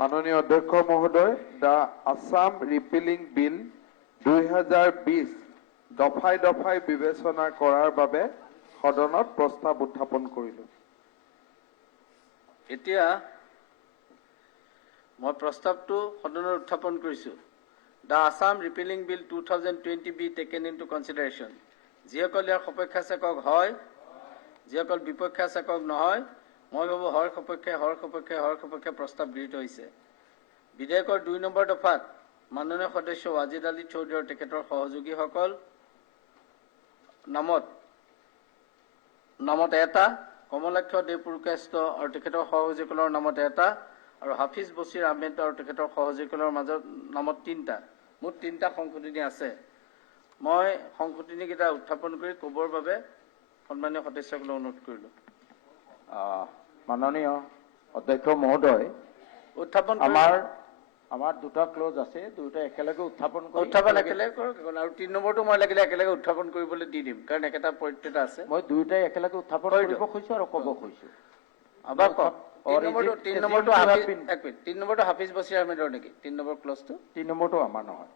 মাননীয় অধ্যক্ষ মহোদয়, দ্য আসাম ৰিপিলিং বিল 2020 দফাই দফাই বিবেচনা কৰাৰ বাবে সদনত প্ৰস্তাৱ উত্থাপন কৰিলো। এতিয়া মই প্ৰস্তাৱটো সদনত উত্থাপন কৰিছো। The Assam repealing bill 2020 be taken into consideration. যিসকল ইয়াৰ সপক্ষে আছে কওক হয়, যিসকল বিপক্ষে আছে কওক নহয়। মই ভাবো হৰ সপক্ষে প্ৰস্তাৱ গৃহীত হৈছে। বিধেয়কৰ 2 নম্বৰ দফাত মাননীয় সদস্য ৱাজিদ আলী চৌধুৰী আৰু তেখেতৰ সহযোগীসকল নামত এটা, কমলাক্ষ দেৱপুৰকাষ্ট আৰু তেখেতৰ সহযোগীসকলৰ নামত এটা, আৰু হাফিজ বছিৰ আহমেদ আৰু তেখেতৰ সহযোগীসকলৰ মাজত নামত 3টা, মুঠ 3টা সংশোধনী আছে। মই সংশোধনীকেইটা উত্থাপন কৰি ক'বৰ বাবে সন্মানীয় সদস্যসকলক অনুৰোধ কৰিলো। মাননীয় অধ্যক্ষ মহোদয়, উত্থাপন আমাৰ দুটা ক্লজ আছে, দুটা একেলগে উত্থাপন একেলগে কৰক, আৰু 3 নম্বৰটো মই লাগিলে একেলগে উত্থাপন কৰিবলৈ দি দিম, কাৰণ একেটা পৰিত্ৰিতা আছে। মই দুইটাই একেলগে উত্থাপন কৰিব খুজিছো আৰু ক'ব খুজিছো। আবাৰ কওক। 3 নম্বৰটো হাফিজ বছিৰ আহমেদৰ নেকি? 3 নম্বৰ ক্লজটো? 3 নম্বৰটো আমাৰ নহয়।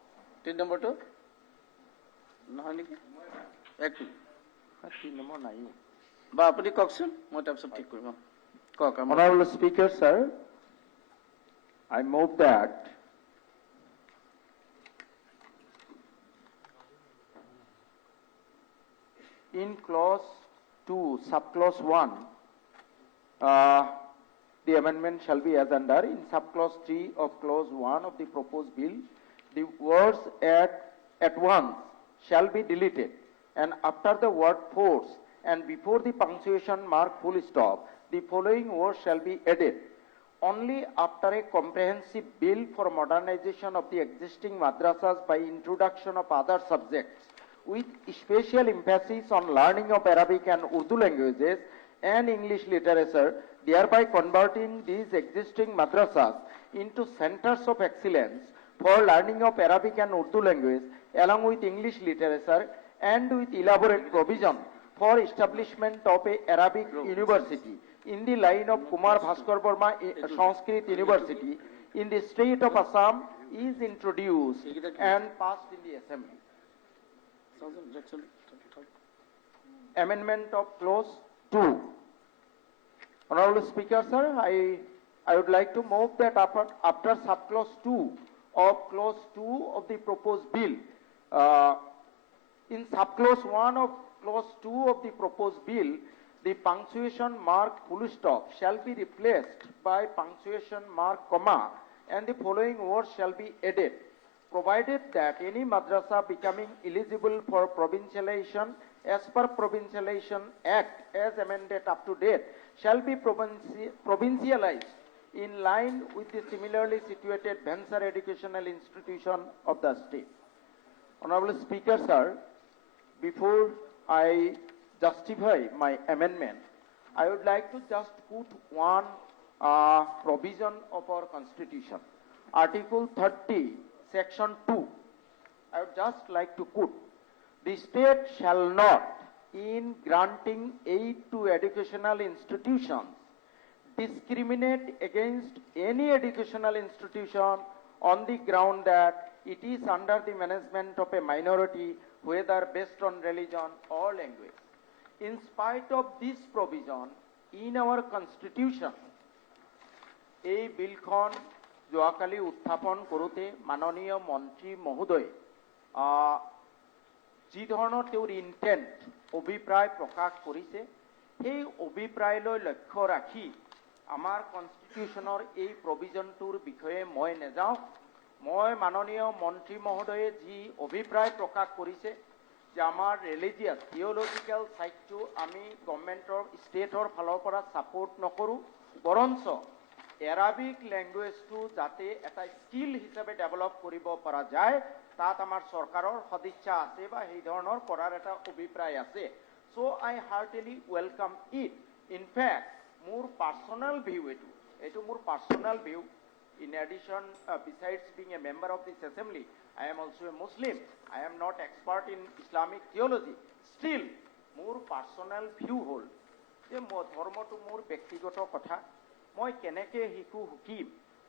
3 নম্বৰটো নহয় নেকি? 3 নম্বৰ নাই। বা আপুনি কওকচোন, মই তাৰপিছত ঠিক কৰিম। কওক। Honorable Speaker, sir, I move that in clause 2, subclause 1, the amendment shall be as under. In subclause 3 of clause 1 of the proposed bill, the words at once shall be deleted, and after the word force and before the punctuation mark full stop, the following words shall be added. Only after a comprehensive bill for modernization of the existing madrasas by introduction of other subjects, with special emphasis on learning of Arabic and Urdu languages and English literature, thereby converting these existing madrasas into centers of excellence for learning of Arabic and Urdu language along with English literature, and with elaborate provision for establishment of a Arabic university in the line of Kumar Bhaskar Burma Sanskrit University in the state of Assam is introduced and passed in the Assembly. Amendment of clause 2. Honorable Speaker, sir, I would like to move that after subclause 2 of clause 2 of the proposed bill, in subclause 1 of clause 2 of the proposed bill, the punctuation mark full stop shall be replaced by punctuation mark comma, and the following words shall be added. Provided that any madrasa becoming eligible for provincialization as per Provincialization Act as amended up to date shall be provincialized in line with the similarly situated Bhansar educational institution of the state. Honorable Speaker, sir, before I justify my amendment, I would like to just put one provision of our constitution. Article 30, section 2. I would just like to put, the state shall not, in granting aid to educational institutions, discriminate against any educational institution on the ground that it is under the management of a minority, whether based on religion or language. In spite of this provision in our constitution, a bill যোৱাকালি উত্থাপন কৰোঁতে মাননীয় মন্ত্ৰী মহোদয় যি ধৰণৰ তেওঁৰ intent অভিপ্ৰায় প্ৰকাশ কৰিছে, সেই অভিপ্ৰায়লৈ লক্ষ্য ৰাখি আমাৰ কনষ্টিটিউশ্যনৰ এই প্ৰভিজনটোৰ বিষয়ে মই নেযাওঁ। মই মাননীয় মন্ত্ৰী মহোদয়ে যি অভিপ্ৰায় প্ৰকাশ কৰিছে যে আমাৰ ৰিলিজিয়াছ থিঅলজিকেল ছাইডটো আমি গভৰ্ণমেণ্টৰ ষ্টেটৰ ফালৰ পৰা ছাপোৰ্ট নকৰোঁ, বৰঞ্চ এৰাবিক লেংগুৱেজটো যাতে এটা স্কিল হিচাপে ডেভেলপ কৰিব পৰা যায়, তাত আমাৰ চৰকাৰৰ সদিচ্ছা আছে বা সেই ধৰণৰ কৰাৰ এটা অভিপ্ৰায় আছে। চ' আই হাৰ্টেলি ৱেলকাম ইট। ইনফেক্ট মোৰ পাৰ্চনেল ভিউ, এইটো মোৰ personal view. In addition, besides being a member of this assembly, I am also a Muslim. I am not expert in Islamic theology. Still, মোৰ পাৰ্চনেল ভিউ হ'ল যে ধৰ্মটো মোৰ ব্যক্তিগত কথা, মই কেনেকৈ শিকিম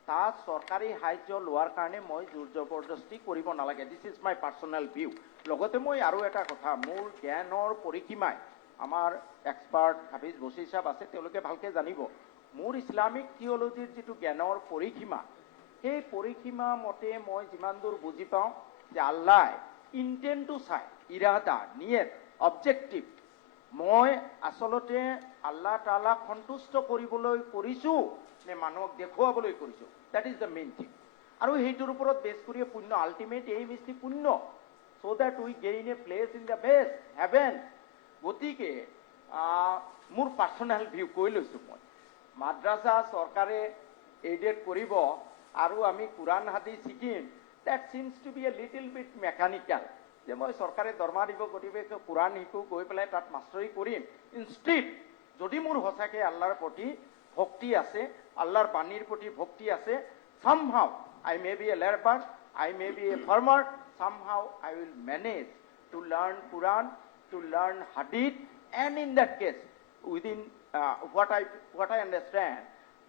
তাত চৰকাৰী সাহায্য লোৱাৰ কাৰণে মই জোৰ জবৰদস্তি কৰিব নালাগে। দিছ ইজ মাই পাৰ্চনেল ভিউ। লগতে মই আৰু এটা কথা, মোৰ জ্ঞানৰ পৰিসীমাই, আমাৰ এক্সপাৰ্ট হাফিজ বছিৰ সাহেব আছে, তেওঁলোকে ভালকৈ জানিব, মোৰ ইছলামিক থিঅলজিৰ যিটো জ্ঞানৰ পৰিসীমা, সেই পৰিসীমা মতে মই যিমান দূৰ বুজি পাওঁ যে আল্লাহ ইণ্টেণ্টটো চাই, ইৰাদা, নিয়ত, অবজেক্টিভ, মই আচলতে আল্লাহ তাআলাক সন্তুষ্ট কৰিবলৈ কৰিছোঁ নে মানুহক দেখুৱাবলৈ কৰিছোঁ, that is the main thing. আৰু সেইটোৰ ওপৰত বেছ কৰিয়ে পুণ্য, আল্টিমেট এইম ইজ দি পুণ্য, so' that we gain a place in the best heaven. গতিকে মোৰ পাৰ্চনেল ভিউ কৈ লৈছোঁ মই, মাদ্ৰাছা চৰকাৰে এইডেড কৰিব আৰু আমি কোৰাণ হাদিছ শিকিম, that seems to be a little bit mechanical, যে মই চৰকাৰে দৰমহা দিব গতিকে কোৰাণ শিকোঁ, গৈ পেলাই তাত মাষ্টৰী কৰিম। ইনষ্টিড যদি মোৰ সঁচাকৈ আল্লাহৰ প্ৰতি ভক্তি আছে, আল্লাহৰ বাণীৰ প্ৰতি ভক্তি আছে, somehow I may be a leper, I may be a farmer, somehow I will manage to learn Quran, to learn Hadith, and in that case, within what I understand,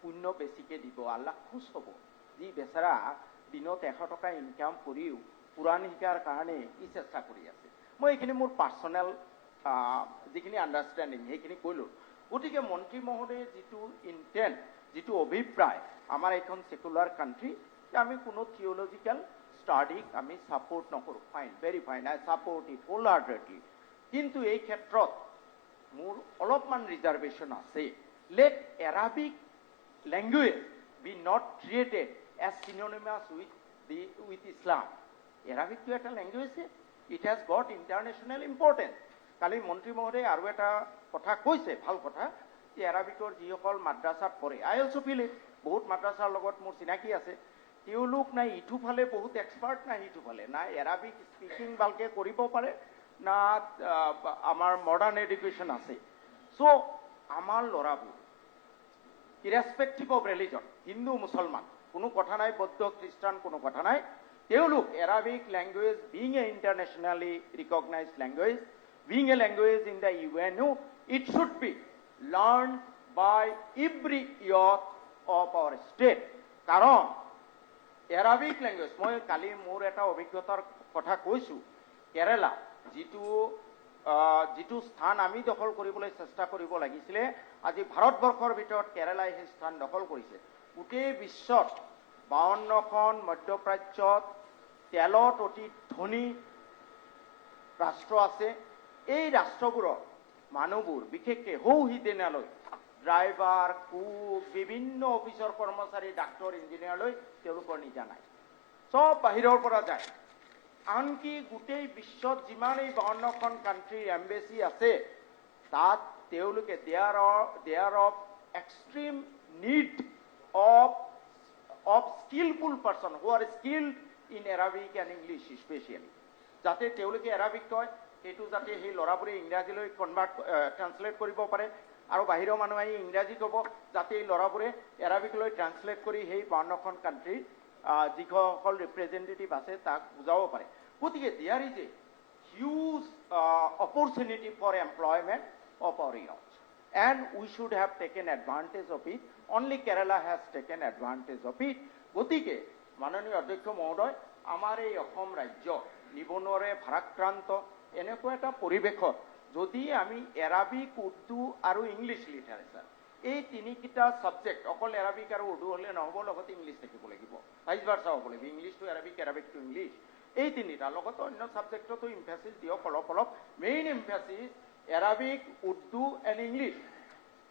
পুণ্য বেছিকে দিব, আল্লাহ খুচ হ'ব। যি বেচাৰা দিনত 100 টকা ইনকাম কৰিও কোৰাণ শিকাৰ কাৰণে ই চেষ্টা কৰি আছে। মই এইখিনি মোৰ পাৰ্চনেল যিখিনি আণ্ডাৰষ্টেণ্ডিং সেইখিনি কৈলোঁ। গতিকে মন্ত্ৰী মহোদয়ে যিটো ইণ্টেণ্ট, যিটো অভিপ্ৰায়, আমাৰ এইখন ছেকুলাৰ কাণ্ট্ৰি, আমি কোনো থিঅলজিকেল ষ্টাডিক আমি ছাপোৰ্ট নকৰোঁ, fine, very fine, I support it wholeheartedly. কিন্তু এই ক্ষেত্ৰত মোৰ অলপমান ৰিজাৰ্ভেশ্যন আছে। Let Arabic language be not treated as synonymous with Islam. এৰাবিকটো এটা লেংগুৱেজে, it has got international importance. কালি মন্ত্ৰী মহোদয়ে আৰু এটা কথা কৈছে, ভাল কথা, যে এৰাবিকৰ যিসকল মাদ্ৰাছাত পঢ়ে, আই অলছ' ফিল ইট, বহুত মাদ্ৰাছাৰ লগত মোৰ চিনাকি আছে, তেওঁলোক নাই ইটোফালে বহুত এক্সপাৰ্ট, নাই সিটোফালে, নাই এৰাবিক স্পিকিং ভালকৈ কৰিব পাৰে, না আমাৰ মডাৰ্ণ এডুকেশ্যন আছে। চ' আমাৰ ল'ৰাবোৰ ইৰেছপেক্টিভ অফ ৰিলিজন, হিন্দু মুছলমান কোনো কথা নাই, বৌদ্ধ খ্ৰীষ্টান কোনো কথা নাই, তেওঁলোক Arabic language being a internationally recognised language, being a language in the UNO, it should be learned by every youth of our state. কাৰণ এৰাবিক লেংগুৱেজ, মই কালি মোৰ এটা অভিজ্ঞতাৰ কথা কৈছোঁ, কেৰেলা যিটো স্থান আমি দখল কৰিবলৈ চেষ্টা কৰিব লাগিছিলে, আজি ভাৰতবৰ্ষৰ ভিতৰত কেৰেলাই সেই স্থান দখল কৰিছে। গোটেই বিশ্বত 52খন মধ্যপ্ৰাচ্যত তেলত অতি ধনী ৰাষ্ট্ৰ আছে। এই ৰাষ্ট্ৰবোৰৰ মানুহবোৰ বিশেষকৈ সৌহিতেনালৈ ড্ৰাইভাৰ, কুক, বিভিন্ন অফিচৰ কৰ্মচাৰী, ডাক্তৰ, ইঞ্জিনিয়াৰলৈ তেওঁলোকৰ নিজা নাই, চব বাহিৰৰ পৰা যায়। আনকি গোটেই বিশ্বত যিমান এই 52খন কাণ্ট্ৰিৰ এম্বেচি আছে, তাত তেওঁলোকে there of extreme need of skilful person who are skilled in Arabic and English specially, যাতে তেওঁলোকে এৰাবিক কয়, সেইটো যাতে সেই ল'ৰাবোৰে ইংৰাজীলৈ ট্ৰান্সলেট কৰিব পাৰে, আৰু বাহিৰৰ মানুহে আহি ইংৰাজী ক'ব, যাতে এই ল'ৰাবোৰে এৰাবিকলৈ ট্ৰান্সলেট কৰি সেই 52খন কাণ্ট্ৰিৰ যিসকল ৰিপ্ৰেজেণ্টেটিভ আছে তাক বুজাব পাৰে। গতিকে there is a huge opportunity for employment of our youth, and we should have taken advantage of it. Only Kerala has taken advantage of it. গতিকে মাননীয় অধ্যক্ষ মহোদয়, আমাৰ এই অসম ৰাজ্য নিবনুৱাৰে ভাৰাক্ৰান্ত এনেকুৱা এটা পৰিৱেশত যদি আমি এৰাবিক, উৰ্দু আৰু ইংলিছ লিটাৰেচাৰ এই তিনিকেইটা ছাবজেক্ট, অকল এৰাবিক আৰু উৰ্দু হ'লে নহ'ব, লগতে ইংলিছ থাকিব লাগিব, ভাইচ ভাৰ্চা হ'ব লাগিব, English to Arabic, Arabic to English, এই তিনিটা, লগতে অন্য ছাবজেক্টতো ইমফেচিছ দিয়ক অলপ অলপ। Main emphasis Arabic, Urdu and English,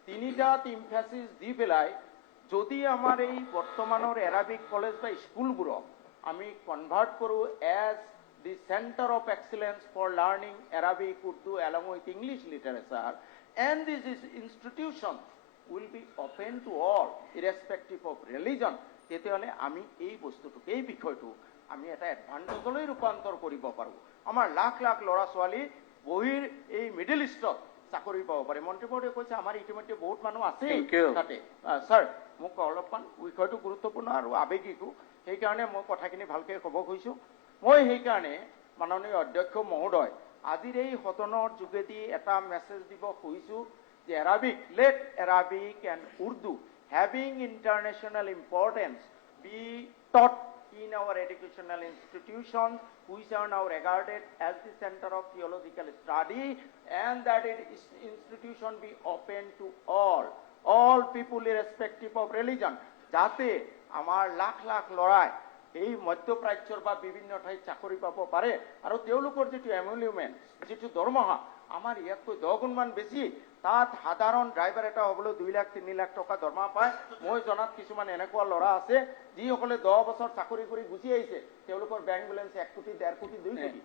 তিনিটাত ইমফেচিছ দি পেলাই যদি আমাৰ এই বৰ্তমানৰ এৰাবিক কলেজ বা স্কুলবোৰক আমি কনভাৰ্ট কৰোঁ as the center of excellence for learning Arabic, Urdu along with English literature, and this institution will be open to all irrespective of religion, তেতিয়াহ'লে আমি এই বস্তুটোক, এই বিষয়টো আমি এটা এডভান্টেজলৈ ৰূপান্তৰ কৰিব পাৰোঁ। আমাৰ লাখ লাখ ল'ৰা ছোৱালী বহিৰ এই মিডল ইষ্টত চাকৰি পাব পাৰে। মন্ত্ৰী মহোদয়ে কৈছে আমাৰ ইতিমধ্যে বহুত মানুহ আছে তাতে। ছাৰ, মোক অলপমান বিষয়টো গুৰুত্বপূৰ্ণ আৰু আৱেগিকো, সেইকাৰণে মই কথাখিনি ভালকৈ ক'ব খুজিছোঁ। মই সেইকাৰণে মাননীয় অধ্যক্ষ মহোদয়, আজিৰ এই সদনৰ যোগেদি এটা মেছেজ দিব খুজিছোঁ যে Arabic, let Arabic and Urdu having international importance be taught in our educational institutions, which are now regarded as the center of theological study, and that institution be open to all people irrespective of religion. যাতে আমাৰ লাখ লাখ ল'ৰাই এই মধ্যপ্ৰাচ্যৰ বা বিভিন্ন ঠাইত চাকৰি পাব পাৰে আৰু তেওঁলোকৰ যেটো এমুলুমেন্ট যেটো দৰমহা আমাৰ ইয়াতকৈ 10 গুণমান বেছি তাত সাধাৰণ ড্ৰাইভাৰ এটা হ'বলৈ 2 লাখ 3 লাখ টকা দৰমহা পায় মই জনাত কিছুমান এনেকুৱা ল'ৰা আছে যিসকলে 10 বছৰ চাকৰি কৰি গুচি আহিছে তেওঁলোকৰ বেংক বেলেন্স 1 কোটি 1.5 কোটি 2 কোটি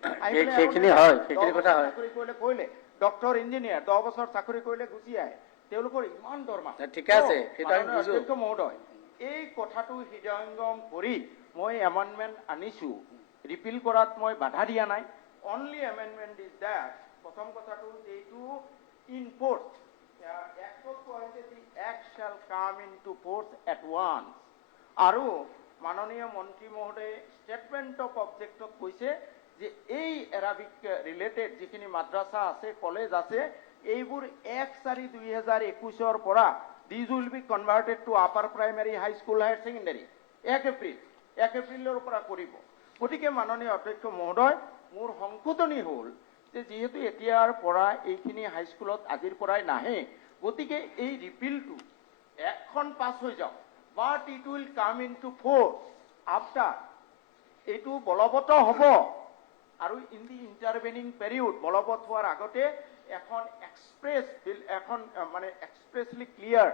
সেইখিনি হয় সেইখিনি কথা হয় চাকৰি কৰিলে ডক্টৰ ইঞ্জিনিয়াৰ 10 বছৰ চাকৰি কৰিলে গুচি আহে তেওঁলোকৰ ইমান দৰমহা ঠিক আছে সেটা আমি বুঝো অধ্যক্ষ মহোদয় এই কথাটো হৃদয়ঙ্গম কৰি মই এমেন্ডমেন্ট আনিছো ৰিপিল কৰাত মই বাধা দিয়া নাই অনলি এমেন্ডমেন্ট ইজ দ্যাট প্ৰথম কথাটো যেটো ইন ফোর্স একত কৈছে the act shall come into force at once আৰু মাননীয় মন্ত্ৰী মহোদয় স্টেটমেন্ট অফ অবজেক্টত কৈছে যে এই এৰাবিক ৰিলেটেড যিখিনি মাদ্ৰাসা আছে কলেজ আছে এইবোৰ 1/4/2021 পৰা these will be converted to upper primary high school higher secondary 1 এপ্ৰিলৰ পৰা কৰিব গতিকে মাননীয় অধ্যক্ষ মহোদয় মোৰ সংশোধনী হ'ল যে যেহেতু এতিয়াৰ পৰা এইখিনি হাই স্কুলত আজিৰ পৰাই নাহে গতিকে এই ৰিপিলটো এখন পাস হৈ যাওক but it will come into force after এটো বলবৎ হ'ব আৰু in the intervening period বলবৎ হোৱাৰ আগতে এখন এক্সপ্ৰেছ বিল এখন মানে এক্সপ্ৰেছলি ক্লিয়াৰ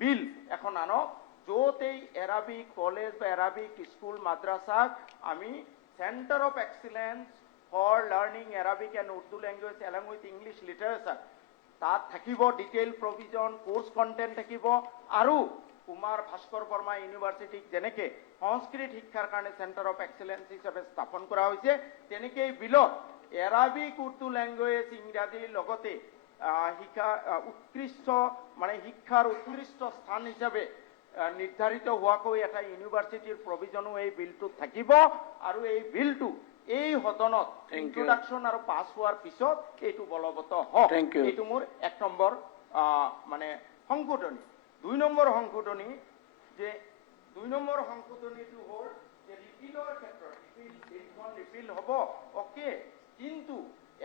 বিল এখন আনক য'তেই এৰাবিক কলেজ বা এৰাবিক স্কুল মাদ্ৰাসাক আমি centre of excellence for learning Arabic and Urdu language along with English literature তাত থাকিব ডিটেইল প্ৰভিজন কোৰ্স কন্টেন্ট থাকিব আৰু কুমাৰ ভাস্কৰ বৰ্মা ইউনিভাৰ্চিটিক যেনেকে সংস্কৃত শিক্ষাৰ কাৰণে সেন্টাৰ অফ এক্সিলেন্স হিচাপে স্থাপন কৰা হৈছে তেনেকৈ বিলত এৰাবিক উৰ্দু লেংগুৱেজ ইংৰাজীৰ লগতে শিক্ষা উৎকৃষ্ট মানে শিক্ষাৰ উৎকৃষ্ট স্থান হিচাপে নিৰ্ধাৰিত হোৱাকৈ এটা ইউনিভাৰ্চিটিৰ প্ৰভিজনো এই বিলটোত থাকিব আৰু এই বিলটো এই হদনত ইন্ট্ৰোডাকশন আৰু পাস হোৱাৰ পিছত এইটো বলবৎ হ'ব এইটো মোৰ 1 নম্বৰ মানে সংশোধনী 2 নম্বৰ সংশোধনী যে 2 নম্বৰ সংশোধনীটো হ'ল যে ৰিপিলৰ ক্ষেত্ৰত ৰিপিল হ'ব ওকে কিন্তু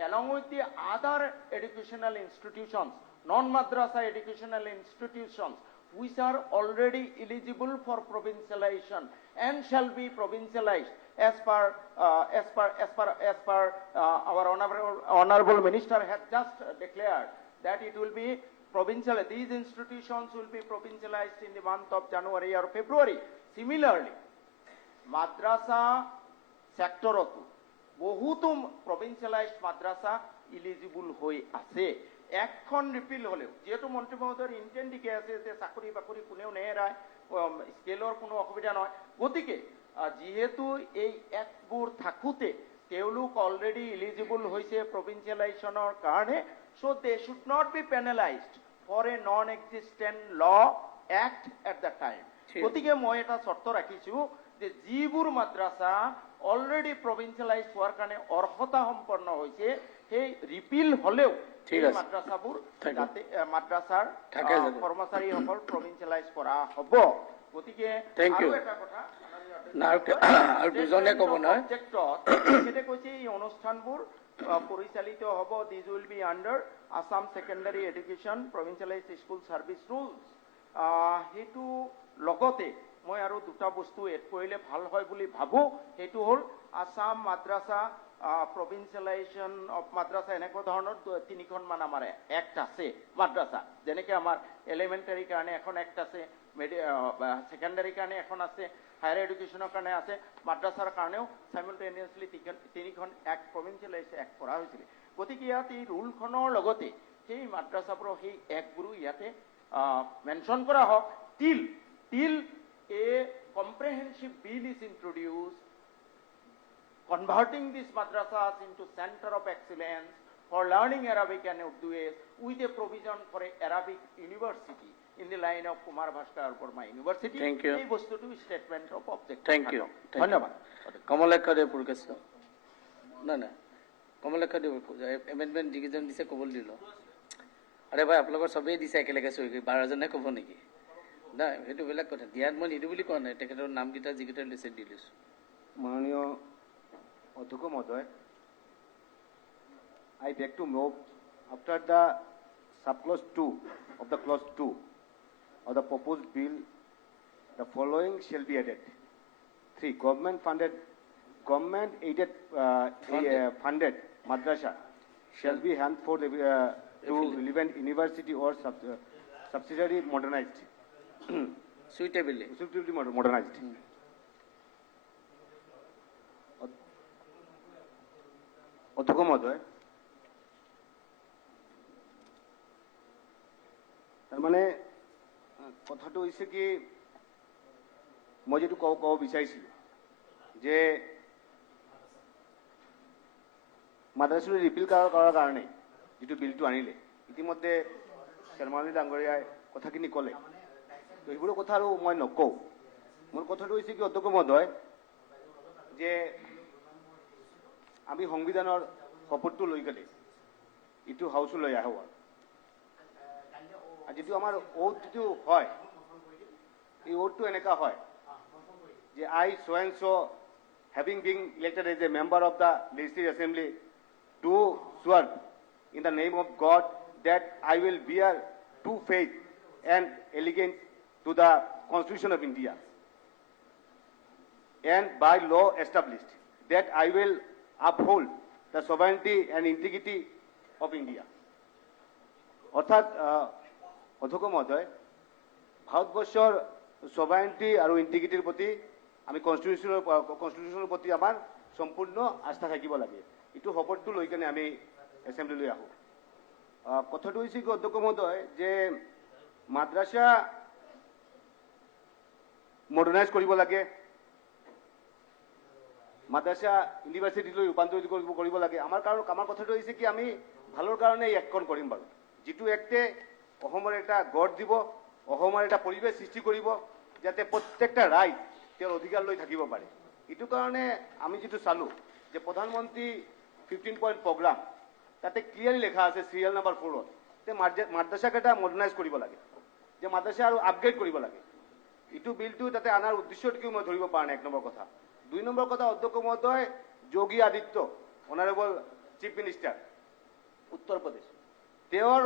along with the other educational institutions non-madrasa educational institutions which are already eligible for provincialization and shall be provincialized as per our honorable minister has just declared that it will be provincial. These institutions will be provincialized in the month of January or February. Similarly, madrasa sector বহুতো provincialized madrasa eligible হৈ আছে এখন repeal হলেও যেহেতু মন্ত্ৰী মহোদয়ৰ intent দিকে আছে যে চাকৰি বাকৰি কোনেও নেহেৰায় স্কেলৰ কোনো অসুবিধা নহয় গতিকে যেহেতু এই একবোৰ থাকুতে তেওঁলোক অলৰেডি এলিজিবল হৈছে provincializationৰ কাৰণে so they should not be penalized for a non existent law act at that time গতিকে মই এটা চৰ্ত ৰাখিছো যে যিবোৰ মাদ্ৰাসা অলৰেডি provincialized হোৱাৰ কাৰণে অৰ্হতা সম্পন্ন হৈছে সেই ৰিপিল হলেও এই মাদ্ৰাসাবোৰ যাতে মাদ্ৰাসাৰ কৰ্মচাৰীসকল provincialized কৰা হ'ব গতিকে আৰু এটা কথা আৰু দুজনে ক'ব নহয় যেতে কৈছে এই অনুষ্ঠানবোৰ পৰিচালিত হ'ব these will be under Assam Secondary Education Provincialized School Service Rules হেতু লগতে মই আৰু দুটা বস্তু এড কৰিলে ভাল হয় বুলি ভাবো হেতু হ'ল আসাম মাদ্ৰাসা provincialization of madrasa এনেকুৱা ধৰণৰ 3খন মান আমাৰ এক্ট আছে মাদ্ৰাসা যেনেকৈ আমাৰ এলিমেন্টাৰী কাৰণে এখন এক্ট আছে সেকেন্ডাৰী কাৰণে এখন আছে হায়াৰ এডুকেশনৰ কাৰণে আছে মাদ্ৰাসাৰ কাৰণেও সাইমultaneously 3খন এক্ট provincialized এক্ট কৰা হৈছিল গতিকে ইয়াত এই ৰুলখনৰ লগতে সেই মাদ্ৰাসাবোৰৰ সেই এক্টবোৰো ইয়াতে মেনশন কৰা হওক till a comprehensive bill is introduced converting these madrasas into center of excellence for learning Arabic and Urdu with a provision for a Arabic university in the line of Kumar Bhaskar Burma University. Thank you. এই বস্তুটো statement of object. Thank you. ধন্যবাদ। কমলেখ্য দেৱ পুৰকাছ না কমলেখ্য দেৱ amendment যিকেইজন দিছে ক'বলৈ দিলোঁ আৰে ভাই আপোনালোকৰ চবেই দিছে একেলগে চহী কৰি 12জনে ক'ব নেকি নাই সেইটো বেলেগ কথা দিয়াত মই নিদিওঁ বুলি কোৱা নাই তেখেতৰ নামকেইটা যিকেইটা লৈছে দি লৈছোঁ মাননীয় অধ্যক্ষ মহোদয়, I beg to move after the subclause 2 of the clause 2 of the proposed bill, the following shall be added. 3. Government aided funded madrasa shall be henceforth to relevant university or subsidiary modernized. suitably Suitably modernized. অধ্যক্ষ মহোদয়, তাৰমানে কথাটো হৈছে কি মই যেটো ক'ব বিচাৰিছিলোঁ যে মাদ্ৰাছাটো ৰিপিল কৰাৰ কাৰণে যিটো বিলটো আনিলে ইতিমধ্যে চেয়াৰমেন ডাঙৰীয়াই কথাখিনি ক'লে তো সেইবোৰৰ কথা আৰু মই নকওঁ মোৰ কথাটো হৈছে কি অধ্যক্ষ মহোদয় যে আমি সংবিধানৰ শপতটো লৈ গ'লে ইটো হাউচলৈ আহোঁ আৰু যিটো আমাৰ ওথটো হয় এই ওথটো এনেকুৱা হয় যে I so and so having been elected as a member of the Legislative Assembly do swear in the name of God that I will bear true faith and allegiance to the Constitution of India and by law established that I will uphold the sovereignty and integrity of India. অর্থাৎ অধ্যক্ষ মহোদয় ভাৰতবৰ্ষৰ sovereignty আৰু ইন্টিগ্ৰিটিৰ প্ৰতি আমি কনষ্টিটিউশনৰ প্ৰতি আমাৰ সম্পূৰ্ণ আস্থা থাকিব লাগে ইটো শপতটো লৈ কেনে আমি এছেম্বলিলৈ আহোঁ কথাটো হৈছে কি অধ্যক্ষ মহোদয় যে মাদ্ৰাছা মডাৰ্নাইজ কৰিব লাগে মাদ্ৰাছা ইউনিভাৰ্চিটিলৈ ৰূপান্তৰিত কৰিব লাগে আমাৰ কথাটো হৈছে কি আমি ভালৰ কাৰণে এই একখন কৰিম বাৰু যিটো একতে অসমৰ এটা গঢ় দিব অসমৰ এটা পৰিৱেশ সৃষ্টি কৰিব যাতে প্ৰত্যেকটা ৰাইজ তেওঁৰ অধিকাৰ লৈ থাকিব পাৰে এইটো কাৰণে আমি যেটো চালো যে প্ৰধানমন্ত্ৰী 15 পইণ্ট প্ৰগ্ৰাম তাতে ক্লিয়াৰলি লেখা আছে সিৰিয়াল নম্বৰ 4 তে মাদ্ৰাছাকেইটা মডাৰ্নাইজ কৰিব লাগে যে মাদ্ৰাছা আৰু আপগ্ৰেড কৰিব লাগে ইটো বিলটো তাতে আনাৰ উদ্দেশ্যটো কি মই ধৰিব পৰা নাই এক নম্বৰ কথা 2 নম্বৰ কথা অধ্যক্ষ মহোদয় Yogi Aditya honourable chief minister Uttar Pradesh তেওঁৰ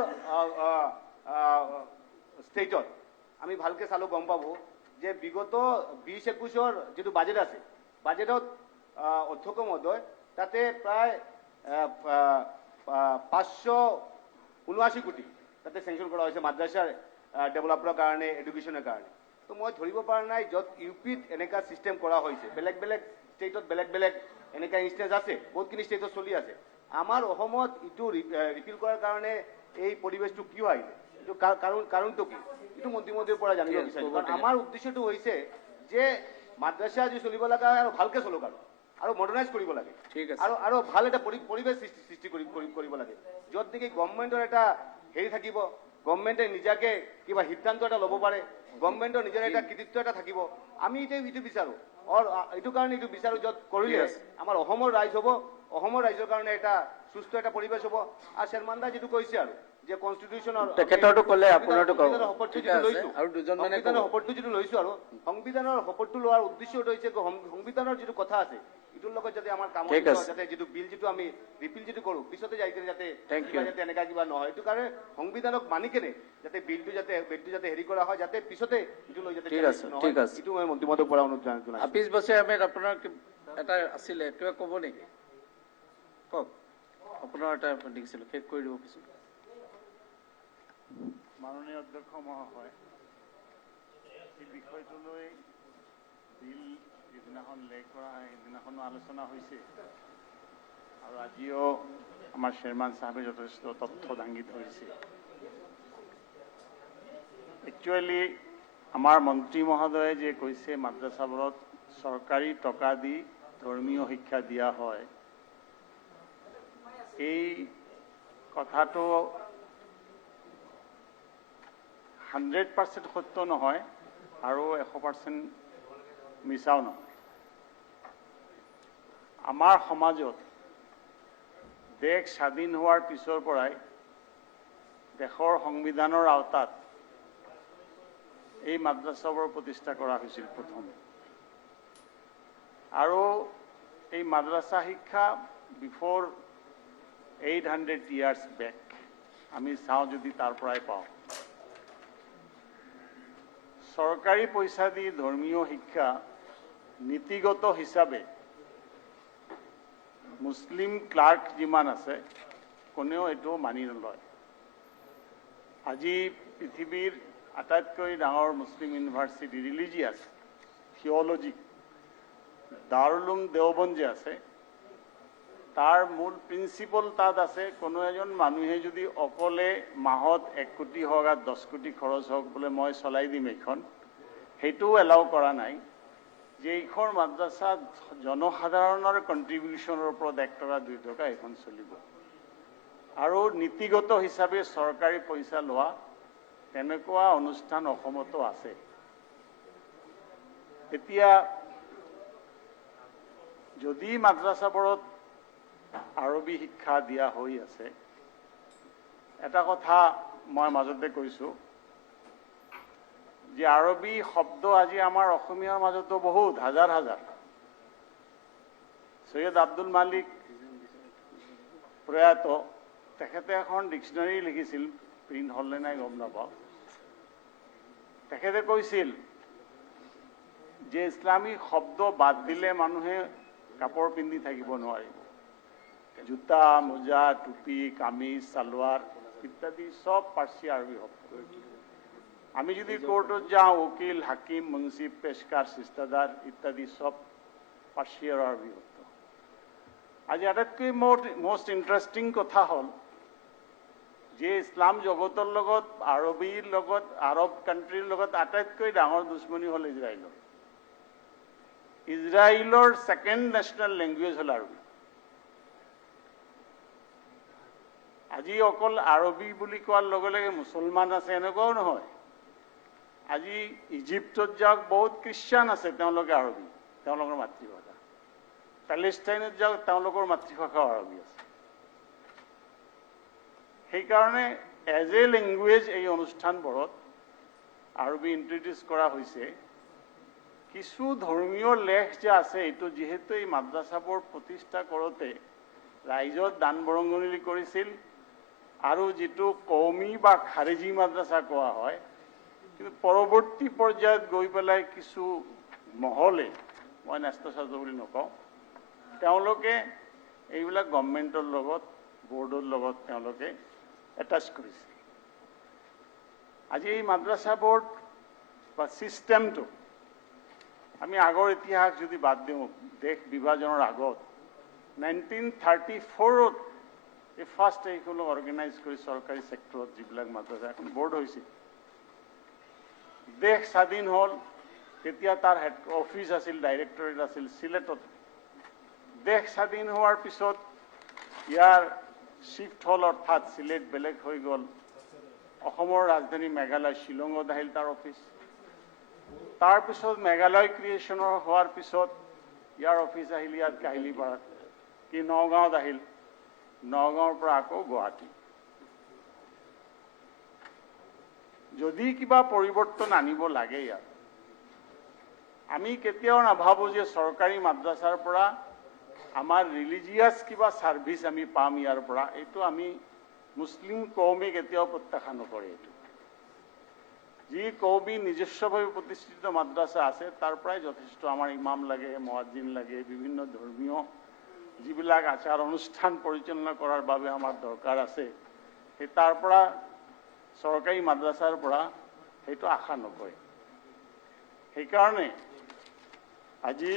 ষ্টেটত আমি ভালকে চালো গম পাবো যে বিগত 2021ৰ যেটো বাজেট আছে বাজেটত অধ্যক্ষ মহোদয় তাতে প্ৰায় 579 কোটি তাতে সেংশন কৰা হৈছে মাদ্ৰাছাৰ ডেভেলপৰ কাৰণে এডুকেশ্যনৰ কাৰণে তো মই ধৰিব পৰা নাই যত ইউপিত এনেকা সিস্টেম কৰা হৈছে বেলেগ বেলেগ ষ্টেটত বেলেগ বেলেগ এনেকা ইনষ্টেন্স আছে বহুতখিনি ষ্টেটত চলি আছে আমাৰ অসমত ইটো ৰিপিল কৰাৰ কাৰণে এই পৰিবেশটো কিয় আহিলে ইটো কাৰণটো কি ইটো মন্ত্ৰীমণ্ডলীৰ পৰা জানিব বিচাৰিছো কাৰণ আমাৰ উদ্দেশ্যটো হৈছে যে মাদ্ৰাছা যে চলিব লগা আৰু ভালকে চলক আৰু মডাৰ্নাইজ কৰিব লাগে আৰু ভাল এটা পৰিবেশ সৃষ্টি কৰিব লাগে যত নেকি গভৰ্ণমেণ্টৰ এটা হেৰি থাকিব গভৰ্ণমেণ্টে নিজাকে কিবা সিদ্ধান্ত এটা ল'ব পাৰে গভৰ্ণমেণ্টৰ নিজৰ এটা কৃতিত্ব এটা থাকিব আমি ইটো বিচাৰো আৰু এইটো কাৰণে ইটো বিচাৰো যত কৰিলে আমাৰ অসমৰ ৰাইজ হ'ব অসমৰ ৰাইজৰ কাৰণে এটা সুস্থ এটা পৰিবেশ হ'ব আৰু শৰ্মান্দা যেটো কৈছে আৰু যে কনষ্টিটিউশনৰ তেখেতৰটো ক'লে আপোনাৰটো ক'ব ঠিক আছে আৰু দুজন মানে সংবিধানৰ শপতটো যেটো লৈছো আৰু সংবিধানৰ শপতটো লোৱাৰ উদ্দেশ্যটো হৈছে সংবিধানৰ যেটো কথা আছে ইটোৰ লগত যাতে আমাৰ কাম যাতে যেটো বিল যেটো আমি ৰিপিল যেটো কৰো পিছতে যাই কেনে যাতে এনেকা কিবা নহয় এইটো কাৰণে সংবিধানক মানি কেনে যাতে বিলটো যাতে হেৰি কৰা হয় যাতে পিছতে ইটো লৈ যাতে ঠিক আছে ইটো মই মন্ত্ৰীমণ্ডলৰ পৰা অনুৰোধ জনাইছো আপিছ বছৰ আমি আপোনাৰ এটা আছিলে কিবা ক'ব নেকি কওক আপোনাৰ এটা দেখিছিল শেষ কৰি দিব কিছু মাননীয় অধ্যক্ষ মহোদয় এই বিষয়টোলৈ বিল যিদিনাখন লেখ কৰা হয় সেইদিনাখনো আলোচনা হৈছে আৰু আজিও আমাৰ চেয়াৰমেন সাহেবে যথেষ্ট তথ্য দাঙি ধৰিছে একচুৱেলি আমাৰ মন্ত্ৰী মহোদয়ে যে কৈছে মাদ্ৰাছাবোৰত চৰকাৰী টকা দি ধৰ্মীয় শিক্ষা দিয়া হয় এই কথাটো 100% সত্য নহয় আৰু 100% মিছাও নহয় আমাৰ সমাজত দেশ স্বাধীন হোৱাৰ পিছৰ পৰাই দেশৰ সংবিধানৰ আওতাত এই মাদ্ৰাছাবোৰ প্ৰতিষ্ঠা কৰা হৈছিল প্ৰথম। আৰু এই মাদ্ৰাছা শিক্ষা বিফোৰ 800 years back আমি চাওঁ যদি তাৰ পৰাই পাওঁ। চৰকাৰী পইচা দি ধৰ্মীয় শিক্ষা নীতিগত হিচাপে মুছলিম ক্লাৰ্ক যিমান আছে কোনেও এইটো মানি নলয়। আজি পৃথিৱীৰ আটাইতকৈ ডাঙৰ মুছলিম ইউনিভাৰ্চিটি ৰিলিজিয়াছ থিঅলজি দাৰুল উলুম দেওবন্দ যে আছে তাৰ মূল প্ৰিন্সিপল তাত আছে, কোনো এজন মানুহে যদি অকলে মাহত 1 কোটি হওক আৰু 10 কোটি খৰচ হওক বোলে মই চলাই দিম এইখন, সেইটোও এলাউ কৰা নাই যে এইখন মাদ্ৰাছা জনসাধাৰণৰ কণ্ট্ৰিবিউশ্যনৰ ওপৰত 1 টকা 2 টকা এইখন চলিব। আৰু নীতিগত হিচাপে চৰকাৰী পইচা লোৱা তেনেকুৱা অনুষ্ঠান অসমতো আছে। এতিয়া যদি মাদ্ৰাছাবোৰত আৰবী শিক্ষা দিয়া হৈ আছে, এটা কথা মই মাজতে কৈছোঁ যে আৰবী শব্দ আজি আমাৰ অসমীয়াৰ মাজতো বহুত হাজাৰ হাজাৰ। সৈয়দ আব্দুল মালিক প্ৰয়াত, তেখেতে এখন ডিকশ্যনাৰী লিখিছিল, প্ৰিণ্ট হ'লনে নাই গম নাপাওঁ। তেখেতে কৈছিল যে ইছলামী শব্দ বাদ দিলে মানুহে কাপোৰ পিন্ধি থাকিব নোৱাৰিব। জোতা, মোজা, টুপি, কামিজ, সালোয়ার ইত্যাদি সব পার্সি আরবি শব্দ। আমি যদি কোর্টত যাওঁ, উকিল, হাকিম, মুন্সিফ, পেশকার, সিস্তাদার ইত্যাদি সব পার্সি আর আরবি শব্দ। আজি আটাইতকৈ মোস্ট ইন্টারেস্টিং কথা হল যে ইছলাম জগতৰ লগত আৰবীৰ লগত আৰব কাণ্ট্ৰিৰ লগত আটাইতকৈ ডাঙৰ দুশ্মনী হ'ল ইজৰাইলৰ। ইজৰাইলৰ সেকেন্ড নেশ্যনেল লেংগুৱেজ হ'ল আৰবী। আজি অকল আৰবী বুলি কোৱাৰ লগে লগে মুছলমান আছে এনেকুৱাও নহয়। আজি ইজিপ্তত যাওক বহুত খ্ৰীষ্টান আছে, তেওঁলোকে আৰবী, তেওঁলোকৰ মাতৃভাষা। পেলেষ্টাইনত যাওক তেওঁলোকৰ মাতৃভাষাও আৰবী আছে। সেইকাৰণে এজ এ লেংগুৱেজ এই অনুষ্ঠানবোৰত আৰবী ইন্ট্ৰডিউচ কৰা হৈছে। কিছু ধৰ্মীয় লেখ যে আছে, এইটো যিহেতু এই মাদ্ৰাছাবোৰ প্ৰতিষ্ঠা কৰোঁতে ৰাইজত দান বৰঙণি কৰিছিল আৰু যিটো কৌমী বা খাৰেজী মাদ্ৰাছা কোৱা হয়, কিন্তু পৰৱৰ্তী পৰ্যায়ত গৈ পেলাই কিছু মহলে, মই ন্যস্ত বুলি নকওঁ, তেওঁলোকে এইবিলাক গভৰ্ণমেণ্টৰ লগত বোৰ্ডৰ লগত তেওঁলোকে এটাচ কৰিছিল। আজি এই মাদ্ৰাছা বোৰ্ড বা ছিষ্টেমটো আমি আগৰ ইতিহাস যদি বাদ দিওঁ, দেশ বিভাজনৰ আগত 1934ত এই ফাৰ্ষ্ট এইখনক অৰ্গেনাইজ কৰি চৰকাৰী ছেক্টৰত যিবিলাক মাদ্ৰাছা এখন বোৰ্ড হৈছিল। দেশ স্বাধীন হ'ল, তেতিয়া তাৰ হেড অফিচ আছিল, ডাইৰেক্টৰেট আছিল চিলেটত। দেশ স্বাধীন হোৱাৰ পিছত ইয়াৰ শিফ্ট হ'ল, অৰ্থাৎ চিলেট বেলেগ হৈ গ'ল। অসমৰ ৰাজধানী মেঘালয় শ্বিলঙত আহিল তাৰ অফিচ। তাৰপিছত মেঘালয় ক্ৰিয়েশ্যনৰ হোৱাৰ পিছত ইয়াৰ অফিচ আহিল ইয়াত কাহিলীপাৰাত, কি নগাঁৱত আহিল, নগাঁৱৰ পৰা আকৌ গুৱাহাটী। যদি কিবা পৰিৱৰ্তন আনিব লাগে ইয়াত, আমি কেতিয়াও নাভাবোঁ যে চৰকাৰী মাদ্ৰাছাৰ পৰা আমাৰ ৰিলিজিয়াছ কিবা ছাৰ্ভিচ আমি পাম ইয়াৰ পৰা। এইটো আমি মুছলিম কৌমে কেতিয়াও প্ৰত্যাশা নকৰে। এইটো যি কৌমী নিজস্বভাৱে প্ৰতিষ্ঠিত মাদ্ৰাছা আছে তাৰ পৰাই যথেষ্ট আমাৰ ইমাম লাগে, মুয়াজ্জিন লাগে, বিভিন্ন ধৰ্মীয় যিবিলাক আচাৰ অনুষ্ঠান পৰিচালনা কৰাৰ বাবে আমাৰ দৰকাৰ আছে, সেই তাৰ পৰা চৰকাৰী মাদ্ৰাছাৰ পৰা সেইটো আশা নকৰে। সেইকাৰণে আজি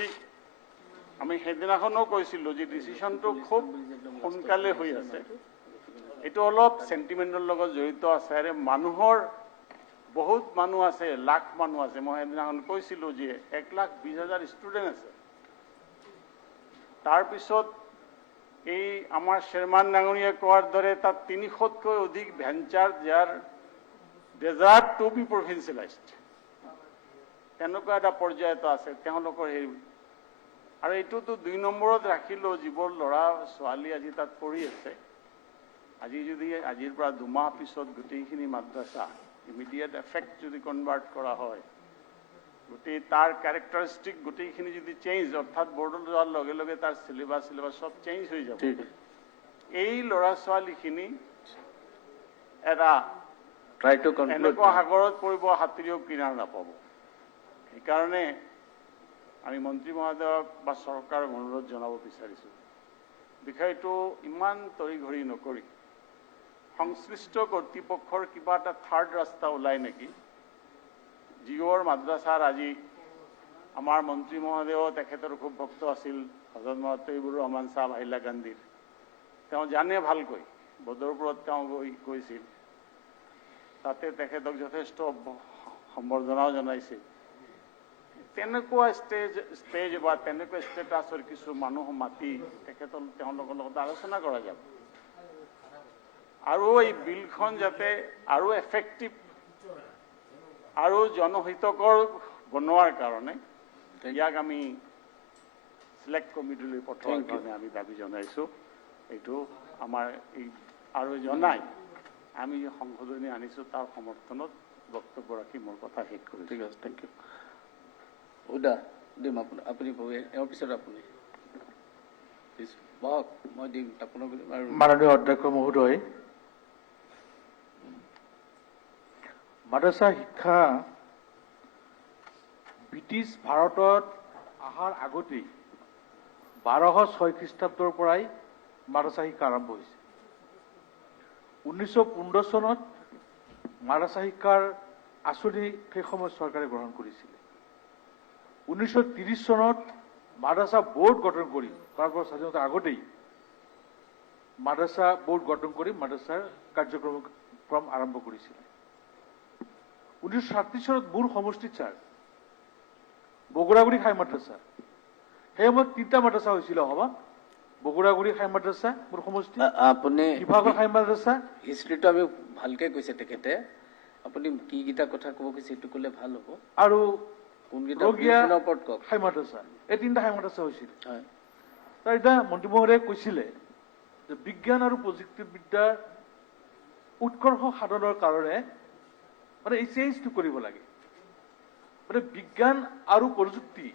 আমি সেইদিনাখনো কৈছিলোঁ যে ডিচিশ্যনটো খুব সোনকালে হৈ আছে। এইটো অলপ চেণ্টিমেণ্টৰ লগত জড়িত আছে। আৰু মানুহৰ বহুত মানুহ আছে, লাখ মানুহ আছে। মই সেইদিনাখন কৈছিলোঁ যে 1,20,000 ষ্টুডেণ্ট আছে। তাৰপিছত এই আমাৰ শ্বেৰমান ডাঙৰীয়াই কোৱাৰ দৰে তাত 300তকৈ অধিক ভেঞ্চাৰ যাৰ ডেজাৰ্ট টু বি প্ৰভিন্সিয়েলাইজড, তেনেকুৱা এটা পৰ্যায়ত আছে তেওঁলোকৰ। সেই আৰু এইটোতো 2 নম্বৰত ৰাখিলেও যিবোৰ ল'ৰা ছোৱালী আজি তাত পঢ়ি আছে, আজি যদি আজিৰ পৰা 2 মাহ পিছত গোটেইখিনি মাদ্ৰাছা ইমিডিয়েট এফেক্ট যদি কনভাৰ্ট কৰা হয়, গোটেই তাৰ কেৰেক্টাৰিষ্টিক গোটেইখিনি যদি চেঞ্জ, অৰ্থাৎ বৰ্ডলৈ যোৱাৰ লগে লগে তাৰ চিলেবাছ চব চেঞ্জ হৈ যাব। ঠিক আছে। এই ল'ৰা ছোৱালীখিনি এটা ট্ৰাই টু কনক্লুড। এনেকুৱা সাগৰত পৰিব, সাঁতুৰিও কিনাৰ নাপাব। সেইকাৰণে আমি মন্ত্ৰী মহোদয়ক বা চৰকাৰক অনুৰোধ জনাব বিচাৰিছোঁ, বিষয়টো ইমান তড়িঘড়ি নকৰি সংশ্লিষ্ট কৰ্তৃপক্ষৰ কিবা এটা থাৰ্ড ৰাস্তা ওলাই নেকি। জিঅ'ৰ মাদ্ৰাছাৰ আজি আমাৰ মন্ত্ৰী মহোদয়ও তেখেতৰ খুব ভক্ত আছিল, হজৰত মহতইবুৰ ৰহমান চাহাব আহিলা গান্ধীৰ। তেওঁ জানে ভালকৈ, বদৰপুৰত তেওঁ গৈছিল, তাতে তেখেতক যথেষ্ট সম্বৰ্ধনাও জনাইছিল। তেনেকুৱা ষ্টেজ বা তেনেকুৱা ষ্টেটাছৰ কিছু মানুহ মাতি তেওঁলোকৰ লগত আলোচনা কৰা যাব, আৰু এই বিলখন যাতে আৰু এফেক্টিভ আৰু জনহিতকৰ বনোৱাৰ কাৰণে ইয়াক আমি চিলেক্ট কমিটিলৈ পঠোৱাৰ কাৰণে আমি দাবী জনাইছোঁ। এইটো আমাৰ এই আৰু জনাই আমি সংশোধনী আনিছোঁ, তাৰ সমৰ্থনত বক্তব্য ৰাখি মোৰ কথা শেষ কৰিছোঁ। ঠিক আছে, থেংক ইউ। উদা দিম আপুনি এওঁৰ পিছত আপুনি বহক, মই দিম আপোনাক। মাননীয় অধ্যক্ষ মহোদয়, মাদ্ৰাছা শিক্ষা ব্ৰিটিছ ভাৰতত অহাৰ আগতেই 1206 খ্ৰীষ্টাব্দৰ পৰাই মাদ্ৰাছা শিক্ষা আৰম্ভ হৈছে। 1915 চনত মাদ্ৰাছা শিক্ষাৰ আঁচনি সেই সময়ত চৰকাৰে গ্ৰহণ কৰিছিলে। 1930 চনত মাদ্ৰাছা বোৰ্ড গঠন কৰি, ভাৰতবৰ্ষৰ স্বাধীনতাৰ আগতেই মাদ্ৰাছা বোৰ্ড গঠন কৰি মাদ্ৰাছাৰ কাৰ্যক্ৰম আৰম্ভ কৰিছিলে। 1937 চনত মোৰ সমষ্টিত ছাৰ বগুড়াগুৰি খাই মাদ্ৰাছা, সেই সময়ত 3টা মাদ্ৰাছা হৈছিলে অসমত। বগুড়াগুৰি খাই মাদ্ৰাছা মোৰ সমষ্টি, আপুনি শিৱসাগৰ খাই মাদ্ৰাছা। হিষ্ট্ৰীটো আমি ভালকে কৈছে তেখেতে, আপুনি কি কেইটা কথা ক'ব কৈছে সেইটো ক'লে ভাল হ'ব। আৰু কোনকেইটা ৰঙিয়া ওপৰত কওক। খাই মাদ্ৰাছা, এই 3টা খাই মাদ্ৰাছা হৈছিল। হয়, তাৰ এতিয়া মন্ত্ৰী মহোদয়ে কৈছিলে যে বিজ্ঞান আৰু প্ৰযুক্তিবিদ্যাৰ উৎকৰ্ষ সাধনৰ কাৰণে মানে এই চেঞ্জটো কৰিব লাগে। মানে বিজ্ঞান আৰু প্ৰযুক্তি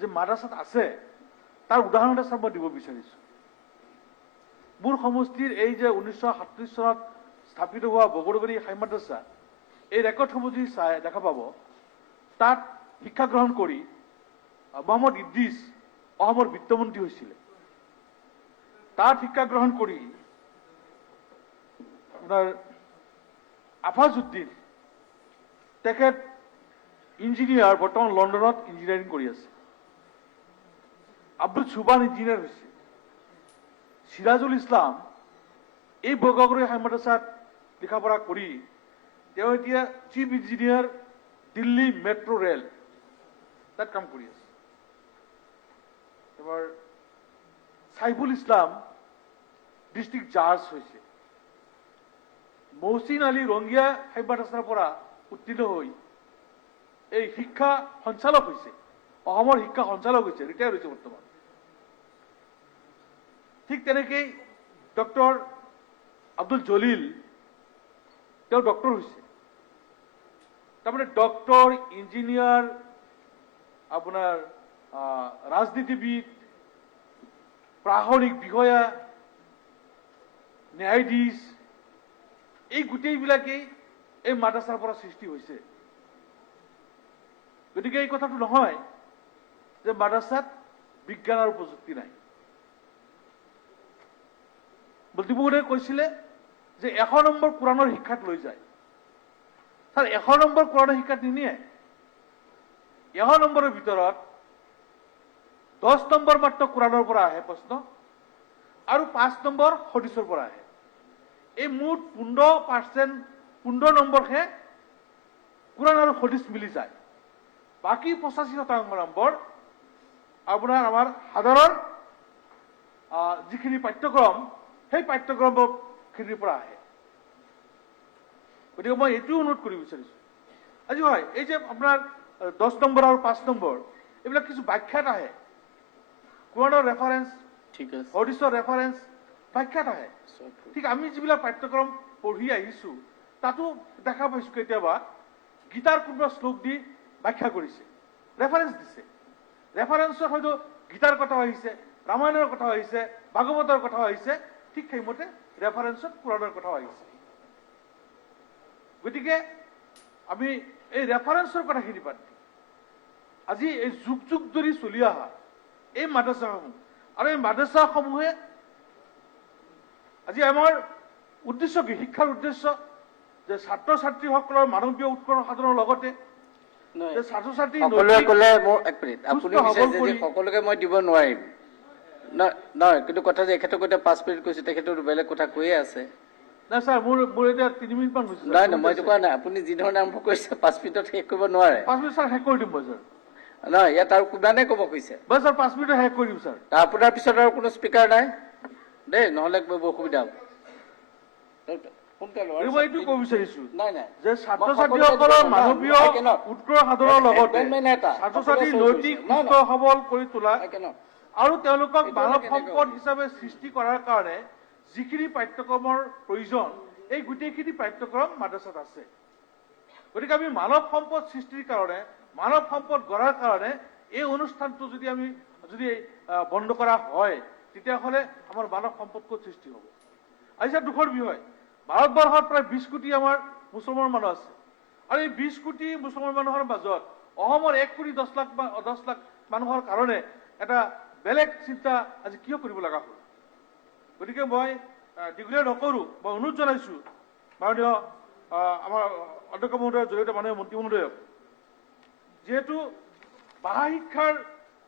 যে মাদ্ৰাছাত আছে তাৰ উদাহৰণ এটা মই দিব বিচাৰিছো। মোৰ সমষ্টিৰ এই যে 1937 চনত স্থাপিত হোৱা বগুড়াগুৰি খাই মাদ্ৰাছা, এই ৰেকৰ্ডসমূহ যদি চাই দেখা পাব, তাত শিক্ষা গ্ৰহণ কৰি মহম্মদ ইদ্ৰিছ অসমৰ বিত্তমন্ত্ৰী হৈছিলে। তাত শিক্ষা গ্ৰহণ কৰি আপোনাৰ আফাজউদ্দিন তেখেত ইঞ্জিনিয়াৰ, বৰ্তমান লণ্ডনত ইঞ্জিনিয়াৰিং কৰি আছে। আব্দুল সুবান ইঞ্জিনিয়াৰ হৈছে। সিৰাজুল ইছলাম এই বগুড়াগুৰি হাই মাদ্ৰাছাত লিখা পঢ়া কৰি তেওঁ এতিয়া chief engineer Delhi metro' rail তাত কাম কৰি আছে। এবাৰ সাইফুল ইছলাম ডিষ্ট্ৰিক্ট জাজ হৈছে। মহচিন আলী ৰঙিয়া হাই মাদ্ৰাছাৰ পৰা উত্তীৰ্ণ হৈ এই শিক্ষা সঞ্চালক হৈছে, অসমৰ শিক্ষা সঞ্চালক হৈছে, ৰিটায়াৰ হৈছে বৰ্তমান। ঠিক তেনেকেই ডক্টৰ আব্দুল জলিল তেওঁ ডক্টৰ হৈছে। তাৰমানে ডক্টৰ, ইঞ্জিনিয়াৰ, আপোনাৰ ৰাজনীতিবিদ, প্ৰশাসনিক বিষয়া, ন্যায়াধীশ, এই গোটেইবিলাকেই এই মাদ্ৰাছাৰ পৰা সৃষ্টি হৈছে। গতিকে এই কথাটো নহয় যে মাদ্ৰাছাত বিজ্ঞান আৰু প্ৰযুক্তি নাই। মন্ত্ৰীমহোদয়ে কৈছিলে যে 100 নম্বৰ কোৰাণৰ শিক্ষাত লৈ যায়। ছাৰ 100 নম্বৰ কোৰাণৰ শিক্ষাত নিনিয়ে। 100 নম্বৰৰ ভিতৰত 10 নম্বৰ মাত্ৰ কোৰাণৰ পৰা আহে প্ৰশ্ন, আৰু 5 নম্বৰ হদিছৰ পৰা আহে। এই মুঠ 15% নম্বৰহে কোৰাণ আৰু হদিছ মিলি যায়। বাকী 85% নম্বৰ আপোনাৰ আমাৰ সাধাৰণ যিখিনি পাঠ্যক্ৰম, সেই পাঠ্যক্ৰমখিনিৰ পৰা আহে। গতিকে মই এইটো অনুৰোধ কৰিব বিচাৰিছো। আজি হয় এই যে আপোনাৰ 10 নম্বৰ আৰু 5 নম্বৰ এইবিলাক কিছু ব্যাখ্যাত আহে, কোৰাণৰ ৰেফাৰেন্স, ঠিক আছে, হদিছৰ ৰেফাৰেন্স ব্যাখ্যাত আহে। ঠিক আমি যিবিলাক পাঠ্যক্ৰম পঢ়ি আহিছো তাতো দেখা পাইছোঁ কেতিয়াবা গীতাৰ কোনোবা শ্লোক দি ব্যাখ্যা কৰিছে, ৰেফাৰেঞ্চ দিছে। ৰেফাৰেঞ্চত হয়তো গীতাৰ কথা আহিছে, ৰামায়ণৰ কথা আহিছে, ভাগৱতৰ কথা আহিছে, ঠিক সেইমতে ৰেফাৰেঞ্চত পুৰাণৰ কথা আহিছে। গতিকে আমি এই ৰেফাৰেঞ্চৰ কথাখিনি বাদ দিম। আজি এই যুগ যুগ ধৰি চলি অহা এই মাদ্ৰাসাসমূহ আৰু এই মাদ্ৰাসাসমূহে আজি আমাৰ উদ্দেশ্য কি? শিক্ষাৰ উদ্দেশ্য যে ছাত্ৰ ছাত্ৰীসকলৰ মানৱীয় উৎকৰ্ষ সাধনৰ লগতে যে ছাত্ৰ ছাত্ৰী সকলোৱে ক'লে মোৰ এক মিনিট, আপুনি বিচাৰিছে যে সকলোকে মই দিব নোৱাৰিম। নহয়, কিন্তু কথা যে এখেতক এতিয়া 5 মিনিট কৈছো, তেখেতৰ বেলেগ কথা কৈয়ে আছে। নাই ছাৰ, মোৰ এতিয়া 3 মিনিটমান হৈছে। নাই নাই, মই এইটো কোৱা নাই। আপুনি যি ধৰণে আৰম্ভ কৰিছে 5 মিনিটত শেষ কৰিব নোৱাৰে। 5 মিনিট ছাৰ শেষ কৰি দিম মই ছাৰ। নহয়, ইয়াত আৰু কিমানে ক'ব কৈছে? মই ছাৰ 5 মিনিটত শেষ কৰি দিম ছাৰ। আপোনাৰ পিছত আৰু কোনো স্পীকাৰ নাই দেই, নহ'লে অসুবিধা হ'ব। মই এইটো ক'ব বিচাৰিছো নাই নাই, যে ছাত্ৰ ছাত্ৰীসকলৰ মানৱীয় উৎকৰ্ষ সাধনৰ লগতে ছাত্ৰ ছাত্ৰীৰ নৈতিক সুস্থ সবল কৰি তোলা আৰু তেওঁলোকক মানৱ সম্পদ হিচাপে সৃষ্টি কৰাৰ কাৰণে যিখিনি পাঠ্যক্ৰমৰ প্ৰয়োজন, এই গোটেইখিনি পাঠ্যক্ৰম মাদ্ৰাসাত আছে। গতিকে আমি মানৱ সম্পদ সৃষ্টিৰ কাৰণে, মানৱ সম্পদ গঢ়াৰ কাৰণে এই অনুষ্ঠানটো যদি বন্ধ কৰা হয়, তেতিয়াহ'লে আমাৰ মানৱ সম্পদ ক'ত সৃষ্টি হ'ব? আজি দুখৰ বিষয়, ভাৰতবৰ্ষত প্ৰায় 20 কোটি আমাৰ মুছলমান মানুহ আছে আৰু এই 20 কোটি মুছলমান মানুহৰ মাজত অসমৰ 1 কোটি 10 লাখ মানুহৰ কাৰণে এটা বেলেগ চিন্তা আজি কিয় কৰিব লগা হ'ল? গতিকে মই দীঘলীয়া নকৰোঁ, মই অনুৰোধ জনাইছোঁ মাননীয় আমাৰ অধ্যক্ষ মহোদয়ৰ জৰিয়তে মাননীয় মন্ত্ৰী মহোদয়ক, যিহেতু ভাষা শিক্ষাৰ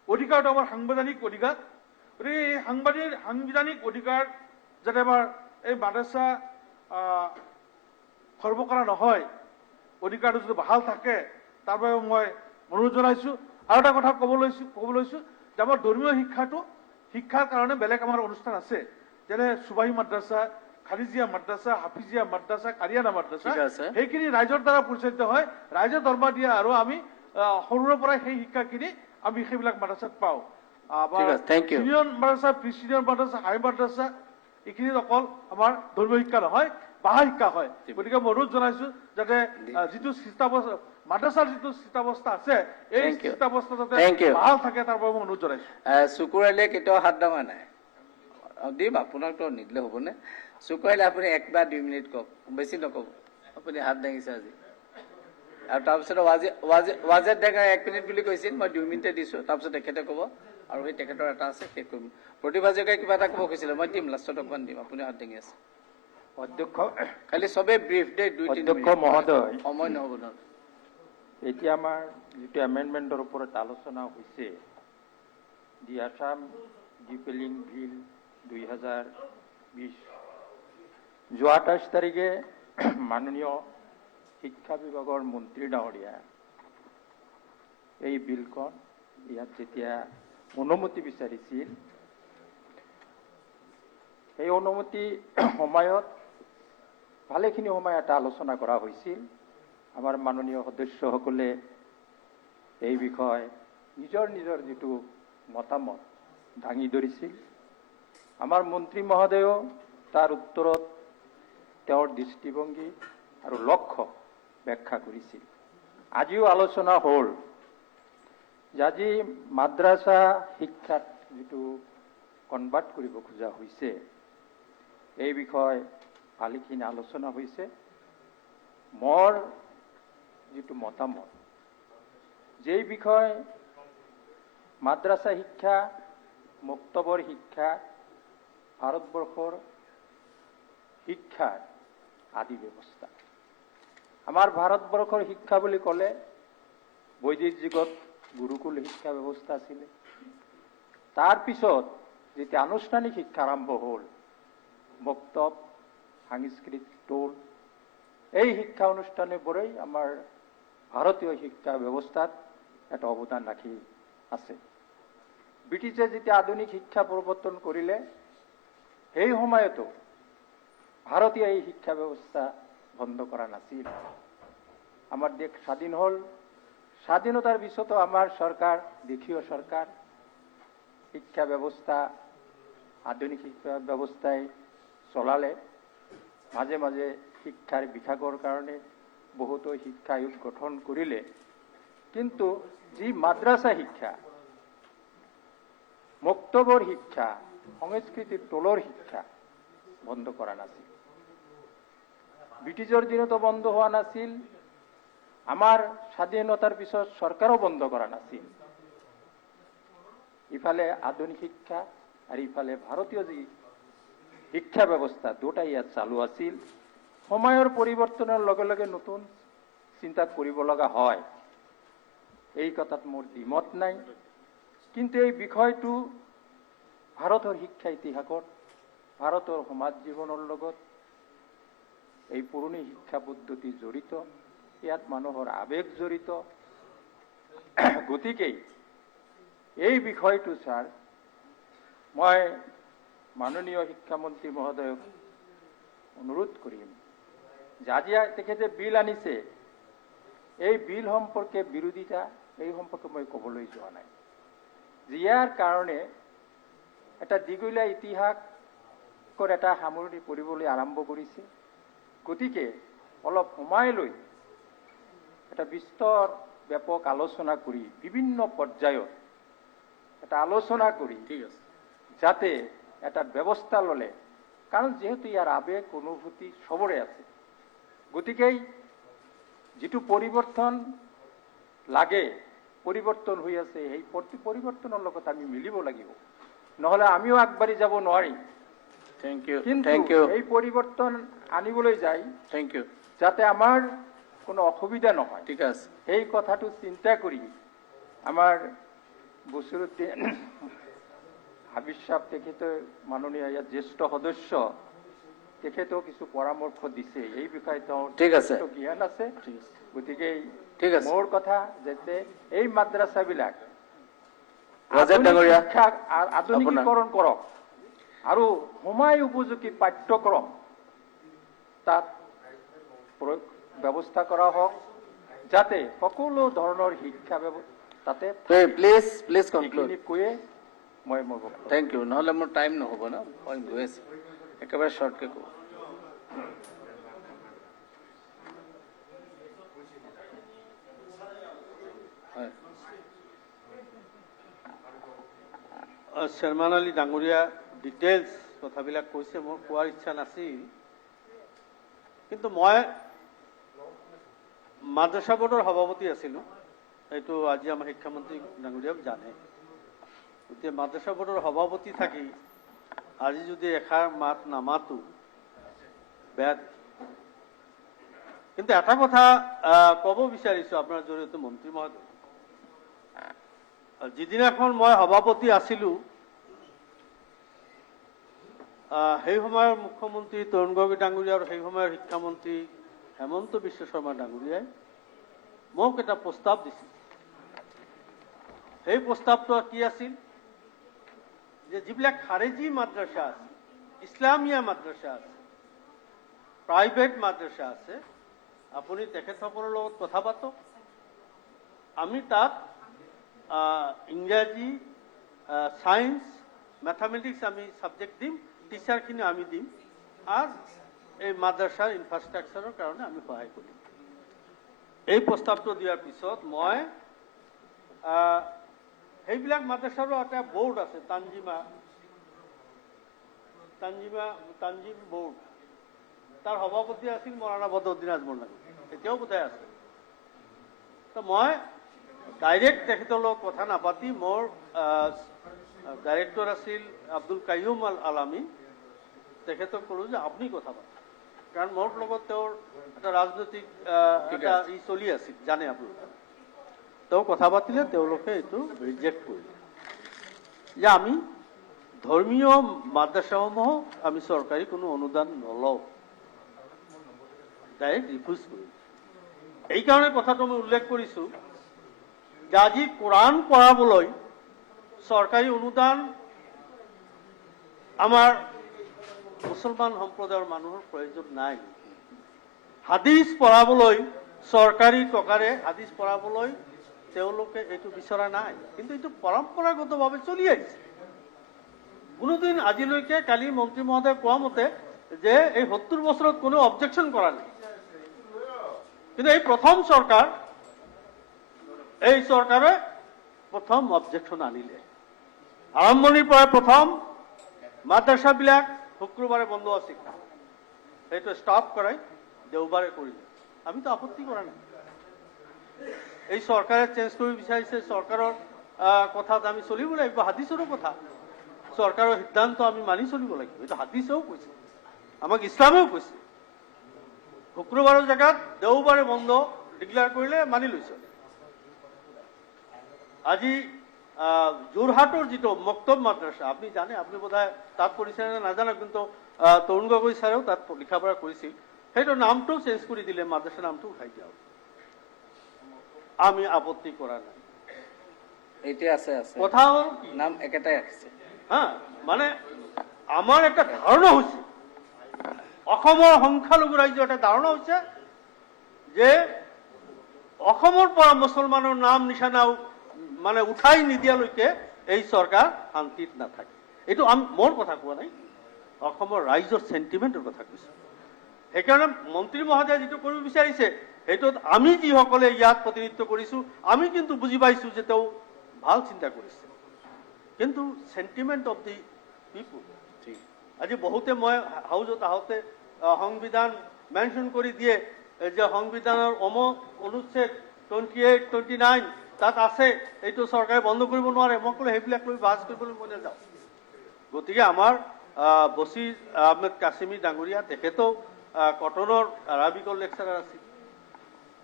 অধিকাৰটো আমাৰ সাংবিধানিক অধিকাৰ, গতিকে এই সাংবিধানিক অধিকাৰ যাতে আমাৰ এই মাদ্ৰাসা খৰ্ব কৰা নহয়, অধিকাৰটো যদি বাহাল থাকে, তাৰ বাবে মই অনুৰোধ জনাইছোঁ। আৰু এটা কথা ক'ব লৈছোঁ যে আমাৰ ধৰ্মীয় শিক্ষাৰ কাৰণে বেলেগ আমাৰ অনুষ্ঠান আছে, যেনে সুবাহী মাদ্ৰাসা, খালিজিয়া মাদ্ৰাসা, হাফিজিয়া মাদ্ৰাসা, কাৰিয়ানা মাদ্ৰাসা, সেইখিনি ৰাইজৰ দ্বাৰা পৰিচালিত হয়, ৰাইজে দৰমহা দিয়ে আৰু আমি সৰুৰে পৰাই সেই শিক্ষাখিনি আমি সেইবিলাক মাদ্ৰাসাত পাওঁ। চিনিয়ৰ মাদ্ৰাসা, প্ৰি চিনিয়ৰ মাদ্ৰাসা, হাই মাদ্ৰাসা, এইখিনিত অকল আমাৰ ধৰ্মীয় শিক্ষা নহয়, ভাষা শিক্ষা হয়। গতিকে মই অনুৰোধ জনাইছোঁ যাতে যিটো মাদ্ৰাছাৰ যিটো স্থিতাৱস্থা আছে, এই স্থিতাৱস্থা যাতে ভাল থাকে, তাৰ বাবে মই অনুৰোধ জনাইছোঁ। চুকুৰ আলীয়ে কেতিয়াও হাত দাঙা নাই। দিম আপোনাকতো নিদিলে হ'বনে? চুকুৰ আলী আপুনি 1 বা 2 মিনিট কওক, বেছি নক'ব। আপুনি হাত দাঙিছে আজি। আৰু তাৰপিছত ৱাজেদ ডেকাই 1 মিনিট বুলি কৈছিল, মই 2 মিনিটে দিছোঁ, তাৰপিছত তেখেতে ক'ব আৰু সেই তেখেতৰ এটা আছে, শেষ কৰিম। প্ৰতিভা হাজৰিকাই কিবা এটা ক'ব কৈছিলে, মই দিম, লাষ্টত অকণমান দিম। আপুনি হাত দাঙি আছে। অধ্যক্ষ খালি চবেই ব্ৰিফ দেই, 2-3 অধ্যক্ষ মহোদয়, সময় নহ'ব নহয়। এতিয়া আমাৰ যিটো এমেণ্ডমেণ্টৰ ওপৰত আলোচনা হৈছে, দি আছাম ৰিপিলিং বিল 2020, যোৱা 28 তাৰিখে মাননীয় শিক্ষা বিভাগৰ মন্ত্ৰী ডাঙৰীয়া এই বিলখন ইয়াত যেতিয়া অনুমতি বিচাৰিছিল, সেই অনুমতি সময়ত ভালেখিনি সময় এটা আলোচনা কৰা হৈছিল। আমাৰ মাননীয় সদস্যসকলে এই বিষয়ে নিজৰ যিটো মতামত দাঙি ধৰিছিল। আমাৰ মন্ত্ৰী মহোদয়েও তাৰ উত্তৰত তেওঁৰ দৃষ্টিভংগী আৰু লক্ষ্য ব্যাখ্যা কৰিছিল। আজিও আলোচনা হ'ল যে আজি মাদ্ৰাসা শিক্ষাত যিটো কনভাৰ্ট কৰিব খোজা হৈছে, এই বিষয়ে ভালেখিনি আলোচনা হৈছে। মোৰ যিটো মতামত, যেই বিষয় মাদ্ৰাসা শিক্ষা, মুক্তবৰ শিক্ষা ভাৰতবৰ্ষৰ শিক্ষাৰ আদি ব্যৱস্থা। আমাৰ ভাৰতবৰ্ষৰ শিক্ষা বুলি ক'লে বৈদিক যুগত গুৰুকুল শিক্ষা ব্যৱস্থা আছিলে। তাৰ পিছত যেতিয়া আনুষ্ঠানিক শিক্ষা আৰম্ভ হ'ল, মক্তব, সাংস্কৃত টোল, এই শিক্ষা অনুষ্ঠানবোৰেই আমাৰ ভাৰতীয় শিক্ষা ব্যৱস্থাত এটা অৱদান ৰাখি আছে। ব্ৰিটিছে যেতিয়া আধুনিক শিক্ষা প্ৰৱৰ্তন কৰিলে, সেই সময়তো ভাৰতীয় এই শিক্ষা ব্যৱস্থা বন্ধ কৰা নাছিল। আমাৰ দেশ স্বাধীন হ'ল, স্বাধীনতাৰ পিছতো আমাৰ চৰকাৰ, দেশীয় চৰকাৰ, শিক্ষা ব্যৱস্থা, আধুনিক শিক্ষা ব্যৱস্থাই চলালে। মাজে মাজে শিক্ষাৰ বিভাগৰ কাৰণে বহুতো শিক্ষা আয়োগ গঠন কৰিলে, কিন্তু যি মাদ্ৰাছা শিক্ষা, মক্তবৰ শিক্ষা, সংস্কৃতিৰ তলৰ শিক্ষা বন্ধ কৰা নাছিল। ব্ৰিটিছৰ দিনতো বন্ধ হোৱা নাছিল, আমাৰ স্বাধীনতাৰ পিছত চৰকাৰো বন্ধ কৰা নাছিল। ইফালে আধুনিক শিক্ষা আৰু ইফালে ভাৰতীয় যি শিক্ষা ব্যৱস্থা দুটাই ইয়াত চালু আছিল। সময়ৰ পৰিৱৰ্তনৰ লগে লগে নতুন চিন্তা কৰিব লগা হয়, এই কথাত মোৰ দ্বিমত নাই। কিন্তু এই বিষয়টো ভাৰতৰ শিক্ষা ইতিহাসত, ভাৰতৰ সমাজ জীৱনৰ লগত এই পুৰণি শিক্ষা পদ্ধতি জড়িত, ইয়াত মানুহৰ আবেগ জড়িত। গতিকে এই বিষয়টো ছাৰ, মই মাননীয় শিক্ষামন্ত্ৰী মহোদয়ক অনুৰোধ কৰিম যে আজি তেখেতে বিল আনিছে, এই বিল সম্পৰ্কে বিৰোধিতা এই সম্পৰ্কে মই ক'বলৈ যোৱা নাই। ইয়াৰ কাৰণে এটা দীঘলীয়া ইতিহাসৰ এটা সামৰণি পৰিবলৈ আৰম্ভ কৰিছে। গতিকে অলপ সময় লৈ এটা বিস্তৰ ব্যাপক আলোচনা কৰি বিভিন্ন পৰ্যায়ত এটা আলোচনা কৰি যাতে এটা ব্যৱস্থা ল'লে, কাৰণ যিহেতু ইয়াৰ আবেগ অনুভূতি সবৰে আছে, গতিকে যিটো পৰিৱৰ্তন লাগে, পৰিৱৰ্তন হৈ আছে, সেই পৰিৱৰ্তনৰ লগত আমি মিলিব লাগিব, নহ'লে আমিও আগবাঢ়ি যাব নোৱাৰিম। কিন্তু এই পৰিৱৰ্তন আনিবলৈ যায় যাতে আমাৰ কোনো অসুবিধা নহয়, ঠিক আছে, সেই কথাটো চিন্তা কৰি আমাৰ বছিৰুদ্দিন হাবিজ সাহেব তেখেতে মাননীয় ইয়াত জ্যেষ্ঠ সদস্য, তেখেতেও কিছু পৰামৰ্শ দিছে, এই বিষয়ে তেওঁৰ জ্ঞান আছে। গতিকে মোৰ কথা যাতে এই মাদ্ৰাছাবিলাক আধুনিকীকৰণ কৰক আৰু সময় উপযোগী পাঠ্যক্ৰম তাত ব্যৱস্থা কৰা হওক, যাতে সকলো ধৰণৰ শিক্ষা তাতে কৈয়ে মই থেংক ইউ। নহ'লে মোৰ টাইম নহ'ব ন, মই গৈ আছোঁ, একেবাৰে শ্বৰ্টকৈ কওঁ। শ্বেৰমান আলী ডাঙৰীয়া ডিটেইলছ কথাবিলাক কৈছে, মোৰ কোৱাৰ ইচ্ছা নাছিল। কিন্তু মই মাদ্ৰাছা বোৰ্ডৰ সভাপতি আছিলোঁ, এইটো আজি আমাৰ শিক্ষামন্ত্ৰী ডাঙৰীয়াক জানে। গতিকে মাদ্ৰাছা বোৰ্ডৰ সভাপতি থাকি আজি যদি এষাৰ মাত নামাতো বেয়া। কিন্তু এটা কথা ক'ব বিচাৰিছোঁ আপোনাৰ জৰিয়তে মন্ত্ৰী মহোদয়, যিদিনাখন মই সভাপতি আছিলোঁ সেই সময়ৰ মুখ্যমন্ত্ৰী তৰুণ গগৈ ডাঙৰীয়া আৰু সেই সময়ৰ শিক্ষামন্ত্ৰী হেমন্ত বিশ্ব শৰ্মা ডাঙৰীয়াই মোক এটা প্ৰস্তাৱ দিছিল। সেই প্ৰস্তাৱটো কি আছিল যে যিবিলাক খাৰেজী মাদ্ৰাছা আছে, ইছলামীয়া মাদ্ৰাছা আছে, প্ৰাইভেট মাদ্ৰাছা আছে, আপুনি তেখেতসকলৰ লগত কথা পাতক, আমি তাত ইংৰাজী, ছায়েন্স, মেথামেটিক্স আমি ছাবজেক্ট দিম, টিচাৰখিনি আমি দিম, আৰু এই মাদ্ৰাছাৰ ইনফ্ৰাষ্ট্ৰাকচাৰৰ কাৰণে আমি সহায় কৰিম। এই প্ৰস্তাৱটো দিয়াৰ পিছত মই সেইবিলাক মাদ্ৰাছাৰো এটা বোৰ্ড আছে, তানজিম বোৰ্ড, তাৰ সভাপতি আছিল মৌলানা বদৰুদ্দিন আজমল নাগৰ, এতিয়াও বোধহয় আছে। তো মই ডাইৰেক্ট তেখেতৰ লগত কথা নাপাতি মোৰ ডাইৰেক্টৰ আছিল আব্দুল কাইয়ুম আল আলামী, তেখেতক ক'লোঁ যে আপুনি কথা পাতক, কাৰণ মোৰ লগত তেওঁৰ এটা ৰাজনৈতিক এটা চলি আছিল, জানে আপোনালোকে। তেওঁ কথা পাতিলে, তেওঁলোকে এইটো ৰিজেক্ট কৰিলে যে আমি ধৰ্মীয় মাদ্ৰাছাসমূহক আমি চৰকাৰী কোনো অনুদান নলওঁ, ডাইৰেক্ট ৰিফিউজ কৰিলে। এইকাৰণে কথাটো মই উল্লেখ কৰিছোঁ যে আজি কোৰাণ পঢ়াবলৈ চৰকাৰী অনুদান আমাৰ মুছলমান সম্প্ৰদায়ৰ মানুহৰ প্ৰয়োজন নাই। হাদিছ পঢ়াবলৈ চৰকাৰী টকাৰে হাদিছ পঢ়াবলৈ তেওঁলোকে এইটো বিচৰা নাই, কিন্তু এইটো পৰম্পৰাগতভাৱে চলি আহিছে। কোনোদিন আজিলৈকে, কালি মন্ত্ৰী মহোদয়ে কোৱা মতে যে এই 70 বছৰত কোনো অবজেকশন কৰা নাই, কিন্তু এই প্ৰথম চৰকাৰ, এই চৰকাৰে প্ৰথম অবজেকশন আনিলে। আৰম্ভণিৰ পৰা প্ৰথম মাদ্ৰাসাবিলাক শুক্ৰবাৰে বন্ধ আছিল, সেইটো ষ্টপ কৰাই দেওবাৰে কৰিলে। আমিতো আপত্তি কৰা নাই। এই চৰকাৰে চেঞ্জ কৰিব বিচাৰিছে, চৰকাৰৰ কথাত আমি চলিব লাগিব, হাদিছৰো কথা, চৰকাৰৰ সিদ্ধান্ত আমি মানি চলিব লাগিব। এইটো হাদিছেও কৈছে, আমাক ইছলামেও কৈছে। শুক্ৰবাৰৰ জেগাত দেওবাৰে বন্ধ ডিক্লেয়াৰ কৰিলে, মানি লৈছে। আজি যোৰহাটৰ যিটো মক্তব মাদ্ৰাসা, আপুনি জানে, আপুনি বোধহয় তাত পঢ়িছে নে নাজানো, কিন্তু তৰুণ গগৈ ছাৰেও তাত লিখা পঢ়া কৰিছিল। সেইটো নামটো চেঞ্জ কৰি দিলে, মাদ্ৰাসা নামটো উঠাই দিয়া হ'ল। আমি আপত্তি কৰা নাই। এতিয়া আছে আছে, কথা হ'ল কি, নাম একেটাই আছে। হা, মানে আমাৰ এটা ধাৰণা হৈছে, অসমৰ সংখ্যালঘু ৰাজ্যৰ এটা ধাৰণা হৈছে যে অসমৰ পৰা মুছলমানৰ নাম নিশানা মানে উঠাই নিদিয়ালৈকে এই চৰকাৰ শান্তিত নাথাকে। এইটো মোৰ কথা কোৱা নাই, অসমৰ ৰাইজৰ চেণ্টিমেণ্টৰ কথা কৈছো। সেইকাৰণে মন্ত্ৰী মহোদয়ে যিটো কৰিব বিচাৰিছে, সেইটোত আমি যিসকলে ইয়াত প্ৰতিনিধিত্ব কৰিছো, আমি কিন্তু বুজি পাইছো যে তেওঁ ভাল চিন্তা কৰিছে, কিন্তু চেণ্টিমেণ্ট অফ দি পিপুল। আজি বহুতে, মই হাউজত আহোঁতে সংবিধান মেনশ্যন কৰি দিয়ে যে সংবিধানৰ অনুচ্ছেদ 28, 29 তাত আছে, এইটো চৰকাৰে বন্ধ কৰিব নোৱাৰে। মই ক'লো সেইবিলাক লৈ বাছ কৰিবলৈ মই নাযাওঁ। গতিকে আমাৰ বছিৰ আহমেদ কাছিমি ডাঙৰীয়া, তেখেতেও কটনৰ আৰবিকৰ লেকচাৰাৰ আছিল,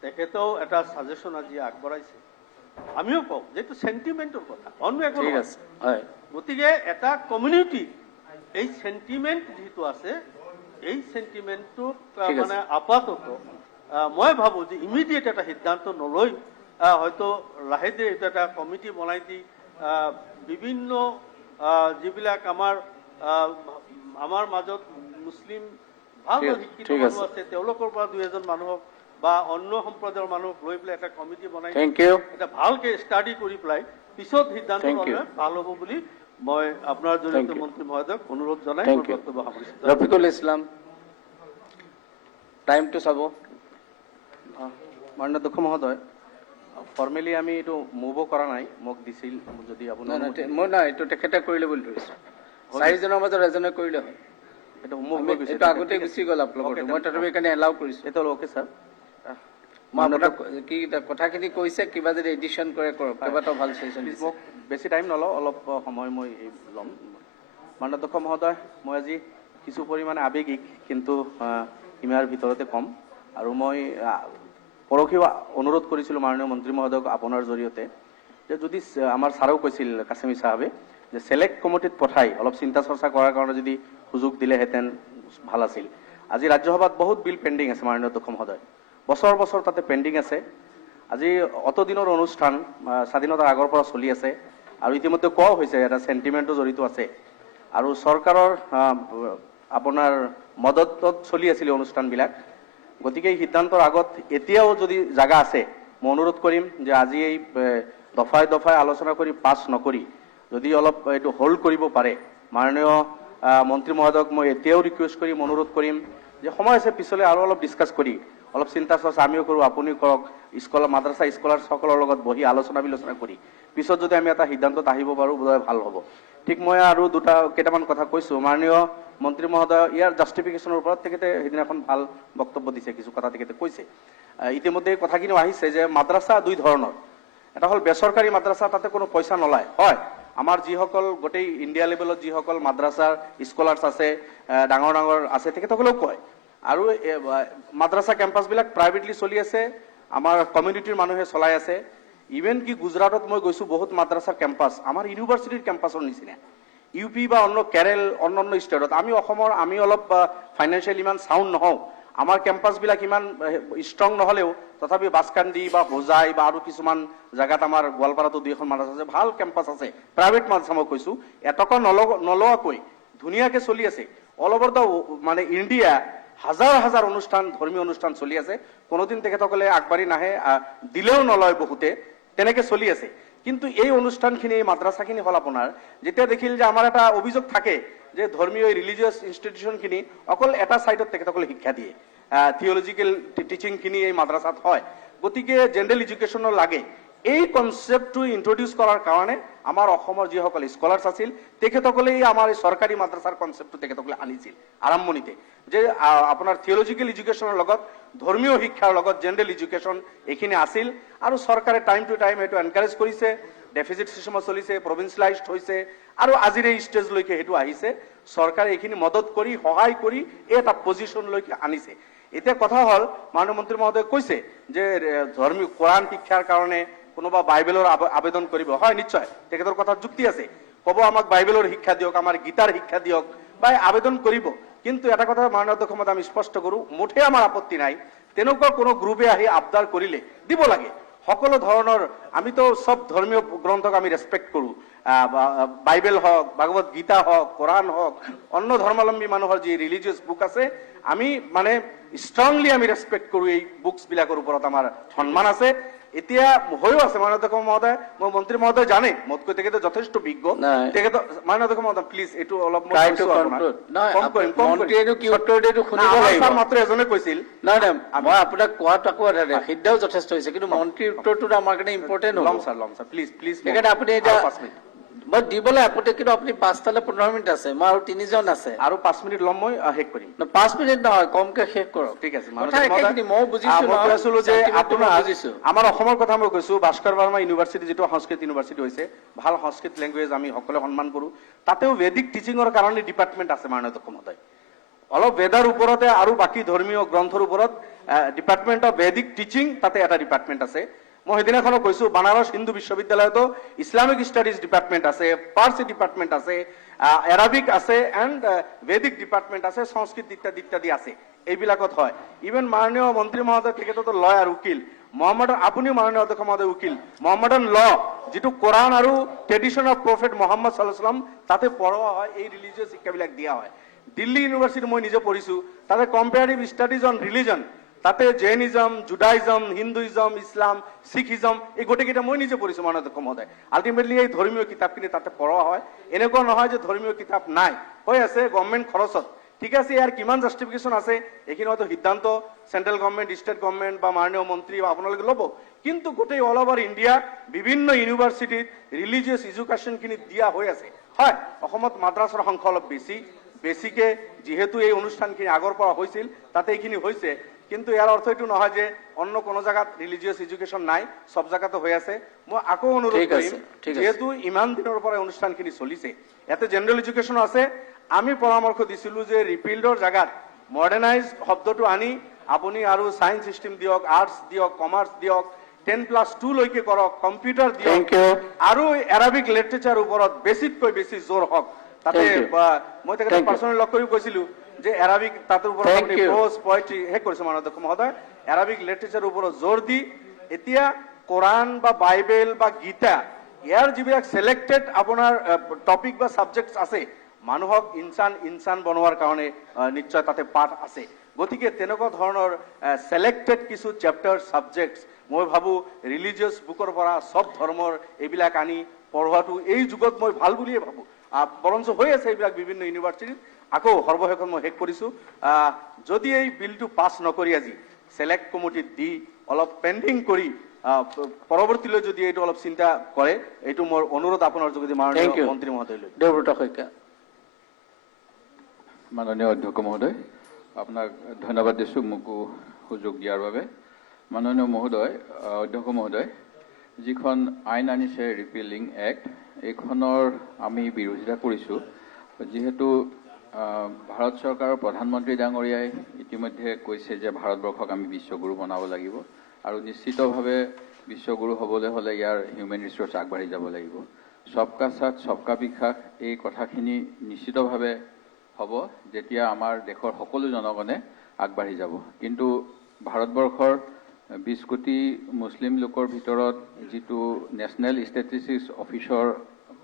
তেখেতেও এটা ছাজেশ্যন আজি আগবঢ়াইছে। আমিও কওঁ যে এইটো চেণ্টিমেণ্টৰ কথা, অন্য একো নহয়। গতিকে এটা কমিউনিটি এই চেণ্টিমেণ্ট যিটো আছে, এই চেণ্টিমেণ্টটো মানে আপাতত মই ভাবোঁ যে ইমিডিয়েট এটা সিদ্ধান্ত নলৈ হয়তো লাহে ধীৰে এইটো এটা কমিটি বনাই দি বিভিন্ন যিবিলাক আমাৰ মাজত মুছলিম ভাল শিক্ষিত মানুহ আছে, তেওঁলোকৰ পৰা 2-এজন মানুহক বা অন্য সম্প্ৰদায়ৰ মানুহক লৈ পেলাই এটা কমিটি বনাই এটা ভালকে ষ্টাডি কৰি পেলাই পিছত সিদ্ধান্ত ল'লে ভাল হ'ব বুলি মই আপোনাৰ জৰিয়তে মন্ত্ৰী মহোদয়ক অনুৰোধ জনাই মোৰ বক্তব্য সামৰিছোঁ। ৰফিকুল ইছলাম, টাইমটো চাব। মাননীয় অধ্যক্ষ মহোদয়, ফৰ্মেলি আমি এইটো মুভো কৰা নাই, মোক দিছিল যদি আপোনাৰ মই নাই, এইটো তেখেতে কৰিলে বুলি ধৰিছোঁ। 4জনৰ মাজত এজনে কৰিলে হয়, এইটো মুভ হৈ গৈছে, এইটো আগতে গুচি গ'ল আপোনালোকৰ। মই তথাপি সেইকাৰণে এলাউ কৰিছোঁ। এইটো অ'কে ছাৰ। মই আপোনাক কি কথাখিনি কৈছে, কিবা যদি এডিশ্যন কৰে কৰক, কেইবাটাও ভাল চেশ্যন প্লিজ মোক বেছি টাইম নলওঁ, অলপ সময় মই ল'ম। মাননীয় অধ্যক্ষ মহোদয়, মই আজি কিছু পৰিমাণে আৱেগিক, কিন্তু সীমাৰ ভিতৰতে কম। আৰু মই পৰহিও অনুৰোধ কৰিছিলোঁ মাননীয় মন্ত্ৰী মহোদয়ক আপোনাৰ জৰিয়তে, যে যদি আমাৰ ছাৰেও কৈছিল কাছিমি চাহাবে যে ছেলেক্ট কমিটিত পঠাই অলপ চিন্তা চৰ্চা কৰাৰ কাৰণে যদি সুযোগ দিলেহেঁতেন ভাল আছিল। আজি ৰাজ্যসভাত বহুত বিল পেণ্ডিং আছে মাননীয় অধ্যক্ষ মহোদয়, বছৰ বছৰ তাতে পেণ্ডিং আছে। আজি অতদিনৰ অনুষ্ঠান স্বাধীনতাৰ আগৰ পৰা চলি আছে, আৰু ইতিমধ্যে কোৱাও হৈছে এটা চেণ্টিমেণ্টো জড়িত আছে। আৰু চৰকাৰৰ আপোনাৰ মদতত চলি আছিলে অনুষ্ঠানবিলাক। গতিকে এই সিদ্ধান্তৰ আগত এতিয়াও যদি জাগা আছে, মই অনুৰোধ কৰিম যে আজি এই দফাই দফাই আলোচনা কৰি পাছ নকৰি যদি অলপ এইটো হোল্ড কৰিব পাৰে, মাননীয় মন্ত্ৰী মহোদয়ক মই এতিয়াও ৰিকুৱেষ্ট কৰিম, অনুৰোধ কৰিম যে সময় আছে পিছলৈ আৰু অলপ ডিছকাছ কৰি অলপ চিন্তা চৰ্চা আমিও কৰোঁ, আপুনিও কৰক, মাদ্ৰাছা স্কলাৰসকলৰ লগত বহি আলোচনা বিলোচনা কৰি পিছত যদি আমি এটা সিদ্ধান্তত আহিব পাৰোঁ বোধহয় ভাল হ'ব। ঠিক মই আৰু কেইটামান কথা কৈছোঁ। মাননীয় মন্ত্ৰী মহোদয় ইয়াৰ জাষ্টিফিকেশ্যনৰ ওপৰত তেখেতে সেইদিনাখন ভাল বক্তব্য দিছে, কিছু কথা তেখেতে কৈছে। ইতিমধ্যে কথাখিনিও আহিছে যে মাদ্ৰাছা দুই ধৰণৰ, এটা হ'ল বেচৰকাৰী মাদ্ৰাছা, তাতে কোনো পইচা নলয়। হয়, আমাৰ যিসকল গোটেই ইণ্ডিয়া লেভেলত যিসকল মাদ্ৰাছাৰ স্কলাৰ্ছ আছে, ডাঙৰ ডাঙৰ আছে, তেখেতসকলেও কয়। আৰু মাদ্ৰাছা কেম্পাছবিলাক প্ৰাইভেটলি চলি আছে, আমাৰ কমিউনিটিৰ মানুহে চলাই আছে। ইভেন কি গুজৰাটত মই গৈছোঁ, বহুত মাদ্ৰাছাৰ কেম্পাছ আমাৰ ইউনিভাৰ্চিটিৰ কেম্পাছৰ নিচিনা। ইউ পি বা অন্য কেৰেল অন্যান্য ষ্টেটত, আমি অলপ ফাইনেন্সিয়েলি ইমান চাউণ্ড নহওঁ, আমাৰ কেম্পাছবিলাক ইমান ষ্ট্ৰং নহ'লেও তথাপি বাছকান্দি বা হোজাই বা আৰু কিছুমান জেগাত আমাৰ গোৱালপাৰাতো 2-এখন মাদ্ৰাছা আছে, ভাল কেম্পাছ আছে, প্ৰাইভেট মাদ্ৰাছা মই কৈছোঁ, এটকা নলোৱাকৈ ধুনীয়াকৈ চলি আছে। অল অভাৰ দ্য মানে ইণ্ডিয়া হাজাৰ হাজাৰ অনুষ্ঠান, ধৰ্মীয় অনুষ্ঠান চলি আছে। কোনোদিন তেখেতসকলে আগবাঢ়ি নাহে, দিলেও নলয় বহুতে, তেনেকৈ চলি আছে। কিন্তু এই অনুষ্ঠানখিনি এই মাদ্ৰাছাখিনি হ'ল আপোনাৰ যেতিয়া দেখিল যে আমাৰ এটা অভিযোগ থাকে যে ধৰ্মীয় ৰিলিজিয়াছ ইনষ্টিটিউশ্যনখিনি অকল এটা ছাইডত তেখেতসকলে শিক্ষা দিয়ে থিঅলজিকেল টিচিংখিনি এই মাদ্ৰাছাত হয় গতিকে জেনেৰেল এডুকেশ্যনৰ লাগে এই কনচেপ্টটো ইন্ট্ৰডিউচ কৰাৰ কাৰণে আমাৰ অসমৰ যিসকল স্কলাৰ্ছ আছিল তেখেতসকলেই আমাৰ এই চৰকাৰী মাদ্ৰাছাৰ কনচেপ্টটো তেখেতসকলে আনিছিল আৰম্ভণিতে যে আপোনাৰ থিঅলজিকেল এডুকেশ্যনৰ লগত ধৰ্মীয় শিক্ষাৰ লগত জেনেৰেল এডুকেশ্যন এইখিনি আছিল আৰু চৰকাৰে টাইম টু টাইম সেইটো এনকাৰেজ কৰিছে ডেফিচিট চিষ্টেমত চলিছে প্ৰভিন্সিয়েলাইজড হৈছে আৰু আজিৰ এই ষ্টেজলৈকে সেইটো আহিছে চৰকাৰে এইখিনি মদত কৰি সহায় কৰি এটা পজিশ্যনলৈকে আনিছে এতিয়া কথা হ'ল মাননীয় মন্ত্ৰী মহোদয়ে কৈছে যে ধৰ্মীয় কোৰাণ শিক্ষাৰ কাৰণে কোনোবা বাইবেলৰ আবেদন কৰিব হয় নিশ্চয় তেখেতৰ কথাত যুক্তি আছে ক'ব আমাক বাইবেলৰ শিক্ষা দিয়ক আমাৰ গীতাৰ শিক্ষা দিয়ক বা আবেদন কৰিব কিন্তু এটা কথা মাননীয় অধ্যক্ষ মহোদয় আমি স্পষ্ট কৰোঁ মুঠে আমাৰ আপত্তি নাই তেনেকুৱা কোনো গ্ৰুপে আহি আবদাৰ কৰিলে দিব লাগে সকলো ধৰণৰ আমিতো সব ধৰ্মীয় গ্ৰন্থক আমি ৰেসপেক্ট কৰোঁ বাইবেল হওক ভাগৱত গীতা হওক কোৰাণ হওক অন্য ধৰ্মাৱলম্বী মানুহৰ যি ৰিলিজিয়াছ বুক আছে আমি মানে ষ্ট্ৰংলি আমি ৰেসপেক্ট কৰোঁ এই বুকছ বিলাকৰ ওপৰত আমাৰ সন্মান আছে এতিয়া হৈও আছে মাননীয় অধ্যক্ষ মহোদয় মই মন্ত্ৰী মহোদয় জানে মোতকৈ তেখেত যথেষ্ট বিজ্ঞ তেখেত মাননীয় অধ্যক্ষ মহোদয় প্লিজ এইটো অলপ মাত্ৰ এজনে কৈছিল নাই মই আপোনাক কোৱাত আকৌ সিদ্ধাও যথেষ্ট হৈছে কিন্তু মন্ত্ৰীৰ উত্তৰটো আমাৰ কাৰণে ইম্পৰ্টেণ্ট ল'ম ছাৰ প্লিজ প্লিজ সেইকাৰণে আপুনি এতিয়া মই দিবলৈ আপত্তি কিন্তু আপুনি 5টালৈ 15 মিনিট আছে মই আৰু 3জন আছে আৰু 5 মিনিট ল'ম মই শেষ কৰিম 5 মিনিট নহয় কমকে শেষ কৰক ঠিক আছে মই বুজিছো যে আপোনাৰ আমাৰ অসমৰ কথা মই কৈছো ভাস্কৰ বৰ্মা ইউনিভাৰ্চিটি যিটো সংস্কৃত ইউনিভাৰ্চিটি হৈছে ভাল সংস্কৃত লেংগুৱেজ আমি সকলোৱে সন্মান কৰোঁ তাতেও বেদিক টিচিঙৰ কাৰণে ডিপাৰ্টমেণ্ট আছে মাননীয় অধ্যক্ষ মহোদয় অলপ বেদাৰ ওপৰতে আৰু বাকী ধৰ্মীয় গ্ৰন্থৰ ওপৰত ডিপাৰ্টমেণ্ট অফ বেদিক টিচিং তাতে এটা ডিপাৰ্টমেণ্ট আছে মই সেইদিনাখনো কৈছো বানাৰস হিন্দু বিশ্ববিদ্যালয়তো ইছলামিক ষ্টাডিজ ডিপাৰ্টমেণ্ট আছে পাৰ্চি ডিপাৰ্টমেণ্ট আছে এৰাবিক আছে এণ্ড বেদিক ডিপাৰ্টমেণ্ট আছে সংস্কৃত ইত্যাদি ইত্যাদি আছে এইবিলাকত হয় ইভেন মাননীয় মন্ত্ৰী মহোদয় তেখেততো লয়াৰ উকিল মোহাম্মদ আপুনিও মাননীয় অধ্যক্ষ মহোদয় উকিল মোহাম্মদন ল যিটো কোৰাণ আৰু ট্ৰেডিশ্যন অফ প্ৰফেট মহম্মদ সাল্লাল্লাহু আলাইহি ওয়াসাল্লাম তাতে পঢ়োৱা হয় এই ৰিলিজিয়াছ শিক্ষাবিলাক দিয়া হয় দিল্লী ইউনিভাৰ্চিটি মই নিজে পঢ়িছো তাতে কম্পেয়াৰিভ ষ্টাডিজ অন ৰিলিজন তাতে জৈনিজম জুডাইজম হিন্দুইজম ইছলাম শিখিজম এই গোটেইকেইটা মই নিজে পঢ়িছো মাননীয় অধ্যক্ষ মহোদয় আল্টিমেটলি এই ধৰ্মীয় কিতাপখিনি তাতে পঢ়োৱা হয় এনেকুৱা নহয় যে ধৰ্মীয় কিতাপ নাই হৈ আছে গভৰ্ণমেণ্ট খৰচত ঠিক আছে ইয়াৰ কিমান জাষ্টিফিকেশ্যন আছে এইখিনি হয়তো সিদ্ধান্ত চেণ্ট্ৰেল গভৰ্ণমেণ্ট ষ্টেট গভৰ্ণমেণ্ট বা মাননীয় মন্ত্ৰী বা আপোনালোকে ল'ব কিন্তু গোটেই অল অভাৰ ইণ্ডিয়া বিভিন্ন ইউনিভাৰ্চিটিত ৰিলিজিয়াছ এডুকেশ্যনখিনি দিয়া হৈ আছে হয় অসমত মাদ্ৰাছাৰ সংখ্যা অলপ বেছিকে যিহেতু এই অনুষ্ঠানখিনি আগৰ পৰা হৈছিল তাতে এইখিনি হৈছে কিন্তু ইয়াৰ অৰ্থ এইটো নহয় যে অন্য কোনো জায়গাত ৰিলিজিয়াছ এডুকেশ্যন নাই সব জায়গাতে হৈ আছে মই আকৌ অনুৰোধ কৰিম যেহেতু ইমান দিনৰ পৰা অনুষ্ঠানখিনি চলিছে ইয়াতে জেনাৰেল এডুকেশ্যন আছে আমি পৰামৰ্শ দিছিলো যে ৰিপিল্ডৰ জায়গাত মডাৰ্নাইজ শব্দটো আনি আপুনি আৰু সায়েন্স সিস্টেম দিয়ক আৰ্টছ দিয়ক কমাৰ্চ দিয়ক 10+2 লৈকে কৰক কম্পিউটাৰ দিয়ক আৰু এৰাবিক লিটাৰেচাৰ ওপৰত বেছিতকৈ বেছি জোৰ হওক তাতে মই তেখেতক পাৰ্চনেলি লগ কৰি কৈছিলো যে এৰাবিক তাতৰ ওপৰত আপুনি প্ৰ'জ পয়েট্ৰি হে কৰিছে মাননীয় অধ্যক্ষ মহোদয় এৰাবিক লিটাৰেচাৰ ওপৰত জোৰ দি এতিয়া কোৰাণ বা বাইবেল বা গীতা ইয়াৰ যিবিলাক সিলেক্টেড আপোনাৰ টপিক বা সাবজেক্টছ আছে মানুহক ইনসান বনোৱাৰ কাৰণে নিশ্চয় তাতে পাঠ আছে গতিকে তেনেকুৱা ধৰণৰ সিলেক্টেড কিছু চেপ্টাৰ সাবজেক্টছ মই ভাবো ৰিলিজিয়াছ বুকৰ পৰা সব ধৰ্মৰ এইবিলাক আনি পঢ়োৱাটো এই যুগত মই ভাল বুলিয়ে ভাবো বৰঞ্চ হৈ আছে এইবিলাক বিভিন্ন ইউনিভাৰ্চিটিত আকৌ সৰ্বশেষত মই শেষ কৰিছোঁ যদি এই বিলটো পাছ নকৰি আজি সিলেক্ট কমিটিত দি অলপ পেণ্ডিং কৰি পৰৱৰ্তীলৈ যদি এইটো অলপ চিন্তা কৰে এইটো মোৰ অনুৰোধ আপোনাৰ যোগেদি মাননীয় মন্ত্ৰী মহোদয়লৈ দেৱব্ৰত শইকীয়া মাননীয় অধ্যক্ষ মহোদয় আপোনাক ধন্যবাদ দিছোঁ মোকো সুযোগ দিয়াৰ বাবে মাননীয় মহোদয় অধ্যক্ষ মহোদয় যিখন আইন আনিছে ৰিপিলিং এক্ট এইখনৰ আমি বিৰোধিতা কৰিছোঁ যিহেতু ভাৰত চৰকাৰৰ প্ৰধানমন্ত্ৰী ডাঙৰীয়াই ইতিমধ্যে কৈছে যে ভাৰতবৰ্ষক আমি বিশ্বগুৰু বনাব লাগিব আৰু নিশ্চিতভাৱে বিশ্বগুৰু হ'বলৈ হ'লে ইয়াৰ হিউমেন ৰিচোৰ্চ আগবাঢ়ি যাব লাগিব সবকা সাথ সবকা বিকাশ এই কথাখিনি নিশ্চিতভাৱে হ'ব যেতিয়া আমাৰ দেশৰ সকলো জনগণে আগবাঢ়ি যাব কিন্তু ভাৰতবৰ্ষৰ 20 কোটি মুছলিম লোকৰ ভিতৰত যিটো নেশ্যনেল ষ্টেটিষ্টিক্স অফিচৰ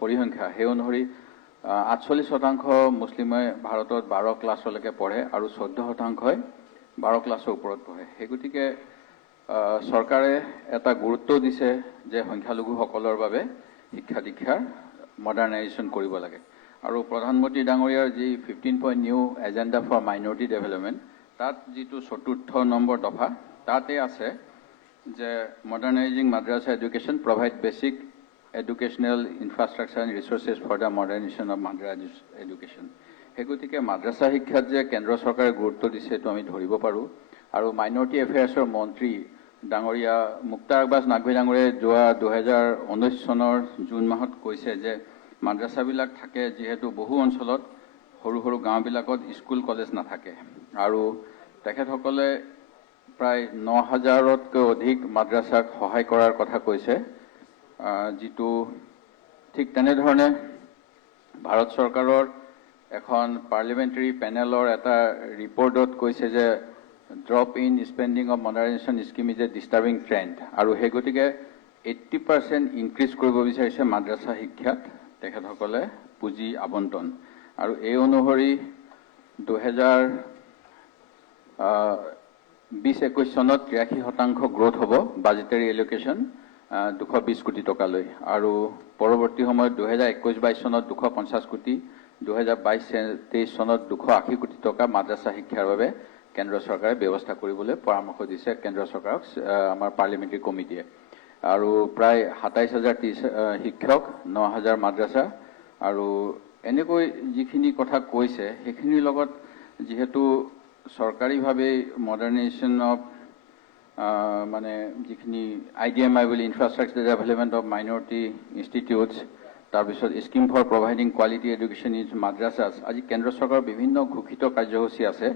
পৰিসংখ্যা সেই অনুসৰি 48% মুছলিমে ভাৰতত 12 ক্লাছলৈকে পঢ়ে আৰু 14% 12 ক্লাছৰ ওপৰত পঢ়ে সেই গতিকে চৰকাৰে এটা গুৰুত্ব দিছে যে সংখ্যালঘুসকলৰ বাবে শিক্ষা দীক্ষাৰ মডাৰ্ণাইজেশ্যন কৰিব লাগে আৰু প্ৰধানমন্ত্ৰী ডাঙৰীয়াৰ যি 15 point new agenda for minority development তাত যিটো 4 নম্বৰ দফা তাতে আছে যে modernising madrasa education provide basic educational infrastructure and resources for the modernisation of madrasa education. সেই গতিকে মাদ্ৰাছা শিক্ষাত যে কেন্দ্ৰ চৰকাৰে গুৰুত্ব দিছে এইটো আমি ধৰিব পাৰোঁ আৰু মাইনৰিটি এফেয়াৰ্ছৰ মন্ত্ৰী ডাঙৰীয়া মুক্তাৰ আব্বাছ নাকভি ডাঙৰীয়াই যোৱা 2019 চনৰ জুন মাহত কৈছে যে মাদ্ৰাছাবিলাক থাকে যিহেতু বহু অঞ্চলত সৰু সৰু গাঁওবিলাকত স্কুল কলেজ নাথাকে আৰু তেখেতসকলে প্ৰায় 9,000তকৈ অধিক মাদ্ৰাছাক সহায় কৰাৰ কথা কৈছে, যিটো ঠিক তেনেধৰণে ভাৰত চৰকাৰৰ এখন পাৰ্লিমেণ্টাৰী পেনেলৰ এটা ৰিপৰ্টত কৈছে যে drop in spending of modernisation scheme is a disturbing trend আৰু সেই গতিকে 80% ইনক্ৰিজ কৰিব বিচাৰিছে মাদ্ৰাছা শিক্ষাত তেখেতসকলে পুঁজি আবণ্টন আৰু এই অনুসৰি 2020-21 চনত 83% গ্ৰোথ হ'ব বাজেটাৰী এলোকেশ্যন 220 কোটি টকালৈ আৰু পৰৱৰ্তী সময়ত 2021-22 চনত 250 কোটি 2022-23 চনত 280 কোটি টকা মাদ্ৰাছা শিক্ষাৰ বাবে কেন্দ্ৰ চৰকাৰে ব্যৱস্থা কৰিবলৈ পৰামৰ্শ দিছে কেন্দ্ৰ চৰকাৰক আমাৰ পাৰ্লিমেণ্টাৰী কমিটিয়ে আৰু প্ৰায় 27,030 শিক্ষক 9,000 মাদ্ৰাছা আৰু এনেকৈ যিখিনি কথা কৈছে সেইখিনিৰ লগত যিহেতু চৰকাৰীভাৱে মডাৰ্ণাইজেশ্যন অফ মানে যিখিনি IDMI বুলি infrastructure development of minority institutes তাৰপিছত scheme for providing quality education in madrasas আজি কেন্দ্ৰ চৰকাৰৰ বিভিন্ন ঘোষিত কাৰ্যসূচী আছে।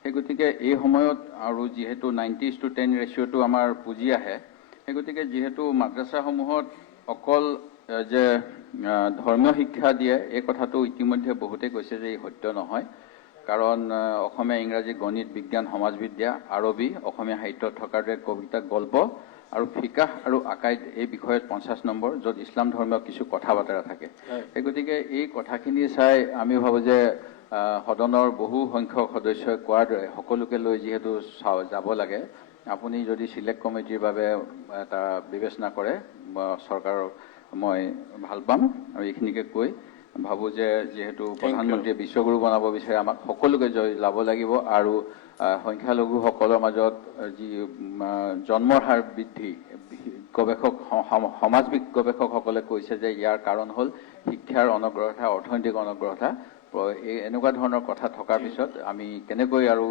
সেই গতিকে এই সময়ত আৰু যিহেতু 90:10 ৰেচিঅ'টো আমাৰ পুঁজি আহে সেই গতিকে যিহেতু মাদ্ৰাছাসমূহত অকল যে ধৰ্মীয় শিক্ষা দিয়ে এই কথাটো ইতিমধ্যে বহুতে কৈছে যে এই সত্য নহয় কাৰণ অসমীয়া ইংৰাজী গণিত বিজ্ঞান সমাজবিদ্যা আৰবী অসমীয়া সাহিত্যত থকাৰ দৰে কবিতা গল্প আৰু ফিকাহ আৰু আকাইদ এই বিষয়ত 50 নম্বৰ য'ত ইছলাম ধৰ্মীয় কিছু কথা বতৰা থাকে। সেই গতিকে এই কথাখিনি চাই আমি ভাবোঁ যে সদনৰ বহু সংখ্যক সদস্যই কোৱাৰ দৰে সকলোকে লৈ যিহেতু যাব লাগে আপুনি যদি চিলেক্ট কমিটিৰ বাবে এটা বিবেচনা কৰে চৰকাৰৰ মই ভাল পাম আৰু এইখিনিকে কৈ ভাবোঁ যে যিহেতু প্ৰধানমন্ত্ৰীয়ে বিশ্বগুৰু বনাব বিচাৰে আমাক সকলোকে যাব লাগিব আৰু সংখ্যালঘুসকলৰ মাজত যি জন্মৰ হাৰ বৃদ্ধি গৱেষক সমাজ গৱেষকসকলে কৈছে যে ইয়াৰ কাৰণ হ'ল শিক্ষাৰ অনগ্ৰহতা অৰ্থনৈতিক অনগ্ৰহতা এই এনেকুৱা ধৰণৰ কথা থকাৰ পিছত আমি কেনেকৈ আৰু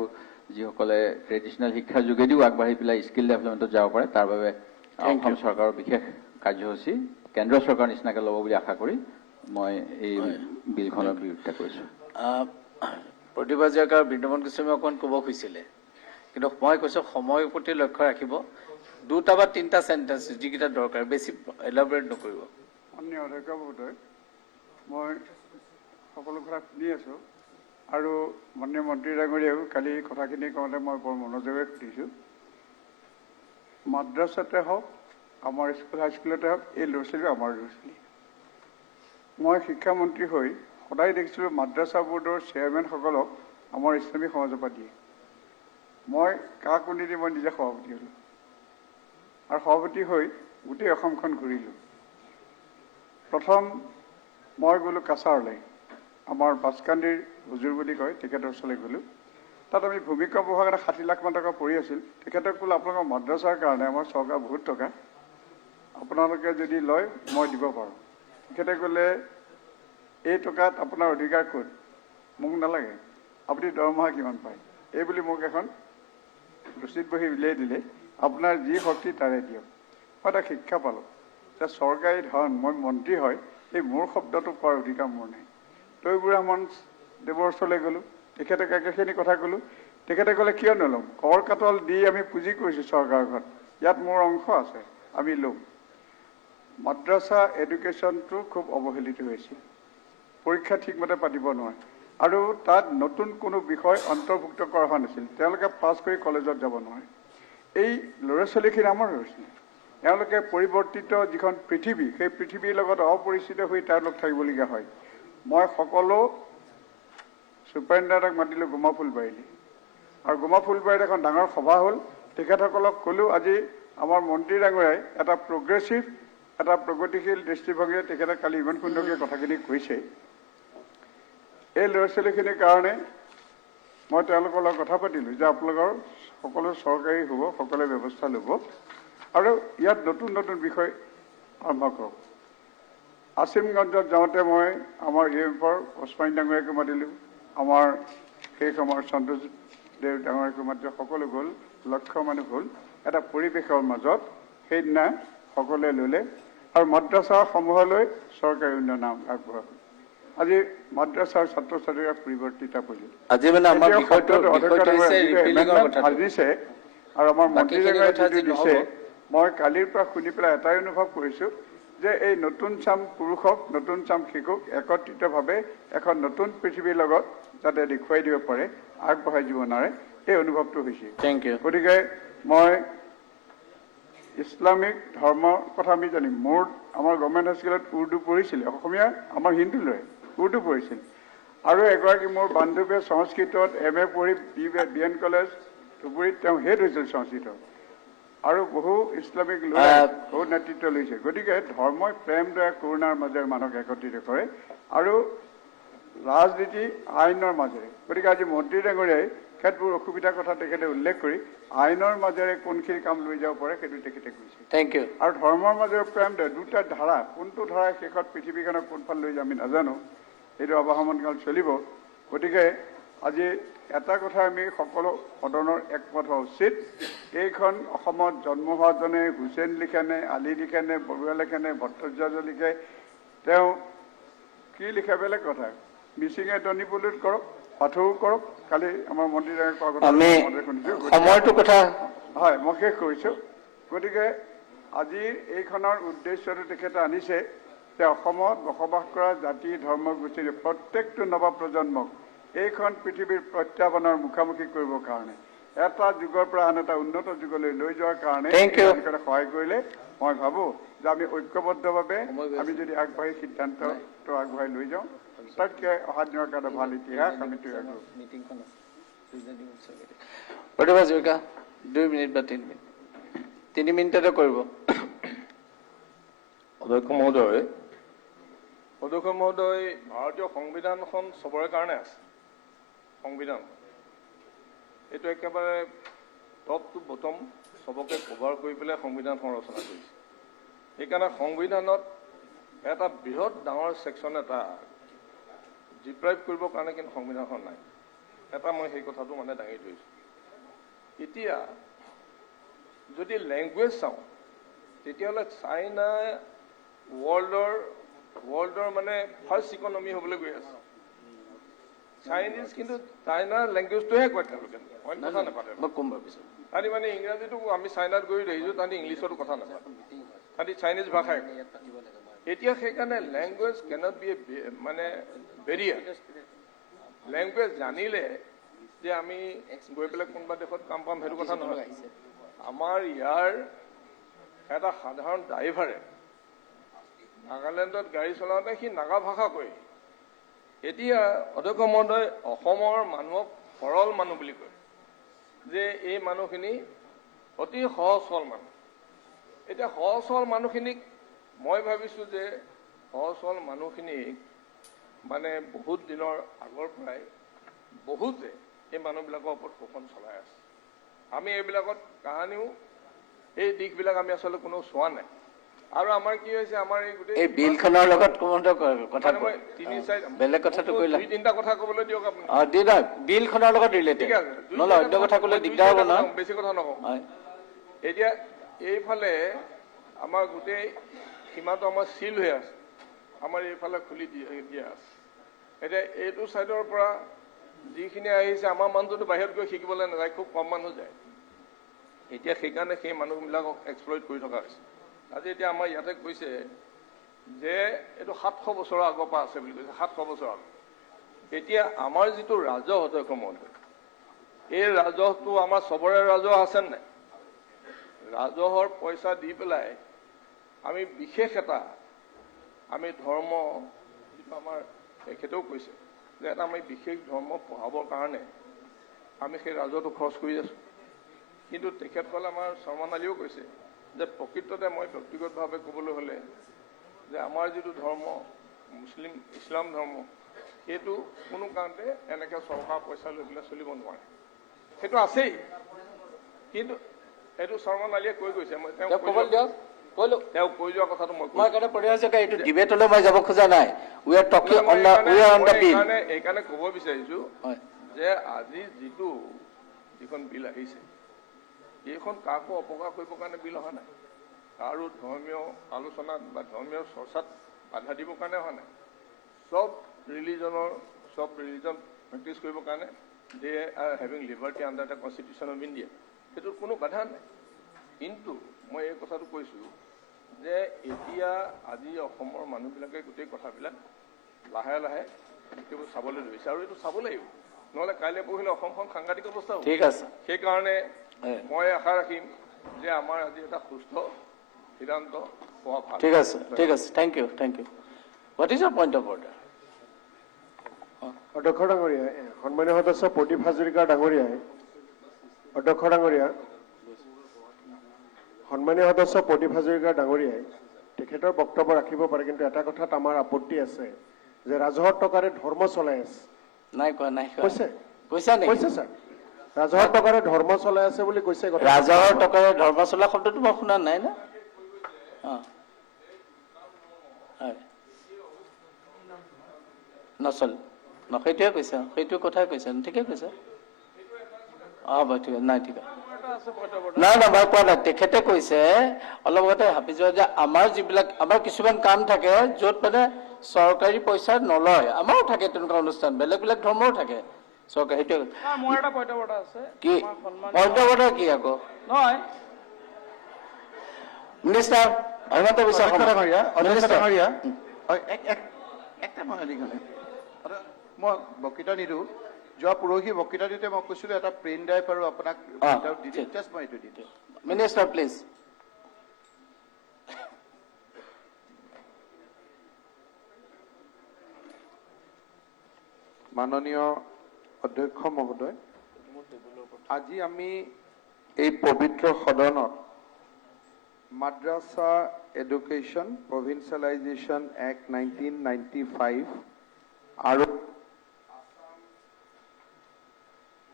যিসকলে ট্ৰেডিশ্যনেল শিক্ষাৰ যোগেদিও আগবাঢ়ি পেলাই স্কিল ডেভেলপমেণ্টত যাব পাৰে তাৰ বাবে অসম চৰকাৰৰ বিশেষ কাৰ্যসূচী কেন্দ্ৰ চৰকাৰ নিচিনাকৈ ল'ব বুলি আশা কৰি মই এই বিলখনৰ বিৰোধিতা কৰিছোঁ। প্ৰতিভা জীয়াক আৰু বৃন্দাবন গোস্বামী অকণমান ক'ব খুজিছিলে কিন্তু মই কৈছোঁ সময়ৰ প্ৰতি লক্ষ্য ৰাখিব 2টা বা 3টা চেণ্টেন্স যিকেইটা দৰকাৰ বেছি এলাবৰেট নকৰিব। মাননীয় অধ্যক্ষ মহোদয় মই সকলো কথা শুনি আছোঁ আৰু মাননীয় মন্ত্ৰী ডাঙৰীয়াও কালি কথাখিনি কওঁতে মই বৰ মনোযোগেৰে শুনিছোঁ। মাদ্ৰাছাতে হওক আমাৰ স্কুল হাইস্কুলতে হওক এই ল'ৰা ছোৱালী আমাৰ ল'ৰা ছোৱালী। মই শিক্ষামন্ত্ৰী হৈ সদায় দেখিছিলোঁ মাদ্ৰাছা বোৰ্ডৰ চেয়াৰমেনসকলক আমাৰ ইছলামী সমাজৰ পৰা দিয়ে। মই কাক নিদি মই নিজে সভাপতি হ'লোঁ আৰু সভাপতি হৈ গোটেই অসমখন ঘূৰিলোঁ। প্ৰথম মই গ'লোঁ কাছাৰলৈ আমাৰ বাছকান্দিৰ হুজুৰ বুলি কয় তেখেতৰ ওচৰলৈ গ'লোঁ। তাত আমি ভূমিকম্প হোৱাৰ কাৰণে 60 লাখ মান টকা পৰি আছিল। তেখেতক ক'লোঁ আপোনালোকৰ মাদ্ৰাছাৰ কাৰণে আমাৰ চৰকাৰ বহুত টকা আপোনালোকে যদি লয় মই দিব পাৰোঁ। তেখেতে ক'লে এই টকাত আপোনাৰ অধিকাৰ ক'ত মোক নালাগে আপুনি দৰমহা কিমান পায় এই বুলি মোক এখন ৰচিদ বহি উলিয়াই দিলে আপোনাৰ যি শক্তি তাৰে দিয়ক। মই এটা শিক্ষা পালোঁ যে চৰকাৰী ধন মই মন্ত্ৰী হয় এই মোৰ শব্দটো কোৱাৰ অধিকাৰ মোৰ নাই। তৈবুৰামন দেৱৰ ওচৰলৈ গ'লোঁ তেখেতক একেখিনি কথা ক'লোঁ। তেখেতে ক'লে কিয় নল'ম কৰ কাটল দি আমি পুঁজি কৰিছোঁ চৰকাৰৰ ঘৰত ইয়াত মোৰ অংশ আছে আমি ল'ম। মাদ্ৰাছা এডুকেশ্যনটো খুব অৱহেলিত হৈছিল পৰীক্ষা ঠিকমতে পাতিব নোৱাৰে আৰু তাত নতুন কোনো বিষয় অন্তৰ্ভুক্ত কৰা হোৱা নাছিল। তেওঁলোকে পাছ কৰি কলেজত যাব নোৱাৰে। এই ল'ৰা ছোৱালীখিনি আমাৰ ল'ৰা ছোৱালী তেওঁলোকে পৰিৱৰ্তিত যিখন পৃথিৱী সেই পৃথিৱীৰ লগত অপৰিচিত হৈ তেওঁলোক থাকিবলগীয়া হয়। মই সকলো ছুপাৰিণ্টেণ্ডেণ্টক মাতিলোঁ গোমা ফুলবাৰীলৈ আৰু গোমা ফুলবাৰীত এখন ডাঙৰ সভা হ'ল। তেখেতসকলক ক'লো আজি আমাৰ মন্ত্ৰী ডাঙৰীয়াই এটা প্ৰগ্ৰেছিভ এটা প্ৰগতিশীল দৃষ্টিভংগীৰে তেখেতে কালি ইমান সুন্দৰকৈ কথাখিনি কৈছে। এই ল'ৰা ছোৱালীখিনিৰ কাৰণে মই তেওঁলোকৰ লগত কথা পাতিলোঁ যে আপোনালোকৰ সকলো চৰকাৰী হ'ব, সকলোৱে ব্যৱস্থা ল'ব আৰু ইয়াত নতুন নতুন বিষয় আৰম্ভ কৰক। আছিমগঞ্জত যাওঁতে মই আমাৰ EMFৰ ওচমানী ডাঙৰীয়াকো মাতিলোঁ, আমাৰ সেই সময়ৰ সন্তোষ দেৱ ডাঙৰীয়াকো মাতিলোঁ, সকলো গ'ল, লক্ষ মানুহ হ'ল। এটা পৰিৱেশৰ মাজত সেইদিনা সকলোৱে ল'লে আৰু মাদ্ৰাছাসমূহলৈ চৰকাৰী উন্নয়ন আগবঢ়াব। আজি মাদ্ৰাছাৰ ছাত্ৰ ছাত্ৰীৰ পৰিৱৰ্তিত পৰিৱেশ আজি মানে আমাৰ বিষয়টো হৈছে ৰিপিলিঙৰ কথা দিছে আৰু আমাৰ মন্ত্ৰী ডাঙৰীয়াই যিটো দিছে মই কালিৰ পৰা শুনি পেলাই এটাই অনুভৱ কৰিছোঁ যে এই নতুন চাম পুৰুষক নতুন চাম শিশুক একত্ৰিতভাৱে এখন নতুন পৃথিৱীৰ লগত যাতে দেখুৱাই দিব পাৰে, আগবঢ়াই দিব নোৱাৰে, এই অনুভৱটো হৈছে। Thank you. গতিকে মই ইছলামিক ধৰ্মৰ কথা আমি জানিম। মোৰ আমাৰ গভৰ্ণমেণ্ট হাই স্কুলত উৰ্দু পঢ়িছিলে, অসমীয়া আমাৰ হিন্দু ল'ৰাই উৰ্দু পঢ়িছিল আৰু এগৰাকী মোৰ বান্ধৱীয়ে সংস্কৃতত MA পঢ়ি BN কলেজ ধুবুৰীত তেওঁ হেড হৈছিল সংস্কৃত আৰু বহু ইছলামিক ল'ৰাই বহু নেতৃত্ব লৈছে। গতিকে ধৰ্মই প্ৰেম দয়া কৰুণাৰ মাজেৰে মানুহক একত্ৰিত কৰে আৰু ৰাজনীতি আইনৰ মাজেৰে। গতিকে আজি মন্ত্ৰী ডাঙৰীয়াই সেইবোৰ অসুবিধাৰ কথা তেখেতে উল্লেখ কৰি আইনৰ মাজেৰে কোনখিনি কাম লৈ যাব পাৰে সেইটো তেখেতে কৈছে। Thank you. আৰু ধৰ্মৰ মাজেৰে প্ৰেম দয়া দুটা ধাৰা, কোনটো ধাৰাই শেষত পৃথিৱীখনক কোনফালে লৈ যায় আমি নাজানো, এইটো অৱসামনকাল চলিব। গতিকে আজি এটা কথা আমি সকলো সদনৰ একমত হোৱা উচিত, এইখন অসমত জন্ম হোৱাজনে হুছেইন লিখেনে, আলি লিখেনে, বৰুৱা লিখেনে, ভট্টাচাৰ্য লিখে, তেওঁ কি লিখে বেলেগ কথা, মিচিঙে দনিপুলিত কৰক, পাথৰো কৰক। কালি আমাৰ মন্ত্ৰী ডাঙৰীয়াই কোৱা কথা সময়টো কথা হয় মই শেষ কৰিছোঁ। গতিকে আজিৰ এইখনৰ উদ্দেশ্যটো তেখেতে আনিছে যে অসমত বসবাস কৰা জাতি ধৰ্ম গোষ্ঠীৰ প্ৰত্যেকটো নৱপ্ৰজন্মক এইখন পৃথিৱীৰ প্ৰত্যাহ্বানৰ মুখামুখি কৰিবৰ কাৰণে এটা যুগৰ পৰা আন এটা উন্নত যুগলৈ লৈ যোৱাৰ কাৰণে সহায় কৰিলে মই ভাবোঁ যে আমি ঐক্যবদ্ধভাৱে আমি যদি আগবাঢ়ি সিদ্ধান্তটো আগবঢ়াই লৈ যাওঁ তাতকৈ অহা দিনৰ কাৰণে ভাল ইতিহাস আমি তৈয়াৰ কৰোঁ। প্ৰতিভা হাজৰিকা 2 মিনিট বা 3 মিনিট 3 মিনিটতে কৰিব। অধ্যক্ষ মহোদয়, ভাৰতীয় সংবিধানখন চবৰে কাৰণে আছে। সংবিধান এইটো একেবাৰে টপ টু বটম চবকে কভাৰ কৰি পেলাই সংবিধানখন ৰচনা কৰিছে। সেইকাৰণে সংবিধানত এটা বৃহৎ ডাঙৰ ছেকশ্যন এটা ডিপ্ৰাইভ কৰিবৰ কাৰণে কিন্তু সংবিধানখন নাই। এটা মই সেই কথাটো মানে দাঙি ধৰিছোঁ। এতিয়া যদি লেংগুৱেজ চাওঁ তেতিয়াহ'লে চাইনা ৱৰ্ল্ডৰ মানে ফাৰ্ষ্ট ইকনমি হ'বলৈ গৈ আছে। চাইনিজ কিন্তু চাইনাৰ লেংগুৱেজটোহে কয় তেওঁলোকে, অইন কথা নাপাতে। মই ক'ম ভাবিছোঁ তাহাঁতি মানে ইংৰাজীটো আমি চাইনাত গৈ দেখিছোঁ, তাহাঁতি ইংলিছতো কথা নাপাতে, তাহাঁতি চাইনিজ ভাষাই কয়। এতিয়া সেইকাৰণে লেংগুৱেজ কেনট বি মানে বেৰিয়াৰ। লেংগুৱেজ জানিলে যে আমি গৈ পেলাই কোনোবা দেশত কাম পাম সেইটো কথা নহয়। আমাৰ ইয়াৰ এটা সাধাৰণ ড্ৰাইভাৰে নাগালেণ্ডত গাড়ী চলাওঁতে সি নাগা ভাষা কয়। এতিয়া অধ্যক্ষ মহোদয় অসমৰ মানুহক সৰল মানুহ বুলি কয় যে এই মানুহখিনি অতি সহজ সৰল মানুহ। এতিয়া সহজ সৰল মানুহখিনিক মই ভাবিছোঁ যে সহজ সৰল মানুহখিনিক মানে বহুত দিনৰ আগৰ পৰাই বহুতে এই মানুহবিলাকৰ ওপৰত শোষণ চলাই আছে। আমি এইবিলাকত কাহানিও এই দিশবিলাক আমি আচলতে কোনো চোৱা নাই। আৰু আমাৰ কি হৈছে, আমাৰ এই গোটেই বিলখনৰ লগত কথা বেলেগ কথাটো কৈলা, 2-3টা কথা ক'বলৈ দিয়ক আপুনি। বিলখনৰ লগত ৰিলেটেড, নহ'লে অন্য কথা ক'লে দিগদাৰ হ'ব নহয়, বেছি কথা নকওঁ। এতিয়া এইফালে আমাৰ গোটেই সীমাটো আমাৰ চিল হৈ আছে, আমাৰ এইফালে খুলি দিয়া আছে। এতিয়া এইটো ছাইডৰ পৰা যিখিনি আহিছে আমাৰ মানুহটো বাহিৰত গৈ শিকিবলৈ নাযায়, খুব কম মানুহ যায়। এতিয়া সেইকাৰণে সেই মানুহবিলাকক এক্সপ্লইট কৰি থকা হৈছে। আজি এতিয়া আমাৰ ইয়াতে কৈছে যে এইটো 700 বছৰৰ আগৰ পৰা আছে বুলি কৈছে, 700 বছৰ আগত। এতিয়া আমাৰ যিটো ৰাজহ অধ্যক্ষ মহোদয়, এই ৰাজহটো আমাৰ চবৰে ৰাজহ আছে নাই? ৰাজহৰ পইচা দি পেলাই আমি বিশেষ এটা আমি ধৰ্ম, যিটো আমাৰ তেখেতেও কৈছে যে এটা আমি বিশেষ ধৰ্ম পঢ়াবৰ কাৰণে আমি সেই ৰাজহটো খৰচ কৰি আছোঁ। কিন্তু তেখেতসকলে আমাৰ শৰ্মা আলীও কৈছে যে প্ৰকৃততে মই ব্যক্তিগতভাৱে ক'বলৈ হ'লে যে আমাৰ যিটো ধৰ্ম মুছলিম ইছলাম ধৰ্ম সেইটো কোনো কাৰণতে এনেকৈ চৰকাৰ পইচা লৈ পেলাই চলিব নোৱাৰে সেইটো আছেই কিন্তু এইটো শৰ্মা আলীয়ে কৈ গৈছে মই তেওঁ কৈ যোৱা কথাটো ডিবেটলৈ মই যাব খোজা নাই এইকাৰণে ক'ব বিচাৰিছো যে আজি যিখন বিল আহিছে এইখন কাকো অপকাৰ কৰিবৰ কাৰণে বিল অহা নাই কাৰো ধৰ্মীয় আলোচনাত বা ধৰ্মীয় চৰ্চাত বাধা দিবৰ কাৰণে অহা নাই চব ৰিলিজন প্ৰেক্টিছ কৰিবৰ কাৰণে they are having liberty under the constitution of India সেইটোত কোনো বাধা নাই কিন্তু মই এই কথাটো কৈছোঁ যে এতিয়া আজি অসমৰ মানুহবিলাকে গোটেই কথাবিলাক লাহে লাহে সেইবোৰ চাবলৈ ধৰিছে আৰু এইটো চাব লাগিব নহ'লে কাইলৈ পৰহিলে অসমখন সাংঘাতিক অৱস্থা হ'ব ঠিক আছে সেইকাৰণে মই আশা ৰাখিম যে আমাৰ আজি এটা সুস্থ সিদ্ধান্ত হোৱা ভাল ঠিক আছে thank you what is your point of order অধ্যক্ষ ডাঙৰীয়া সন্মানীয় সদস্য প্ৰদীপ হাজৰিকা ডাঙৰীয়াই অধ্যক্ষ ডাঙৰীয়া সন্মানীয় সদস্য প্ৰদীপ হাজৰিকা ডাঙৰীয়াই তেখেতৰ বক্তব্য ৰাখিব পাৰে কিন্তু এটা কথাত আমাৰ আপত্তি আছে যে ৰাজহৰ টকাৰে ধৰ্ম চলাই আছে নাই কৈছে ছাৰ ৰাজহৰ টকাৰে ধৰ্ম চলাই আছে বুলি কৈছে। ৰাজহৰ টকাৰে ধৰ্ম চলা শব্দটো মই শুনা নাই না। নচল সেইটোৱে কৈছে, সেইটো কথাই কৈছে, ঠিকে কৈছে। ঠিক নাই, ঠিক আছে। নাই মই কোৱা নাই, তেখেতে কৈছে অলপ আগতে হাফিজৰ যে আমাৰ যিবিলাক আমাৰ কিছুমান কাম থাকে য'ত মানে চৰকাৰী পইচা নলয়, আমাৰো থাকে তেনেকুৱা অনুষ্ঠান, বেলেগ বেলেগ ধৰ্মৰো থাকে চৰকাৰী। সেইটোৱে কি পইণ্ট কি আকৌ নহয় মিনিষ্টাৰ হিমন্ত বিশ্ব মই বক্তৃতা নিদিওঁ, যোৱা পৰহি বক্তৃতা দিওঁতে মই কৈছিলো এটা প্ৰিণ্ট ড্ৰাইভ আৰু আপোনাক মই এইটো দি দিওঁ। Minister please. মাননীয় অধ্যক্ষ মহোদয়, আজি আমি এই পবিত্ৰ সদনত মাদ্ৰাছা এডুকেশ্যন প্ৰভিন্সিয়েলাইজেশ্যন এক্ট 1995 আৰু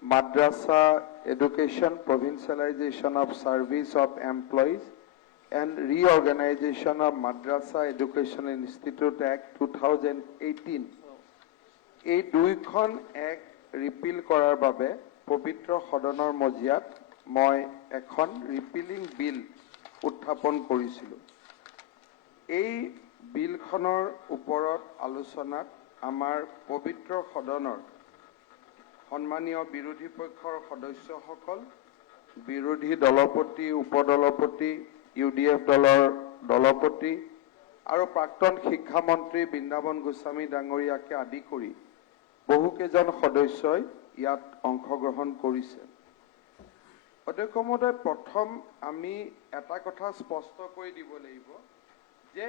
Madrasa Education Provincialization of Service of Employees and Reorganization of Madrasa Education Institute Act 2018 এই দুইখন এক্ট ৰিপিল কৰাৰ বাবে পবিত্ৰ সদনৰ মজিয়াত মই এখন ৰিপিলিং বিল উত্থাপন কৰিছিলোঁ। এই বিলখনৰ ওপৰত আলোচনাত আমাৰ পবিত্ৰ সদনৰ সন্মানীয় বিৰোধী পক্ষৰ সদস্যসকল, বিৰোধী দলপতি, উপদলপতি, UDF দলৰ দলপতি আৰু প্ৰাক্তন শিক্ষামন্ত্ৰী বৃন্দাবন গোস্বামী ডাঙৰীয়াকে আদি কৰি বহুকেইজন সদস্যই ইয়াত অংশগ্ৰহণ কৰিছে। অধ্যক্ষ মহোদয়, প্ৰথম আমি এটা কথা স্পষ্ট কৰি দিব লাগিব যে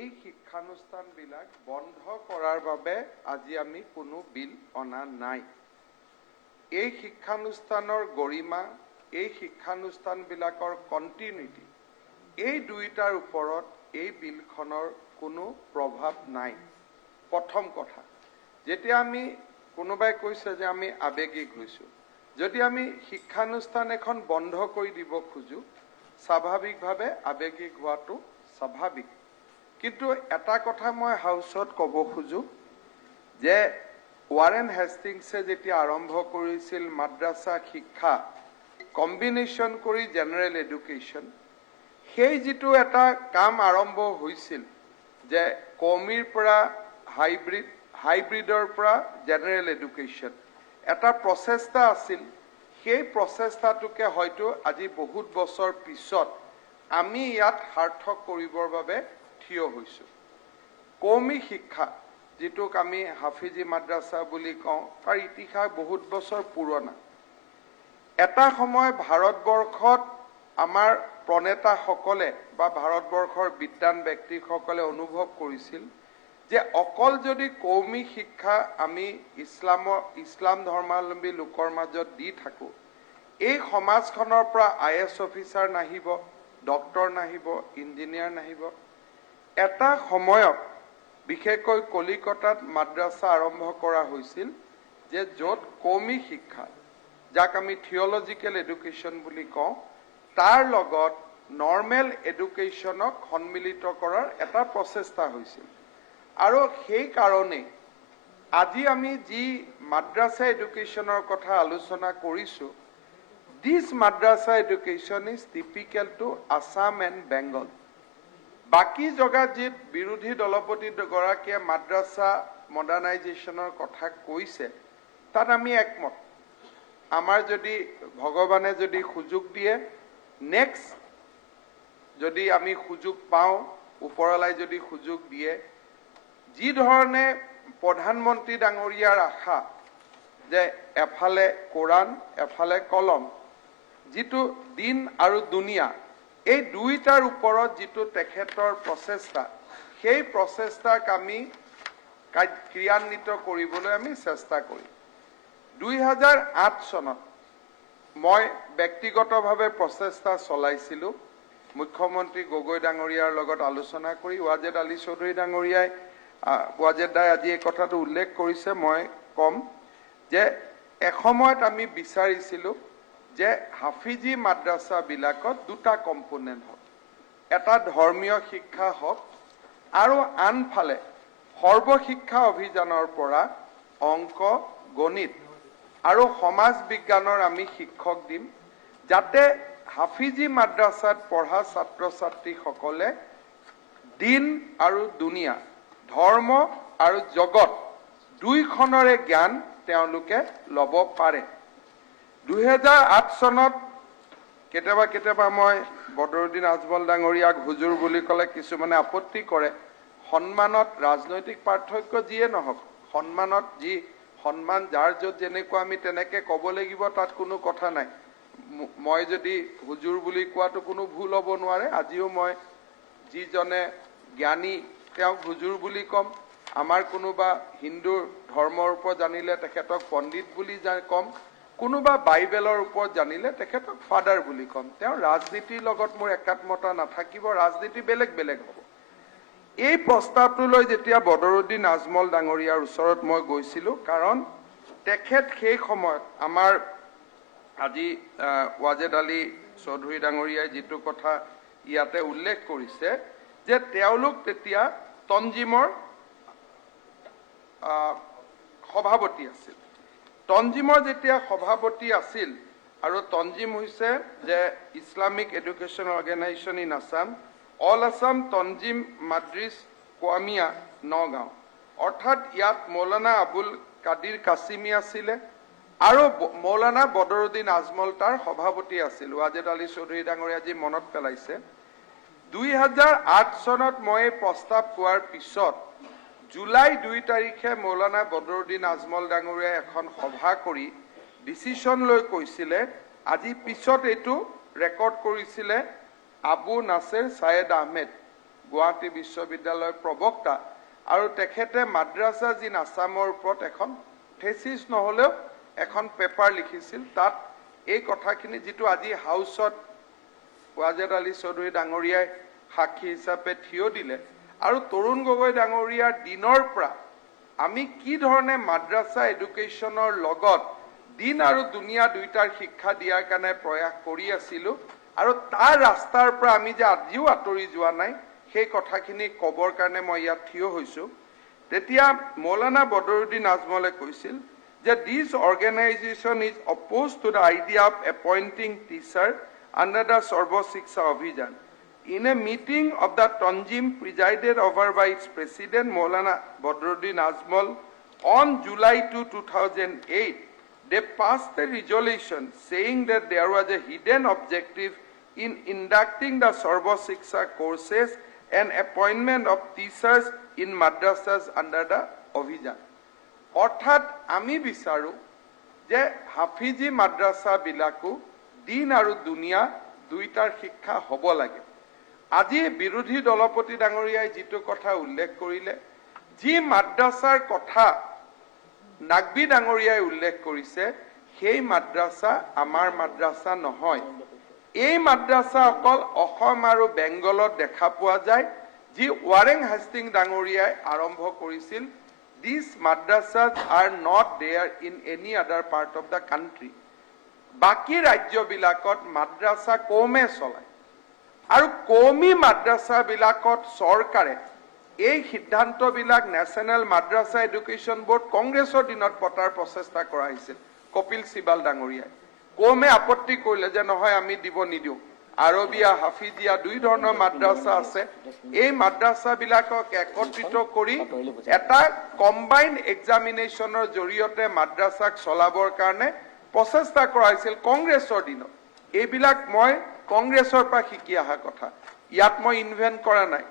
এই শিক্ষানুষ্ঠানবিলাক বন্ধ কৰাৰ বাবে আজি আমি কোনো বিল অনা নাই। এই শিক্ষানুষ্ঠানৰ গৰিমা, এই শিক্ষানুষ্ঠানবিলাকৰ কণ্টিনিউটি, এই দুইটাৰ ওপৰত এই বিলখনৰ কোনো প্ৰভাৱ নাই। প্ৰথম কথা, যেতিয়া আমি কোনোবাই কৈছে যে আমি আৱেগিক হৈছোঁ, যদি আমি শিক্ষানুষ্ঠান এখন বন্ধ কৰি দিব খোজোঁ, স্বাভাৱিকভাৱে আৱেগিক হোৱাটো স্বাভাৱিক। কিন্তু এটা কথা মই হাউচত ক'ব খোজোঁ যে ৱাৰেন হেষ্টিংছে যেতিয়া আৰম্ভ কৰিছিল মাদ্ৰাছা শিক্ষা কম্বিনেশ্যন কৰি জেনেৰেল এডুকেশ্যন, সেই যিটো এটা কাম আৰম্ভ হৈছিল যে কৌমীৰ পৰা হাইব্ৰিডৰ পৰা জেনেৰেল এডুকেশ্যন, এটা প্ৰচেষ্টা আছিল। সেই প্ৰচেষ্টাটোকে হয়তো আজি বহুত বছৰ পিছত আমি ইয়াত সাৰ্থক কৰিবৰ বাবে থিয় হৈছোঁ। কৌমী শিক্ষা যিটোক আমি হাফিজি মাদ্ৰাছা বুলি কওঁ, তাৰ ইতিহাস বহুত বছৰ পুৰণা। এটা সময় ভাৰতবৰ্ষত আমাৰ প্ৰণেতাসকলে বা ভাৰতবৰ্ষৰ বিদ্বান ব্যক্তিসকলে অনুভৱ কৰিছিল যে অকল যদি কৌমী শিক্ষা আমি ইছলাম ধৰ্মাৱলম্বী লোকৰ মাজত দি থাকোঁ, এই সমাজখনৰ পৰা IAS অফিচাৰ নাহিব, ডক্টৰ নাহিব, ইঞ্জিনিয়াৰ নাহিব। এটা সময়ত বিশেষকৈ কলিকতাত মাদ্ৰাছা আৰম্ভ কৰা হৈছিল যে য'ত কৌমি শিক্ষা, যাক আমি থিঅলজিকেল এডুকেশ্যন বুলি কওঁ, তাৰ লগত নৰ্মেল এডুকেশ্যনক সন্মিলিত কৰাৰ এটা প্ৰচেষ্টা হৈছিল। আৰু সেই কাৰণেই আজি আমি যি মাদ্ৰাছা এডুকেশ্যনৰ কথা আলোচনা কৰিছোঁ, this madrasa education is typical to Assam and Bengal. বাকী জগাত যি বিৰোধী দলপতি গৰাকীয়ে মাদ্ৰাছা মডাৰ্ণাইজেশ্যনৰ কথা কৈছে, তাত আমি একমত। আমাৰ যদি ভগৱানে যদি সুযোগ দিয়ে, নেক্সট যদি আমি সুযোগ পাওঁ, ওপৰলাই যদি সুযোগ দিয়ে, যি ধৰণে প্ৰধানমন্ত্ৰী ডাঙৰীয়াৰ আশা যে এফালে কোৰাণ এফালে কলম, যিটো দিন আৰু দুনিয়া, এই দুইটাৰ ওপৰত যিটো তেখেতৰ প্ৰচেষ্টা, সেই প্ৰচেষ্টাক আমি ক্ৰিয়ান্বিত কৰিবলৈ আমি চেষ্টা কৰিম। 2008 চনত মই ব্যক্তিগতভাৱে প্ৰচেষ্টা চলাইছিলোঁ, মুখ্যমন্ত্ৰী গগৈ ডাঙৰীয়াৰ লগত আলোচনা কৰি। ৱাজেদ আলী চৌধুৰী ডাঙৰীয়াই, ৱাজেদ দাই আজি এই কথাটো উল্লেখ কৰিছে, মই কম যে এসময়ত আমি বিচাৰিছিলোঁ যে হাফিজি মাদ্ৰাছাবিলাকত দুটা কম্পোনেণ্ট হওক, এটা ধৰ্মীয় শিক্ষা হওক আৰু আনফালে সৰ্বশিক্ষা অভিযানৰ পৰা অংক, গণিত আৰু সমাজ বিজ্ঞানৰ আমি শিক্ষক দিম, যাতে হাফিজি মাদ্ৰাছাত পঢ়া ছাত্ৰ ছাত্ৰীসকলে দিন আৰু দুনিয়া, ধৰ্ম আৰু জগত দুইখনৰে জ্ঞান তেওঁলোকে ল'ব পাৰে। 2008 চনত কেতিয়াবা মই বদৰুদ্দিন আজমল ডাঙৰীয়াক হুজুৰ বুলি ক'লে কিছুমানে আপত্তি কৰে। সন্মানত ৰাজনৈতিক পাৰ্থক্য যিয়ে নহওক, সন্মানত যি সন্মান যাৰ য'ত যেনেকুৱা আমি তেনেকে ক'ব লাগিব, তাত কোনো কথা নাই। মই যদি হুজুৰ বুলি কোৱাটো কোনো ভুল হ'ব নোৱাৰে। আজিও মই যিজনে জ্ঞানী তেওঁক হুজুৰ বুলি ক'ম। আমাৰ কোনোবা হিন্দু ধৰ্মৰ ওপৰত জানিলে তেখেতক পণ্ডিত বুলি ক'ম, কোনোবা বাইবেলৰ ওপৰত জানিলে তেখেতক ফাদাৰ বুলি ক'ম। তেওঁ ৰাজনীতিৰ লগত মোৰ একাত্মতা নাথাকিব, ৰাজনীতি বেলেগ বেলেগ হ'ব। এই প্ৰস্তাৱটোলৈ যেতিয়া বদৰুদ্দিন আজমল ডাঙৰীয়াৰ ওচৰত মই গৈছিলোঁ, কাৰণ তেখেত সেই সময়ত আমাৰ আজি ৱাজেদ আলী চৌধুৰী ডাঙৰীয়াই যিটো কথা ইয়াতে উল্লেখ কৰিছে যে তেওঁলোক তেতিয়া তঞ্জিমৰ সভাপতি আছিল। তঞ্জিমৰ যেতিয়া সভাপতি আছিল, আৰু তঞ্জিম হৈছে যে Islamic education organisation in Assam, all Assam Tanzim Madaris Qawmia Nagaon, অৰ্থাৎ ইয়াত মৌলানা আবুল কাদিৰ কাছিমি আছিলে আৰু মৌলানা বদৰুদ্দিন আজমল তাৰ সভাপতি আছিল। ৱাজেদ আলী চৌধুৰী ডাঙৰীয়া যি মনত পেলাইছে, 2008 চনত মই এই প্ৰস্তাৱ পোৱাৰ পিছত জুলাই 2 তাৰিখে মৌলানা বদৰুদ্দিন আজমল ডাঙৰীয়াই এখন সভা কৰি ডিচিশ্যন লৈ কৈছিলে, আজি পিছত এইটো ৰেকৰ্ড কৰিছিলে আবু নাছেৰ ছায়েদ আহমেদ, গুৱাহাটী বিশ্ববিদ্যালয়ৰ প্ৰবক্তা, আৰু তেখেতে মাদ্ৰাছা জিন আছামৰ ওপৰত এখন থেচিছ নহ'লেও এখন পেপাৰ লিখিছিল। তাত এই কথাখিনি যিটো আজি হাউচত ৱাজেদ আলী চৌধুৰী ডাঙৰীয়াই সাক্ষী হিচাপে থিয় দিলে, আৰু তৰুণ গগৈ ডাঙৰীয়াৰ দিনৰ পৰা আমি কি ধৰণে মাদ্ৰাছা এডুকেশ্যনৰ লগত দিন আৰু দুনিয়া দুইটাৰ শিক্ষা দিয়াৰ কাৰণে প্ৰয়াস কৰি আছিলোঁ, আৰু তাৰ ৰাস্তাৰ পৰা আমি যে আজিও আঁতৰি যোৱা নাই, সেই কথাখিনি ক'বৰ কাৰণে মই ইয়াত থিয় হৈছোঁ। তেতিয়া মৌলানা বদৰুদ্দিন আজমলে কৈছিল যে this organisation is opposed to the idea of appointing teacher under the Sarva Shiksha অভিযান। In a meeting of the Tanjim presided over by its president Maulana Badruddin Ajmal on July 2, 2008, they passed a resolution saying that there was a hidden objective in inducting the Sarva Shiksha courses and appointment of teachers in madrasas under the Abhijan. অৰ্থাৎ আমি বিচাৰো যে হাফিজি মাদ্ৰাছা বিলাকো দিন আৰু দুনিয়া দুইটাৰ শিক্ষা হ'ব লাগে। আজি বিৰোধী দলপতি ডাঙৰীয়াই যিটো কথা উল্লেখ কৰিলে, যি মাদ্ৰাছাৰ কথা নাগবী ডাঙৰীয়াই উল্লেখ কৰিছে, সেই মাদ্ৰাছা আমাৰ মাদ্ৰাছা নহয়। এই মাদ্ৰাছা অকল অসম আৰু বেংগলত দেখা পোৱা যায়, যি ৱাৰেং হাষ্টিং ডাঙৰীয়াই আৰম্ভ কৰিছিল। These madrasas are not there in any other part of the country. বাকী ৰাজ্যবিলাকত মাদ্ৰাছা কমে চলায় আৰু কমি মাদ্ৰাছাবিলাকত চৰকাৰে এই সিদ্ধান্তবিলাক নেশ্যনেল মাদ্ৰাছা এডুকেশ্যন বোৰ্ড কংগ্ৰেছৰ দিনত পতাৰ প্ৰচেষ্টা কৰা হৈছিল। কপিল সিবাল ডাঙৰীয়াই কমে আপত্তি কৰিলে যে নহয় আমি দিব নিদিওঁ। আৰবিয়া হাফিজিয়া দুই ধৰণৰ মাদ্ৰাছা আছে। এই মাদ্ৰাছাবিলাকক একত্ৰিত কৰি এটা কম্বাইন এক্সামিনেশ্যনৰ জৰিয়তে মাদ্ৰাছাক চলাবৰ কাৰণে প্ৰচেষ্টা কৰা হৈছিল কংগ্ৰেছৰ দিনত। এইবিলাক মই কংগ্ৰেছৰ পৰা শিকি অহা কথা, ইয়াত মই ইনভেন্ট কৰা নাই।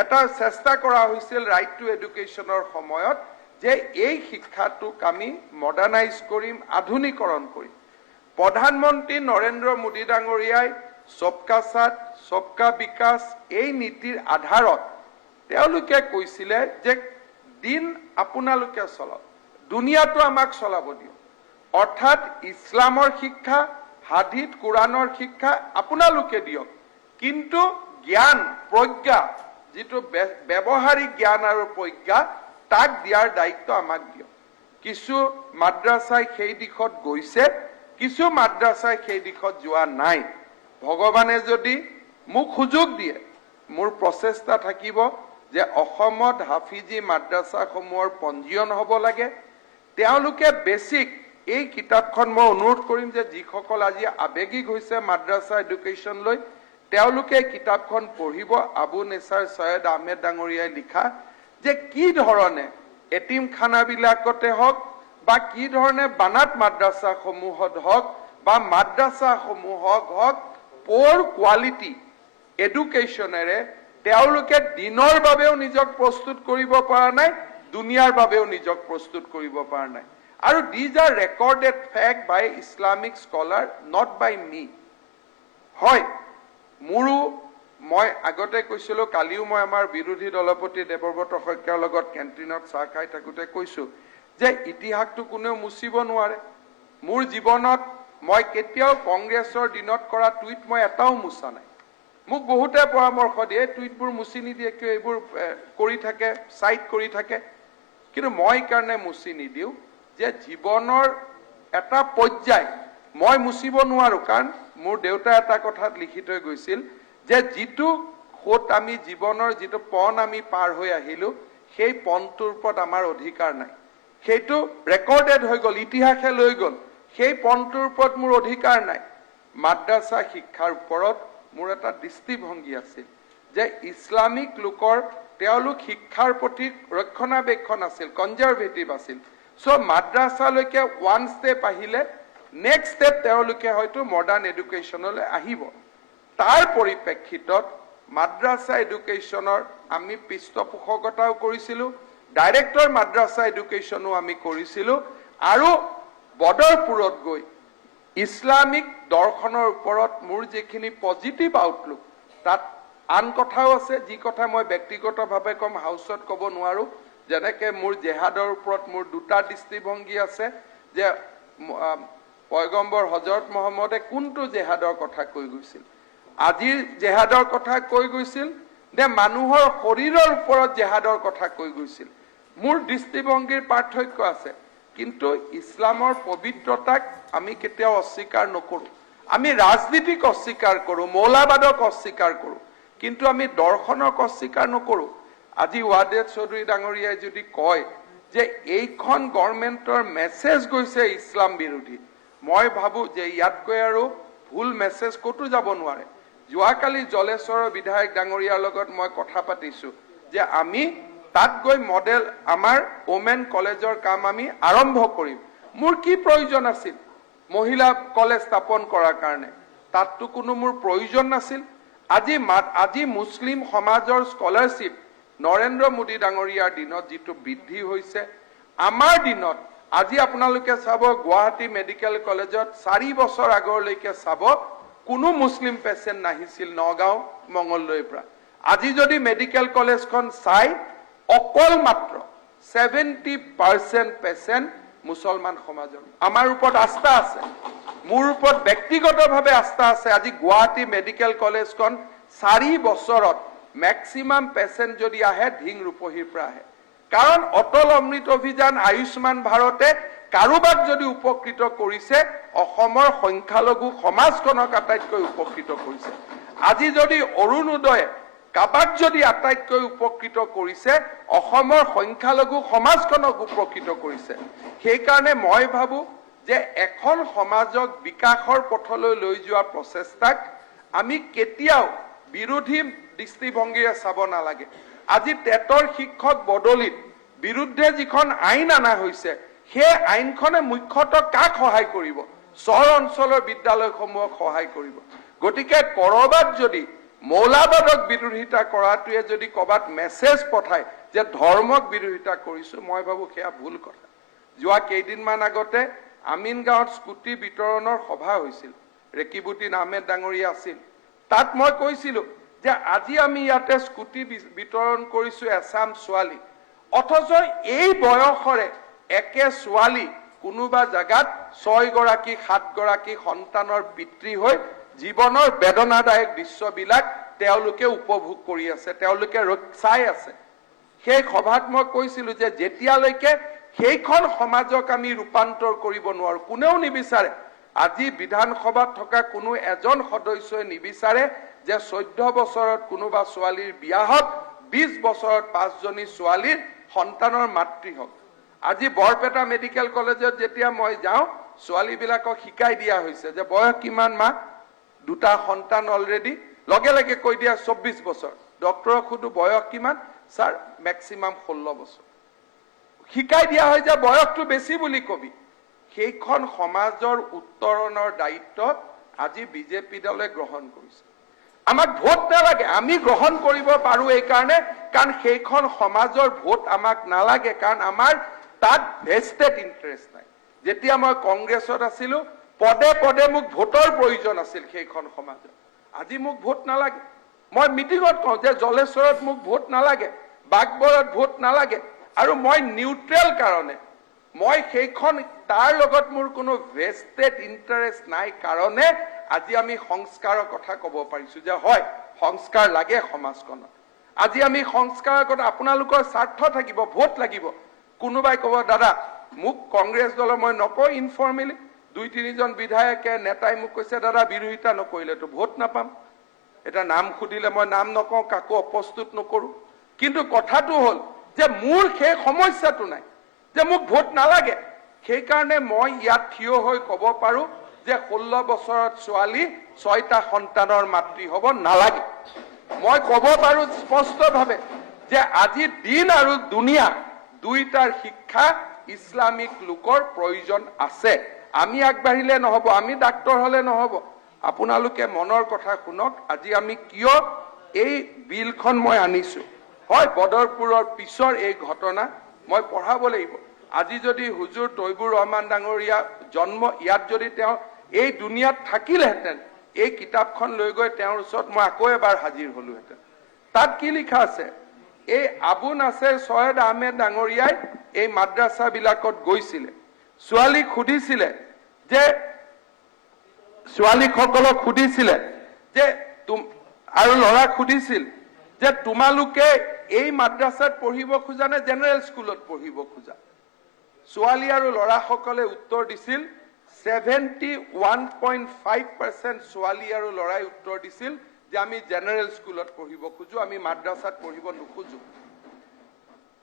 এটা চেষ্টা কৰা হৈছিল ৰাইট টু এডুকেশ্যনৰ সময়ত যে এই শিক্ষাটোক আমি মডাৰ্ণাইজ কৰিম, আধুনিকৰণ কৰিম। প্ৰধানমন্ত্ৰী নৰেন্দ্ৰ মোদী ডাঙৰীয়াই সবকা সাথ সবকা বিকাশ এই নীতিৰ আধাৰত তেওঁলোকে কৈছিলে যে দিন আপোনালোকে চলক, দুনিয়াটো আমাক চলাব দিয়ক। অৰ্থাৎ ইছলামৰ শিক্ষা, হাদিত কোৰাণৰ শিক্ষা আপোনালোকে দিয়ক, কিন্তু জ্ঞান প্ৰজ্ঞা যিটো ব্যৱহাৰিক জ্ঞান আৰু প্ৰজ্ঞা তাক দিয়াৰ দায়িত্ব আমাক দিয়ক। কিছু মাদ্ৰাছাই সেই দিশত গৈছে, কিছু মাদ্ৰাছাই সেই দিশত যোৱা নাই। ভগৱানে যদি মোক সুযোগ দিয়ে, মোৰ প্ৰচেষ্টা থাকিব যে অসমত হাফিজি মাদ্ৰাছাসমূহৰ পঞ্জীয়ন হ'ব লাগে। তেওঁলোকে বেছিক এই কিতাপখন মই অনুৰোধ কৰিম যে যিসকল আজি আৱেগিক হৈছে মাদ্ৰাছা এডুকেশ্যন লৈ, তেওঁলোকে কিতাপখন পঢ়িব। আবু নেছাৰ ছৈয়দ আহমেদ ডাঙৰীয়াই লিখা যে কি ধৰণে এটিমখানাবিলাকতে হওক বা কি ধৰণে বানাত মাদ্ৰাছাসমূহত হওক বা মাদ্ৰাছাসমূহক হওক প'ৰ কোৱালিটি এডুকেশ্যনেৰে তেওঁলোকে দিনৰ বাবেও নিজক প্ৰস্তুত কৰিব পৰা নাই, দুনিয়াৰ বাবেও নিজক প্ৰস্তুত কৰিব পৰা নাই। আৰু these are recorded fact by Islamic scholar, not by me. হয়, মোৰো মই আগতে কৈছিলো, কালিও মই আমাৰ বিৰোধী দলপতি দেৱব্ৰত শইকীয়াৰ লগত কেণ্টিনত চাহ খাই থাকোঁতে কৈছো যে ইতিহাসটো কোনেও মুচিব নোৱাৰে। মোৰ জীৱনত মই কেতিয়াও কংগ্ৰেছৰ দিনত কৰা টুইট মই এটাও মুচা নাই। মোক বহুতে পৰামৰ্শ দিয়ে টুইটবোৰ মুচি নিদিয়ে কিয়, এইবোৰ কৰি থাকে, চাইট কৰি থাকে। কিন্তু মই কাৰণে মুচি নিদিওঁ যে জীৱনৰ এটা পৰ্যায় মই মুচিব নোৱাৰো, কাৰণ মোৰ দেউতাই এটা কথাত লিখি থৈ গৈছিল যে যিটো সোঁত আমি জীৱনৰ যিটো পণ আমি পাৰ হৈ আহিলো, সেই পণটোৰ ওপৰত আমাৰ অধিকাৰ নাই। সেইটো ৰেকৰ্ডেড হৈ গ'ল, ইতিহাসে লৈ গ'ল। সেই পণটোৰ ওপৰত মোৰ অধিকাৰ নাই। মাদ্ৰাছা শিক্ষাৰ ওপৰত মোৰ এটা দৃষ্টিভংগী আছিল যে ইছলামিক লোকৰ তেওঁলোক শিক্ষাৰ প্ৰতি ৰক্ষণাবেক্ষণ আছিল, কনজাৰভেটিভ আছিল। চ' মাদ্ৰাছালৈকে ওৱান ষ্টেপ আহিলে, নেক্সট ষ্টেপ তেওঁলোকে হয়তো মডাৰ্ণ এডুকেশ্যনলৈ আহিব। তাৰ পৰিপ্ৰেক্ষিতত মাদ্ৰাছা এডুকেশ্যনৰ আমি পৃষ্ঠপোষকতাও কৰিছিলোঁ, ডাইৰেক্টৰ মাদ্ৰাছা এডুকেশ্যনো আমি কৰিছিলোঁ। আৰু বদৰপুৰত গৈ ইছলামিক দৰ্শনৰ ওপৰত মোৰ যিখিনি পজিটিভ আউটলুক, তাত আন কথাও আছে যি কথা মই ব্যক্তিগতভাৱে কম, হাউচত ক'ব নোৱাৰো। যেনেকে মোৰ জেহাদৰ ওপৰত মোৰ দুটা দৃষ্টিভংগী আছে যে পয়গম্বৰ হজৰত মহম্মদে কোনটো জেহাদৰ কথা কৈ গৈছিল, আজিৰ জেহাদৰ কথা কৈ গৈছিল নে মানুহৰ শৰীৰৰ ওপৰত জেহাদৰ কথা কৈ গৈছিল। মোৰ দৃষ্টিভংগীৰ পাৰ্থক্য আছে, কিন্তু ইছলামৰ পবিত্ৰতাক আমি কেতিয়াও অস্বীকাৰ নকৰো। আমি ৰাজনীতিক অস্বীকাৰ কৰো, মৌলাবাদক অস্বীকাৰ কৰো, কিন্তু আমি দৰ্শনক অস্বীকাৰ নকৰো। আজি ৱাদেদ চৌধুৰী ডাঙৰীয়াই যদি কয় যে এইখন গভৰ্ণমেণ্টৰ মেছেজ গৈছে ইছলাম বিৰোধী, মই ভাবো যে ইয়াতকৈ আৰু ভুল মেছেজ ক'তো যাব নোৱাৰে। যোৱাকালি জলেশ্বৰৰ বিধায়ক ডাঙৰীয়াৰ লগত মই কথা পাতিছো যে আমি তাত গৈ মডেল আমাৰ ওমেন কলেজৰ কাম আমি আৰম্ভ কৰিম। মোৰ কি প্ৰয়োজন আছিল মহিলা কলেজ স্থাপন কৰাৰ কাৰণে? তাততো কোনো মোৰ প্ৰয়োজন নাছিল। আজি মুছলিম সমাজৰ স্কলাৰশ্বিপ নৰেন্দ্ৰ মোদী ডাঙৰীয়াৰ দিনত যিটো বৃদ্ধি হৈছে, আমাৰ দিনত আজি আপোনালোকে চাব গুৱাহাটী মেডিকেল কলেজত 4 বছৰ আগলৈকে চাব কোনো মুছলিম পেচেণ্ট নাহিছিল নগাঁও মঙলদৈৰ পৰা। আজি যদি মেডিকেল কলেজখন চাই, অকল মাত্ৰ 70% পেচেণ্ট মুছলমান সমাজৰ আমাৰ ওপৰত আস্থা আছে মোৰ ওপৰত ব্যক্তিগতভাৱে আস্থা আছে আজি গুৱাহাটী মেডিকেল কলেজখন 4 বছৰত ম্যাক্সিমাম পেশেন্ট যদি আহে ঢিং ৰূপহীৰ পৰা আহে কাৰণ অটল অমৃত অভিযান আয়ুষ্মান ভাৰতে কাৰোবাক যদি উপকৃত কৰিছে অসমৰ সংখ্যালঘু সমাজখনক আটাইতকৈ উপকৃত কৰিছে আজি যদি অৰুণোদয়ে কাবাক যদি আটাইতকৈ উপকৃত কৰিছে অসমৰ সংখ্যালঘু সমাজখনক উপকৃত কৰিছে সেই কাৰণে মই ভাবো যে এখন সমাজক বিকাশৰ পথলৈ লৈ যোৱা প্ৰচেষ্টাক আমি কেতিয়াও বিৰোধী দৃষ্টিভংগীৰে চাব নালাগে আজি টেটৰ শিক্ষক বদলিত বিৰুদ্ধে যিখন আইন আনা হৈছে সেই আইনখনে মুখ্যতঃ কাক সহায় কৰিব চহৰ অঞ্চলৰ বিদ্যালয়সমূহক সহায় কৰিব গতিকে কৰবাত যদি মৌলবাদক বিৰোধিতা কৰাটোৱে যদি কবাত মেছেজ পঠায় যে ধৰ্মক বিৰোধিতা কৰিছো মই ভাবো সেয়া ভুল কথা যোৱা কেইদিনমান আগতে আমিনগাঁৱত স্কুটি বিতৰণৰ সভা হৈছিল ৰেকিবুদ্দিন আহমেদ ডাঙৰীয়া আছিল তাত মই কৈছিলো যে আজি আমি ইয়াতে স্কুটি বিতৰণ কৰিছো এছাম ছোৱালী অথচ এই বয়সৰে একে ছোৱালী কোনোবা জাগাত 6 গৰাকী 7 গৰাকী সন্তানৰ পিতৃ হৈ জীৱনৰ বেদনাদায়ক দৃশ্যবিলাক তেওঁলোকে উপভোগ কৰি আছে তেওঁলোকে চাই আছে সেই সভাত মই কৈছিলো যে যেতিয়ালৈকে সেইখন সমাজক আমি ৰূপান্তৰ কৰিব নোৱাৰো কোনেও নিবিচাৰে আজি বিধানসভাত থকা কোনো এজন সদস্যই নিবিচাৰে যে 14 বছৰত কোনোবা ছোৱালীৰ বিয়া হওক 20 বছৰত 5 জনী ছোৱালীৰ সন্তানৰ মাতৃ হওক আজি বৰপেটা মেডিকেল কলেজত যেতিয়া মই যাওঁ ছোৱালীবিলাকক শিকাই দিয়া হৈছে যে বয়স কিমান মা দুটা সন্তান অলৰেডি লগে লগে কৈ দিয়া 24 বছৰ ডক্টৰক সুধো বয়স কিমান স্যাৰ ম্যাক্সিমাম 16 বছৰ শিকাই দিয়া হয় যে বয়সটো বেছি বুলি কবি সেইখন সমাজৰ উত্তৰণৰ দায়িত্ব আজি বিজেপি দলে গ্ৰহণ কৰিছে আমাক ভোট নালাগে আমি গ্ৰহণ কৰিব পাৰো এই কাৰণে কাৰণ সেইখন সমাজৰ ভোট আমাক নালাগে কাৰণ আমাৰ তাত ভেস্টেড ইন্টাৰেষ্ট নাই যেতিয়া মই কংগ্ৰেছত আছিলো পদে পদে মোক ভোটৰ প্ৰয়োজন আছিল সেইখন সমাজত আজি মোক ভোট নালাগে মই মিটিঙত কওঁ যে জলেশ্বৰত মোক ভোট নালাগে বাগবৰত ভোট নালাগে আৰু মই নিউট্ৰেল কাৰণে মই সেইখন তাৰ লগত মোৰ কোনো ভেস্টেড ইন্টাৰেষ্ট নাই কাৰণে আজি আমি সংস্কাৰৰ কথা ক'ব পাৰিছো যে হয় সংস্কাৰ লাগে সমাজখনত আজি আমি সংস্কাৰৰ কথা আপোনালোকৰ স্বাৰ্থ থাকিব ভোট লাগিব কোনোবাই ক'ব দাদা মোক কংগ্ৰেছ দলৰ মই নকওঁ ইনফৰ্মেলি 2-3 জন বিধায়কে নেতাই মোক কৈছে দাদা বিৰোধিতা নকৰিলেতো ভোট নাপাম এটা নাম খুদিলে মই নাম নকওঁ কাকো অপ্ৰস্তুত নকৰো কিন্তু কথাটো হ'ল যে মোৰ সেই সমস্যাটো নাই যে মোক ভোট নালাগে সেই কাৰণে মই ইয়াত থিয় হৈ ক'ব পাৰো যে 16 বছৰত ছোৱালী 6টা সন্তানৰ মাতৃ হ'ব নালাগে মই ক'ব পাৰো স্পষ্টভাৱে যে আজি দিন আৰু দুনিয়া দুইটাৰ শিক্ষা ইছলামিক লোকৰ প্ৰয়োজন আছে আমি আগবাঢ়িলে নহব আমি ডাক্তৰ হলে নহব আপোনালোকে মনৰ কথা শুনক আজি আমি কিয় এই বিলখন মই আনিছো হয় বদৰপুৰৰ পিছৰ এই ঘটনা মই পঢ়াব লাগিব আজি যদি হুজুৰ তৈবুৰ ৰহমান ডাঙৰীয়া জন্ম ইয়াত যদি তেওঁ এই দুনিয়াত থাকিলেহেঁতেন এই কিতাপখন লৈ গৈ তেওঁৰ ওচৰত মই আকৌ এবাৰ হাজিৰ হলোহেঁতেন তাত কি লিখা আছে এই আবু নাছেৰ ছয়দ আহমেদ ডাঙৰীয়াই এই মাদ্ৰাসা বিলাকত গৈছিলে ছোৱালীক সুধিছিলে যে ছোৱালীসকলক সুধিছিলে যে আৰু ল'ৰাক সুধিছিল যে তোমালোকে এই মাদ্ৰাসাত পঢ়িব খোজা নে জেনেৰেল স্কুলত পঢ়িব খোজা ছোৱালী আৰু ল'ৰাসকলে উত্তৰ দিছিল 71.5% ছোৱালী আৰু ল'ৰাই উত্তৰ দিছিল যে আমি জেনেৰেল স্কুলত পঢ়িব খোজো আমি মাদ্ৰাসাত পঢ়িব নোখোজো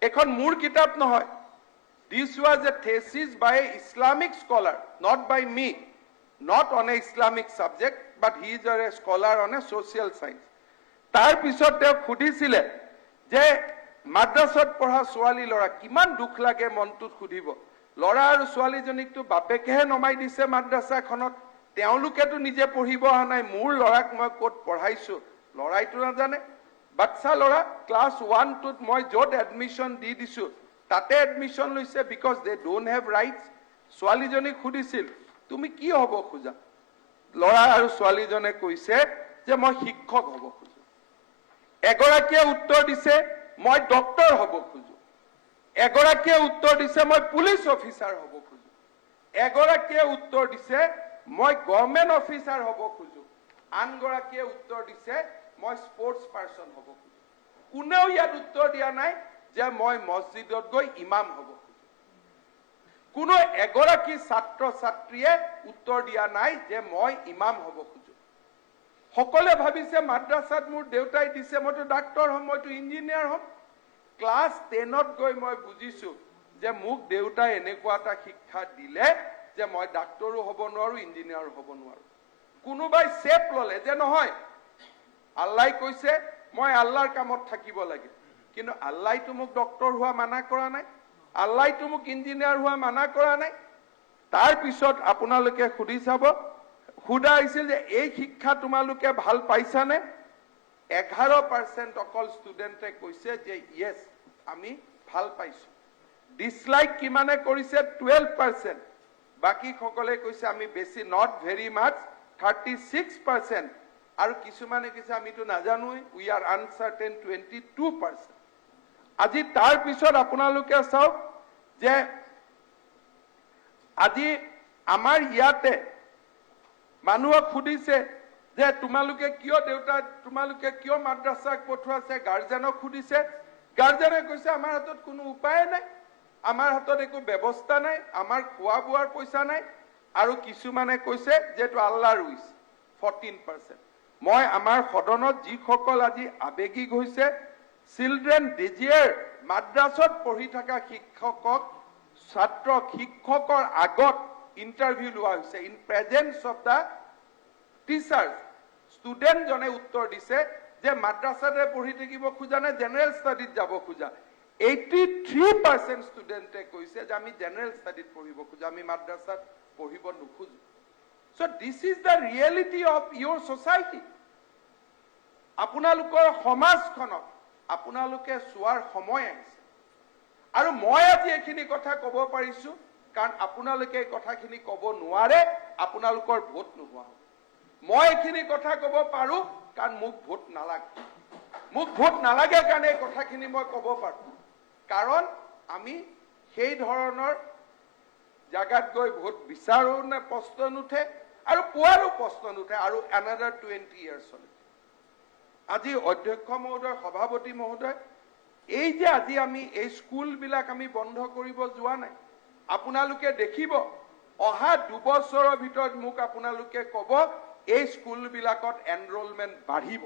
এখন মোৰ কিতাপ নহয় this was a thesis by a Islamic scholar not by me not on a Islamic subject but he is a scholar on a social science তাৰ পিছত তেওঁ খুদিছিলে যে মাদ্ৰাসাত পঢ়া ছোৱালী ল'ৰা কিমান দুখ লাগে মনটোত খুদিব ল'ৰা আৰু ছোৱালীজনীকটো বাপেকেহে নমাই দিছে মাদ্ৰাসাখনত তেওঁলোকেতো নিজে পঢ়িব অহা নাই মোৰ ল'ৰাক মই ক'ত পঢ়াইছো ল'ৰাইটো নাজানে বাচ্চা ল'ৰা ক্লাছ 1 টোত মই য'ত এডমিশ্যন দি দিছো তাতে এডমিশ্যন লৈছে because they don't have rights ছোৱালীজনীক সুধিছিল তুমি কি হ'ব খোজা ল'ৰা আৰু ছোৱালীজনে কৈছে যে মই শিক্ষক হ'ব খোজো এগৰাকীয়ে উত্তৰ দিছে মই ডক্টৰ হ'ব খোজো এগৰাকীয়ে উত্তৰ দিছে মই পুলিচ অফিচাৰ হ'ব খোজো, এগৰাকীয়ে উত্তৰ দিছে মই গভৰ্ণমেণ্ট অফিচাৰ হ'ব খোজো, আনগৰাকীয়ে উত্তৰ দিছে মই স্পৰ্টছ পাৰ্চন হ'ব খোজো। কোনেও ইয়াত উত্তৰ দিয়া নাই যে মই মছজিদত গৈ ইমাম হ'ব খোজো। কোনো এগৰাকী ছাত্ৰ ছাত্ৰীয়ে উত্তৰ দিয়া নাই যে মই ইমাম হ'ব খোজো। সকলোৱে ভাবিছে মাদ্ৰাছাত মোৰ দেউতাই দিছে মইতো ডাক্তৰ হ'ম, মইতো ইঞ্জিনিয়াৰ হ'ম। ক্লাছ 10ত গৈ মই বুজিছো যে মোক দেউতাই এনেকুৱা এটা শিক্ষা দিলে যে মই ডাক্তৰো হ'ব নোৱাৰো, ইঞ্জিনিয়াৰো হ'ব নোৱাৰো। কোনোবাই চেপ ললে যে নহয়, আল্লাই কৈছে মই আল্লাহৰ কামত থাকিব লাগে, কিন্তু আল্লাহটো মোক ডক্তৰ হোৱা মানা কৰা নাই, আল্লাহটো মোক ইঞ্জিনিয়াৰ হোৱা মানা কৰা নাই। তাৰ পিছত আপোনালোকে সুধি চাব, সুধা হৈছিল যে এই শিক্ষা তোমালোকে ভাল পাইছানে? 11% অকল ষ্টুডেণ্টে কৈছে যে ইয়েছ আমি ভাল পাইছো। ডিছলাইক কিমানে কৰিছে? 12%। বাকী সকলে কৈছে আমি বেছি, নট ভেৰি মাছ 36%। আৰু কিছুমানে কৈছে আমিতো নাজানোই, উই আৰ আনচাৰ্টেন 22%। আজি তাৰ পিছত আপোনালোকে চাওক যে আজি আমাৰ ইয়াতে মানুহক সুধিছে যে তোমালোকে কিয় দেউতা, তোমালোকে কিয় মাদ্ৰাছাক পঠোৱাইছে? গাৰ্জেনক সুধিছে, গাৰ্জেনে কৈছে আমাৰ হাতত কোনো উপায় নাই, আমাৰ হাতত একো ব্যৱস্থা নাই, আমাৰ খোৱা বোৱাৰ পইচা নাই। আৰু কিছুমানে কৈছে যে এইটো আল্লাহৰ উইচ 14%। মই আমাৰ সদনত যিসকল আজি আৱেগিক হৈছে, চিলড্ৰেন ডিজিয়াৰ মাদ্ৰাছত পঢ়ি থকা শিক্ষকক, ছাত্ৰক শিক্ষকৰ আগত ইণ্টাৰভিউ লোৱা হৈছে in presence of the teachers. ষ্টুডেণ্টজনে উত্তৰ দিছে যে মাদ্ৰাছাতে পঢ়ি থাকিব খোজা নে জেনেৰেল ষ্টাডিত যাব খোজা। 83% ষ্টুডেণ্টে কৈছে যে আমি জেনেৰেল ষ্টাডিত পঢ়িব খোজো, আমি মাদ্ৰাছাত পঢ়িব নোখোজো। So this is the reality of your society. আপোনালোকৰ সমাজখনক আপোনালোকে চোৱাৰ সময় আহিছে। আৰু মই আজি এইখিনি কথা ক'ব পাৰিছো কাৰণ আপোনালোকে এই কথাখিনি ক'ব নোৱাৰে, আপোনালোকৰ ভোট নোহোৱা হ'ব। মই এইখিনি কথা ক'ব পাৰো কাৰণ মোক ভোট নালাগে, মোক ভোট নালাগে কাৰণে এই কথাখিনি মই ক'ব পাৰো। কাৰণ আমি সেই ধৰণৰ জাগাত গৈ ভোট বিচাৰো নে প্ৰশ্ন নুঠে আৰু পোৱাৰো প্ৰশ্ন নুঠে আৰু another 20 years চলে। আজি অধ্যক্ষ মহোদয়, সভাপতি মহোদয়, এই যে আজি আমি এই স্কুলবিলাক আমি বন্ধ কৰিব যোৱা নাই। আপোনালোকে দেখিব অহা 2 বছৰৰ ভিতৰত মোক আপোনালোকে ক'ব এই স্কুলবিলাকত এনৰোলমেণ্ট বাঢ়িব।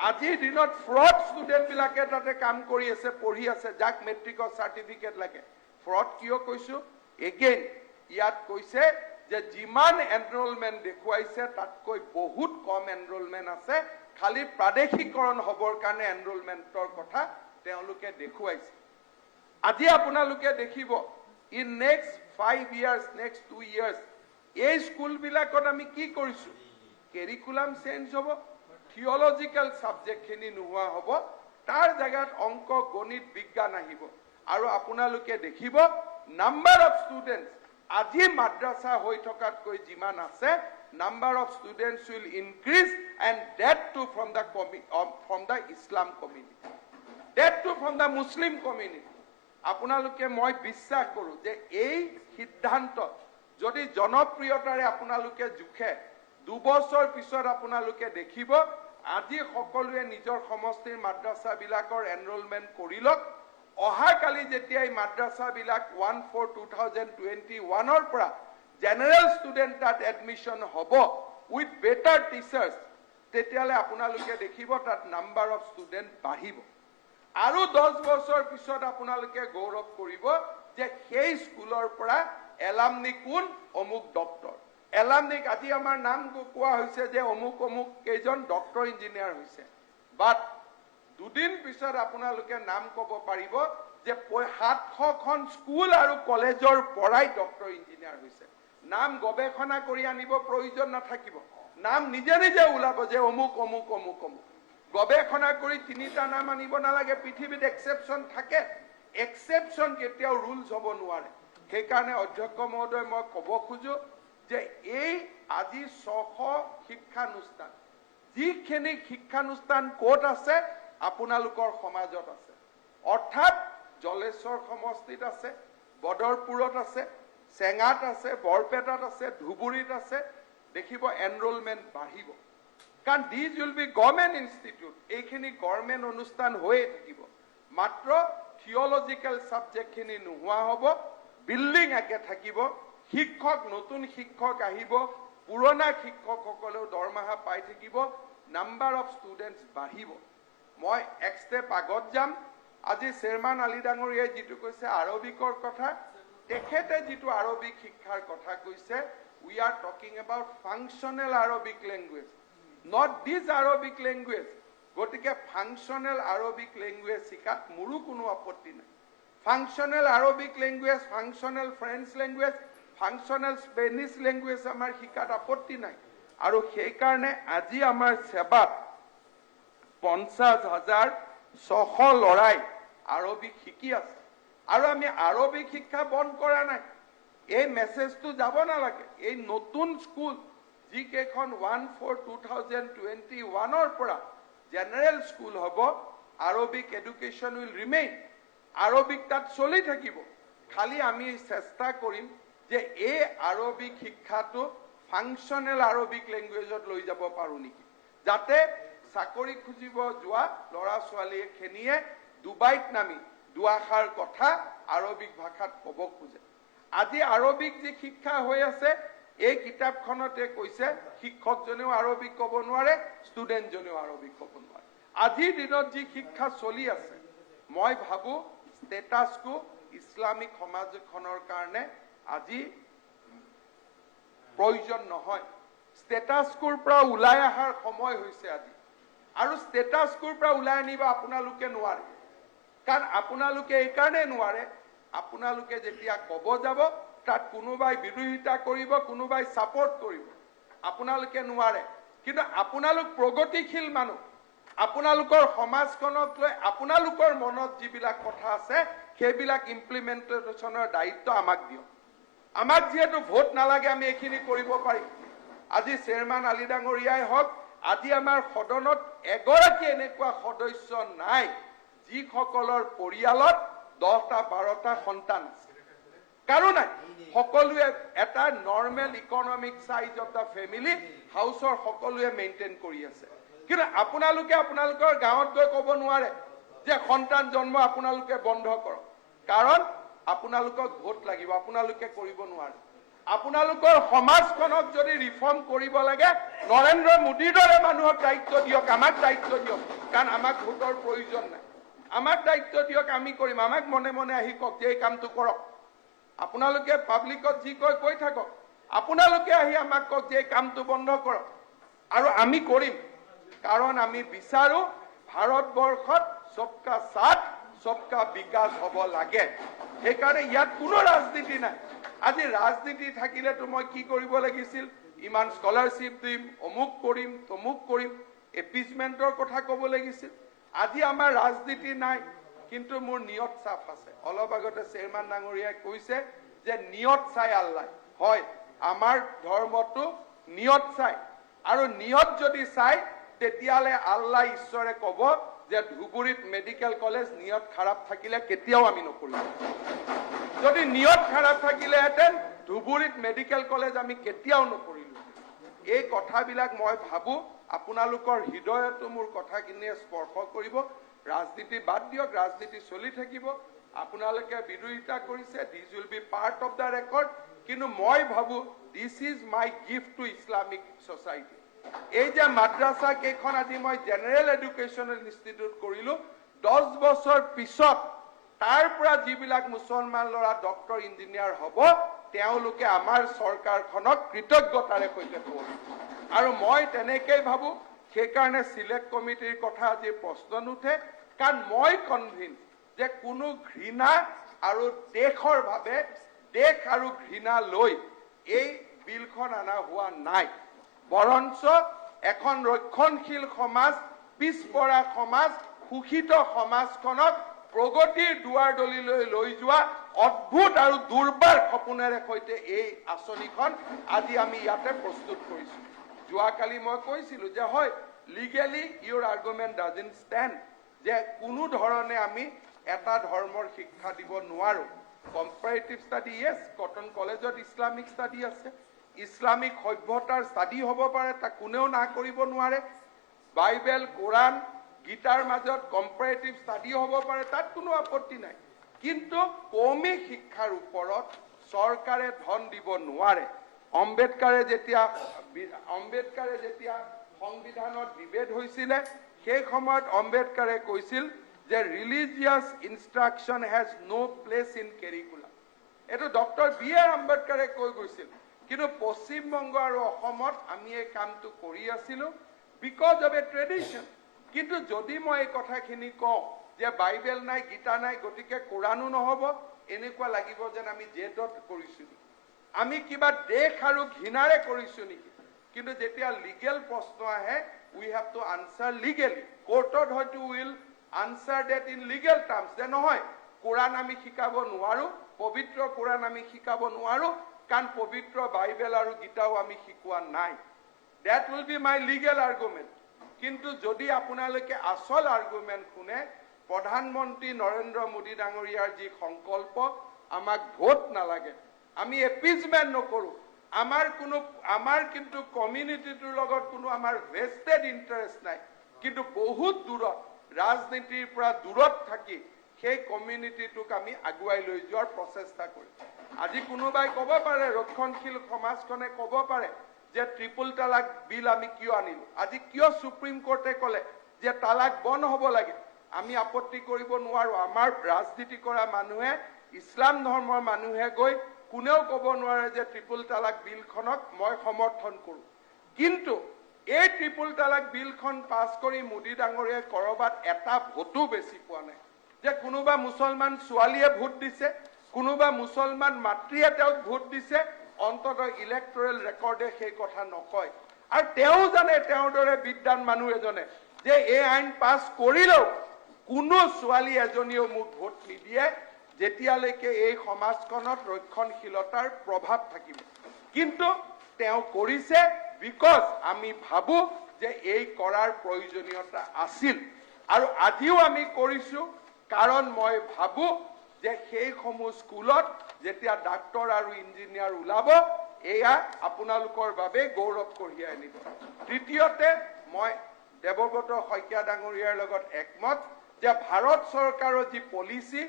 আজিৰ দিনত ফ্ৰড ষ্টুডেণ্টবিলাকে তাতে কাম কৰি আছে, পঢ়ি আছে, যাক মেট্ৰিকৰ চাৰ্টিফিকেট লাগে। ফ্ৰড কিয় কৈছো? এগেইন ইয়াত কৈছে যে যিমান এনৰোলমেণ্ট দেখুৱাইছে তাতকৈ বহুত কম এনৰোলমেণ্ট আছে, খালি প্ৰাদেশিকৰণ হ'বৰ কাৰণে এনৰোলমেণ্টৰ কথা তেওঁলোকে দেখুৱাইছে। আজি আপোনালোকে দেখিব in next 5 years, next 2 years এই স্কুলবিলাকত আমি কি কৰিছো? কেৰিকুলাম চেঞ্জ হ'ব, থিঅলজিকেল ছাবজেক্টখিনি নোহোৱা হ'ব, তাৰ জেগাত অংক, গণিত, বিজ্ঞান আহিব। আৰু আপোনালোকে দেখিব নাম্বাৰ অফ ষ্টুডেণ্টছ আজি মাদ্ৰাছা হৈ থকাতকৈ যিমান আছে, number of students will increase and that too from the Islam community, that too from the Muslim community. আপোনালোকে মই বিশ্বাস কৰোঁ যে এই সিদ্ধান্ত যদি জনপ্ৰিয়তাৰে আপোনালোকে জোখে 2 বছৰ পিছত আপোনালোকে দেখিব আজি সকলোৱে নিজৰ সমষ্টিৰ মাদ্ৰাছাবিলাকৰ এনৰোলমেণ্ট কৰি লওক। অহাকালি যেতিয়া এই মাদ্ৰাছাবিলাক 1/4/2021 পৰা জেনেৰেল ষ্টুডেণ্ট তাত এডমিশ্যন হ'ব উইথ বেটাৰ টিচাৰ্ছ, তেতিয়াহ'লে আপোনালোকে দেখিব তাত নাম্বাৰ অফ ষ্টুডেণ্ট বাঢ়িব। আৰু 10 বছৰ পিছত আপোনালোকে গৌৰৱ কৰিব যে সেই স্কুলৰ পৰা এলামনি কোন? অমুক ডক্তৰ। এলামনিক আজি আমাৰ নাম কোৱা হৈছে যে অমুক অমুক কেইজন ডক্তৰ ইঞ্জিনিয়াৰ হৈছে, বাট 2 দিন পিছত আপোনালোকে নাম ক'ব পাৰিব যে 700খন স্কুল আৰু কলেজৰ পৰাই ডক্তৰ ইঞ্জিনিয়াৰ হৈছে। নাম গৱেষণা কৰি আনিব প্ৰয়োজন নাথাকিব, নাম নিজে নিজে ওলাব যে অমুক অমুক অমুক অমুক। গৱেষণা কৰি 3টা নাম আনিব নালাগে। পৃথিৱীত এক্সেপশ্যন থাকে, এক্সেপশ্যন কেতিয়াও ৰুলছ হ'ব নোৱাৰে। সেইকাৰণে অধ্যক্ষ মহোদয় মই ক'ব খোজো যে এই আজি 600 শিক্ষানুষ্ঠান, যিখিনি শিক্ষানুষ্ঠান ক'ত আছে? আপোনালোকৰ সমাজত আছে। অৰ্থাৎ জলেশ্বৰ সমষ্টিত আছে, বদৰপুৰত আছে, চেঙাত আছে, বৰপেটাত আছে, ধুবুৰীত আছে, দেখিব এনৰোলমেণ্ট বাঢ়িব। কাৰণ these will be government institute, এইখিনি গভৰ্ণমেণ্ট অনুষ্ঠান হৈয়ে থাকিব। মাত্ৰ থিঅলজিকেল ছাবজেক্টখিনি নোহোৱা হ'ব, বিল্ডিং একে থাকিব, শিক্ষক নতুন শিক্ষক আহিব, পুৰণা শিক্ষকসকলেও দৰমহা পাই থাকিব, নাম্বাৰ অফ ষ্টুডেণ্টছ বাঢ়িব। মই এক ষ্টেপ আগত যাম। আজি চেয়াৰমান আলী ডাঙৰীয়াই যিটো কৈছে আৰবিকৰ কথা, তেখেতে যিটো আৰবিক শিক্ষাৰ কথা কৈছে, we are talking about functional Arabic language, not this Arabic language. গতিকে ফাংচনেল আৰবিক লেংগুৱেজ শিকাত মোৰো কোনো আপত্তি নাই। Functional Arabic language, functional French language, functional Spanish language আমাৰ শিকাত আপত্তি নাই। আৰু সেইকাৰণে আজি আমাৰ সেৱাত 50,600 ল'ৰাই আৰবিক শিকি আছে। আৰু আমি আৰবিক শিক্ষা বন্ধ কৰা নাই। এই মেছেজটো যাব নালাগে। এই নতুন স্কুল যিকেইখন 1/4/2021 পৰা জেনেৰেল স্কুল হ'ব, Arabic education will remain. Arabic তাত চলি থাকিব। খালি আমি চেষ্টা কৰিম যে এই আৰবিক শিক্ষাটো ফাংচনেল আৰবিক লেংগুৱেজত লৈ যাব পাৰোঁ নেকি, যাতে চাকৰি খুজিব যোৱা ল'ৰা ছোৱালীখিনিয়ে ডুবাইত নামি দুআষাৰ কথা আৰবিক ভাষাত ক'ব খোজে। আজি আৰবিক যি শিক্ষা হৈ আছে, এই কিতাপখনতে কৈছে শিক্ষকজনেও আৰবিক ক'ব নোৱাৰে, ষ্টুডেণ্টজনেও আৰবিক ক'ব নোৱাৰে। আজিৰ দিনত যি শিক্ষা চলি আছে, মই ভাবোঁ ষ্টেটাছকো ইছলামিক সমাজ এখনৰ কাৰণে আজি প্ৰয়োজন নহয়। ষ্টেটাছকোৰ পৰা ওলাই অহাৰ সময় হৈছে আজি। আৰু ষ্টেটাছকোৰ পৰা ওলাই আনিব আপোনালোকে নোৱাৰে। কাৰণ আপোনালোকে এইকাৰণে নোৱাৰে, আপোনালোকে যেতিয়া ক'ব যাব তাত কোনোবাই বিৰোধিতা কৰিব, কোনোবাই ছাপৰ্ট কৰিব। আপোনালোকে নোৱাৰে। কিন্তু আপোনালোক প্ৰগতিশীল মানুহ, আপোনালোকৰ সমাজখনক লৈ আপোনালোকৰ মনত যিবিলাক কথা আছে সেইবিলাক ইমপ্লিমেণ্টেশ্যনৰ দায়িত্ব আমাক দিয়ক। আমাক যিহেতু ভোট নালাগে, আমি এইখিনি কৰিব পাৰিম। আজি চেয়াৰমান আলী ডাঙৰীয়াই হওক, আজি আমাৰ সদনত এগৰাকী এনেকুৱা সদস্য নাই যিসকলৰ পৰিয়ালত 10-12টা সন্তান আছে। কাৰো নাই। সকলোৱে এটা normal economic size of the family হাউচৰ সকলোৱে মেইনটেইন কৰি আছে। কিন্তু আপোনালোকে আপোনালোকৰ গাঁৱত গৈ ক'ব নোৱাৰে যে সন্তান জন্ম আপোনালোকে বন্ধ কৰক। কাৰণ আপোনালোকক ভোট লাগিব, আপোনালোকে কৰিব নোৱাৰে। আপোনালোকৰ সমাজখনক যদি ৰিফৰ্ম কৰিব লাগে, নৰেন্দ্ৰ মোদীৰ দৰে মানুহক দায়িত্ব দিয়ক, আমাক দায়িত্ব দিয়ক। কাৰণ আমাক ভোটৰ প্ৰয়োজন নাই। আমাক দায়িত্ব দিয়ক, আমি কৰিম। আমাক মনে মনে আহি কওক যে এই কামটো কৰক। আপোনালোকে পাব্লিকত যি কয় কৈ থাকক। আপোনালোকে আহি আমাক কওক যে এই কামটো বন্ধ কৰক, আৰু আমি কৰিম। কাৰণ আমি বিচাৰো ভাৰতবৰ্ষত সবকা সাথ সবকা বিকাশ হ'ব লাগে। সেইকাৰণে ইয়াত কোনো ৰাজনীতি নাই। আজি ৰাজনীতি থাকিলেতো মই কি কৰিব লাগিছিল, ইমান স্কলাৰশ্বিপ দিম, অমুক কৰিম, তমুক কৰিম, এপিচমেণ্টৰ কথা ক'ব লাগিছিল। আজি আমাৰ ৰাজনীতি নাই, কিন্তু মোৰ নিয়ত চাফ আছে। অলপ আগতে চেয়াৰমান ডাঙৰীয়াই কৈছে যে নিয়ত চাই আল্লাহ। হয়, আমাৰ ধৰ্মটো নিয়ত চাই, আৰু নিয়ত যদি চাই তেতিয়াহ'লে আল্লাহ ঈশ্বৰে ক'ব যে ধুবুৰীত মেডিকেল কলেজ নিয়ত খাৰাপ থাকিলে কেতিয়াও আমি নকৰিম। যদি নিয়ত খাৰাপ থাকিলেহেঁতেন ধুবুৰীত মেডিকেল কলেজ আমি কেতিয়াও নকৰিলো। এই কথাবিলাক মই ভাবোঁ আপোনালোকৰ হৃদয়তো মোৰ কথাখিনিয়ে স্পৰ্শ কৰিব। ৰাজনীতি বাদ দিয়ক, ৰাজনীতি চলি থাকিব। আপোনালোকে বিৰোধিতা কৰিছে, this will be part of the record. কিন্তু মই ভাবোঁ this is my gift to Islamic society. এই যে মাদ্ৰাছা কেইখন আজি মই জেনেৰেল এডুকেশ্যনেল ইনষ্টিটিউট কৰিলোঁ, 10 বছৰ পিছত তাৰ পৰা যিবিলাক মুছলমান ল'ৰা ডক্টৰ ইঞ্জিনিয়াৰ হ'ব, তেওঁলোকে আমাৰ চৰকাৰখনক কৃতজ্ঞতাৰে সৈতে ক'ব। আৰু মই তেনেকেই ভাবোঁ। সেইকাৰণে চিলেক্ট কমিটিৰ কথা আজি প্ৰশ্ন নুঠে। কাৰণ মই কনভিন্স যে কোনো ঘৃণা আৰু দেশৰ বাবে দেশ আৰু ঘৃণা লৈ এই বিলখন অনা হোৱা নাই। বৰঞ্চ এখন ৰক্ষণশীল সমাজ, পিছপৰা সমাজ, শোষিত সমাজখনক প্ৰগতিৰ দুৱাৰদলিলৈ লৈ যোৱা অদ্ভুত আৰু দুৰ্বাৰ সপোনেৰে সৈতে এই আঁচনিখন আজি আমি ইয়াতে প্ৰস্তুত কৰিছোঁ। যোৱাকালি মই কৈছিলোঁ যে হয়, legally Euro argument doesn't stand, যে কোনো ধৰণে আমি এটা ধৰ্মৰ শিক্ষা দিব নোৱাৰো কম্পাৰেটিভ ষ্টাডি ইয়েছ কটন কলেজত ইছলামিক ষ্টাডি আছে ইছলামিক সভ্যতাৰ ষ্টাডি হ'ব পাৰে তাক কোনেও না কৰিব নোৱাৰে বাইবেল কোৰাণ গীতাৰ মাজত কম্পাৰেটিভ ষ্টাডি হ'ব পাৰে তাত কোনো আপত্তি নাই কিন্তু কৌমী শিক্ষাৰ ওপৰত চৰকাৰে ধন দিব নোৱাৰে অম্বেদকাৰে যেতিয়া সংবিধানত বিভেদ হৈছিলে সেই সময়ত অম্বেদকাৰে কৈছিল যে religious instruction has no place in curriculum এইটো ডক্টৰ B.R. আম্বেদকাৰে কৈ গৈছিল কিন্তু পশ্চিমবংগ আৰু অসমত আমি এই কামটো কৰি আছিলো বিকজ অফ এ ট্ৰেডিশ্যন কিন্তু যদি মই এই কথাখিনি কওঁ যে বাইবেল নাই গীতা নাই গতিকে কোৰাণো নহ'ব এনেকুৱা লাগিব যেন আমি জেদত কৰিছো আমি কিবা দেশ আৰু ঘৃণাৰে কৰিছো নেকি কিন্তু যেতিয়া লিগেল প্ৰশ্ন আহে we have to answer legally কোৰ্টত হয়তো will answer that in legal terms যে নহয় কোৰাণ আমি শিকাব নোৱাৰো পবিত্ৰ কোৰাণ আমি শিকাব নোৱাৰো কাৰণ পবিত্ৰ বাইবেল আৰু গীতাও আমি শিকোৱা নাই that will be my legal argument কিন্তু যদি আপোনালোকে আসল আৰ্গুমেন্ট শুনে প্ৰধানমন্ত্ৰী নৰেন্দ্ৰ মোদী ডাঙৰীয়াৰ যি সংকল্প আমাক ভোট নালাগে আমি এপিজমেন্ট নকৰো আমাৰ কিন্তু কমিউনিটিটোৰ লগত কোনো আমাৰ ভেষ্টেড ইন্টাৰেষ্ট নাই কিন্তু বহুত দূৰত ৰাজনীতিৰ পৰা দূৰত থাকি সেই কমিউনিটিটোক আমি আগুৱাই লৈ যোৱাৰ প্ৰচেষ্টা কৰিম আজি কোনোবাই ক'ব পাৰে ৰক্ষণশীল সমাজখনে ক'ব পাৰে যে ট্ৰিপল তালাক বিল আমি কিয় আনিলো আজি কিয় সুপ্ৰিম কোৰ্টে ক'লে যে তালাক বন্ধ হ'ব লাগে আমি আপত্তি কৰিব নোৱাৰো আমাৰ ৰাজনীতি কৰা মানুহে ইছলাম ধৰ্মৰ মানুহে গৈ কোনেও ক'ব নোৱাৰে যে ট্ৰিপল তালাক বিলখনক মই সমৰ্থন কৰো কিন্তু এই ট্ৰিপল তালাক বিলখন পাছ কৰি মোদী ডাঙৰীয়াই কৰবাত এটা ভোটো বেছি পোৱা নাই যে কোনোবা মুছলমান ছোৱালীয়ে ভোট দিছে কোনোবা মুছলমান মাতৃয়ে তেওঁক ভোট দিছে অন্ততঃ ইলেক্টৰেল ৰেকৰ্ডে সেই কথা নকয় আৰু তেওঁ জানে তেওঁৰ দৰে বিদ্বান মানুহ এজনে যে এই আইন পাছ কৰিলেও কোনো ছোৱালী এজনীও মোক ভোট নিদিয়ে যেতিয়ালৈকে এই সমাজখনত ৰক্ষণশীলতাৰ প্ৰভাৱ থাকিব কিন্তু তেওঁ কৰিছে বিকজ আমি ভাবো যে এই কৰাৰ প্ৰয়োজনীয়তা আছিল আৰু আজিও আমি কৰিছো কাৰণ মই ভাবো যে সেই সমূহ স্কুলত যেতিয়া ডাক্তৰ আৰু ইঞ্জিনিয়াৰ ওলাব এয়া আপোনালোকৰ বাবে গৌৰৱ কঢ়িয়াই আনিব তৃতীয়তে মই দেৱব্ৰত শইকীয়া ডাঙৰীয়াৰ লগত একমত যে ভাৰত চৰকাৰৰ যি পলিচি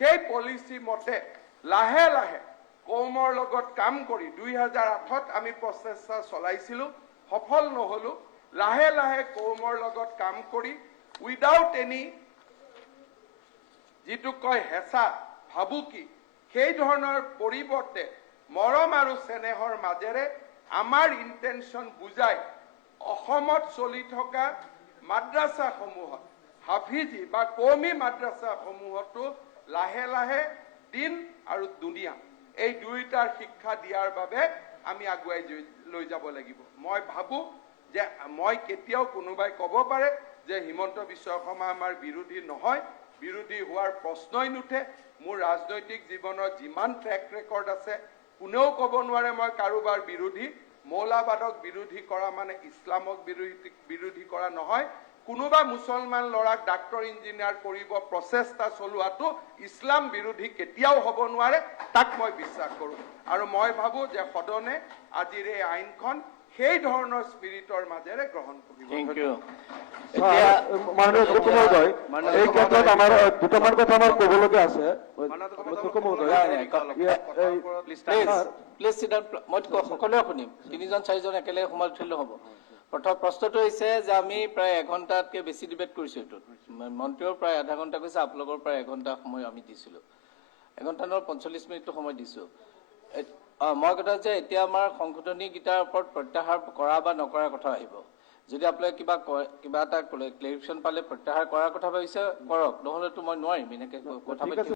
সেই পলিচি মতে লাহে লাহে কৌমৰ লগত কাম কৰি 2008ত আমি প্ৰচেষ্টা চলাইছিলো সফল নহলো লাহে লাহে কৌমৰ লগত কাম কৰি উইদাউট এনি যিটো কয় হেঁচা ভাবুকি সেই ধৰণৰ পৰিৱৰ্তে মৰম আৰু চেনেহৰ মাজেৰে আমাৰ ইন্টেনশন বুজাই অসমত চলি থকা মাদ্ৰাসাসমূহত হাফিজি বা কৌমী মাদ্ৰাসাসমূহতো লাহে লাহে দিন আৰু দুনিয়া এই দুইটাৰ শিক্ষা দিয়াৰ বাবে আমি আগুৱাই লৈ যাব লাগিব মই ভাবো যে মই কেতিয়াও কোনোবাই ক'ব পাৰে যে হিমন্ত বিশ্ব শৰ্মা আমাৰ বিৰোধী নহয় বিৰোধী হোৱাৰ প্ৰশ্নই নুঠে মোৰ ৰাজনৈতিক জীৱনৰ যিমান ট্ৰেক ৰেকৰ্ড আছে কোনেও ক'ব নোৱাৰে মই কাৰোবাৰ বিৰোধী মৌলবাদক বিৰোধী কৰা মানে ইছলামক বিৰোধী কৰা নহয় কোনোবা মুছলমান ল'ৰাক ডাক্তৰ ইঞ্জিনিয়াৰ কৰিব প্ৰচেষ্টা চলোৱাটো ইছলাম বিৰোধী কেতিয়াও হ'ব নোৱাৰে তাক মই বিশ্বাস কৰো আৰু মই ভাবো যে সদনে আজিৰ এই আইনখন সেই ধৰণৰ স্পিৰিটৰ মাজেৰে গ্ৰহণ কৰিব থ্যাংক ইউ মাননীয় অধ্যক্ষ মহোদয় এই ক্ষেত্ৰত আমাৰ দুটামান কথা আমাৰ ক'বলগীয়া আছে অধ্যক্ষ মহোদয় প্লিজ চিট ডাউন মই সকলোৱে শুনিম তিনিজন চাৰিজন একেলগে সোমাই উঠিলে হ'ব প্ৰথম প্ৰশ্নটো হৈছে যে আমি প্ৰায় এঘণ্টাতকৈ বেছি ডিবেট কৰিছোঁ এইটোত মন্ত্ৰীয়েও প্ৰায় আধা ঘণ্টা কৈছে আপোনালোকৰ প্ৰায় এঘণ্টা সময় আমি দিছিলোঁ এঘণ্টা 45 মিনিটটো সময় দিছোঁ মই কথা যে এতিয়া আমাৰ সংশোধনী গীতাৰ ওপৰত প্ৰত্যাহাৰ কৰা বা নকৰাৰ কথা আহিব যদি আপোনালোকে কিবা এটা ক্লেৰিফিকেশ্যন পালে প্ৰত্যাহাৰ কৰাৰ কথা ভাবিছে কৰক নহ'লেতো মই নোৱাৰিম এনেকৈ কথা পাতি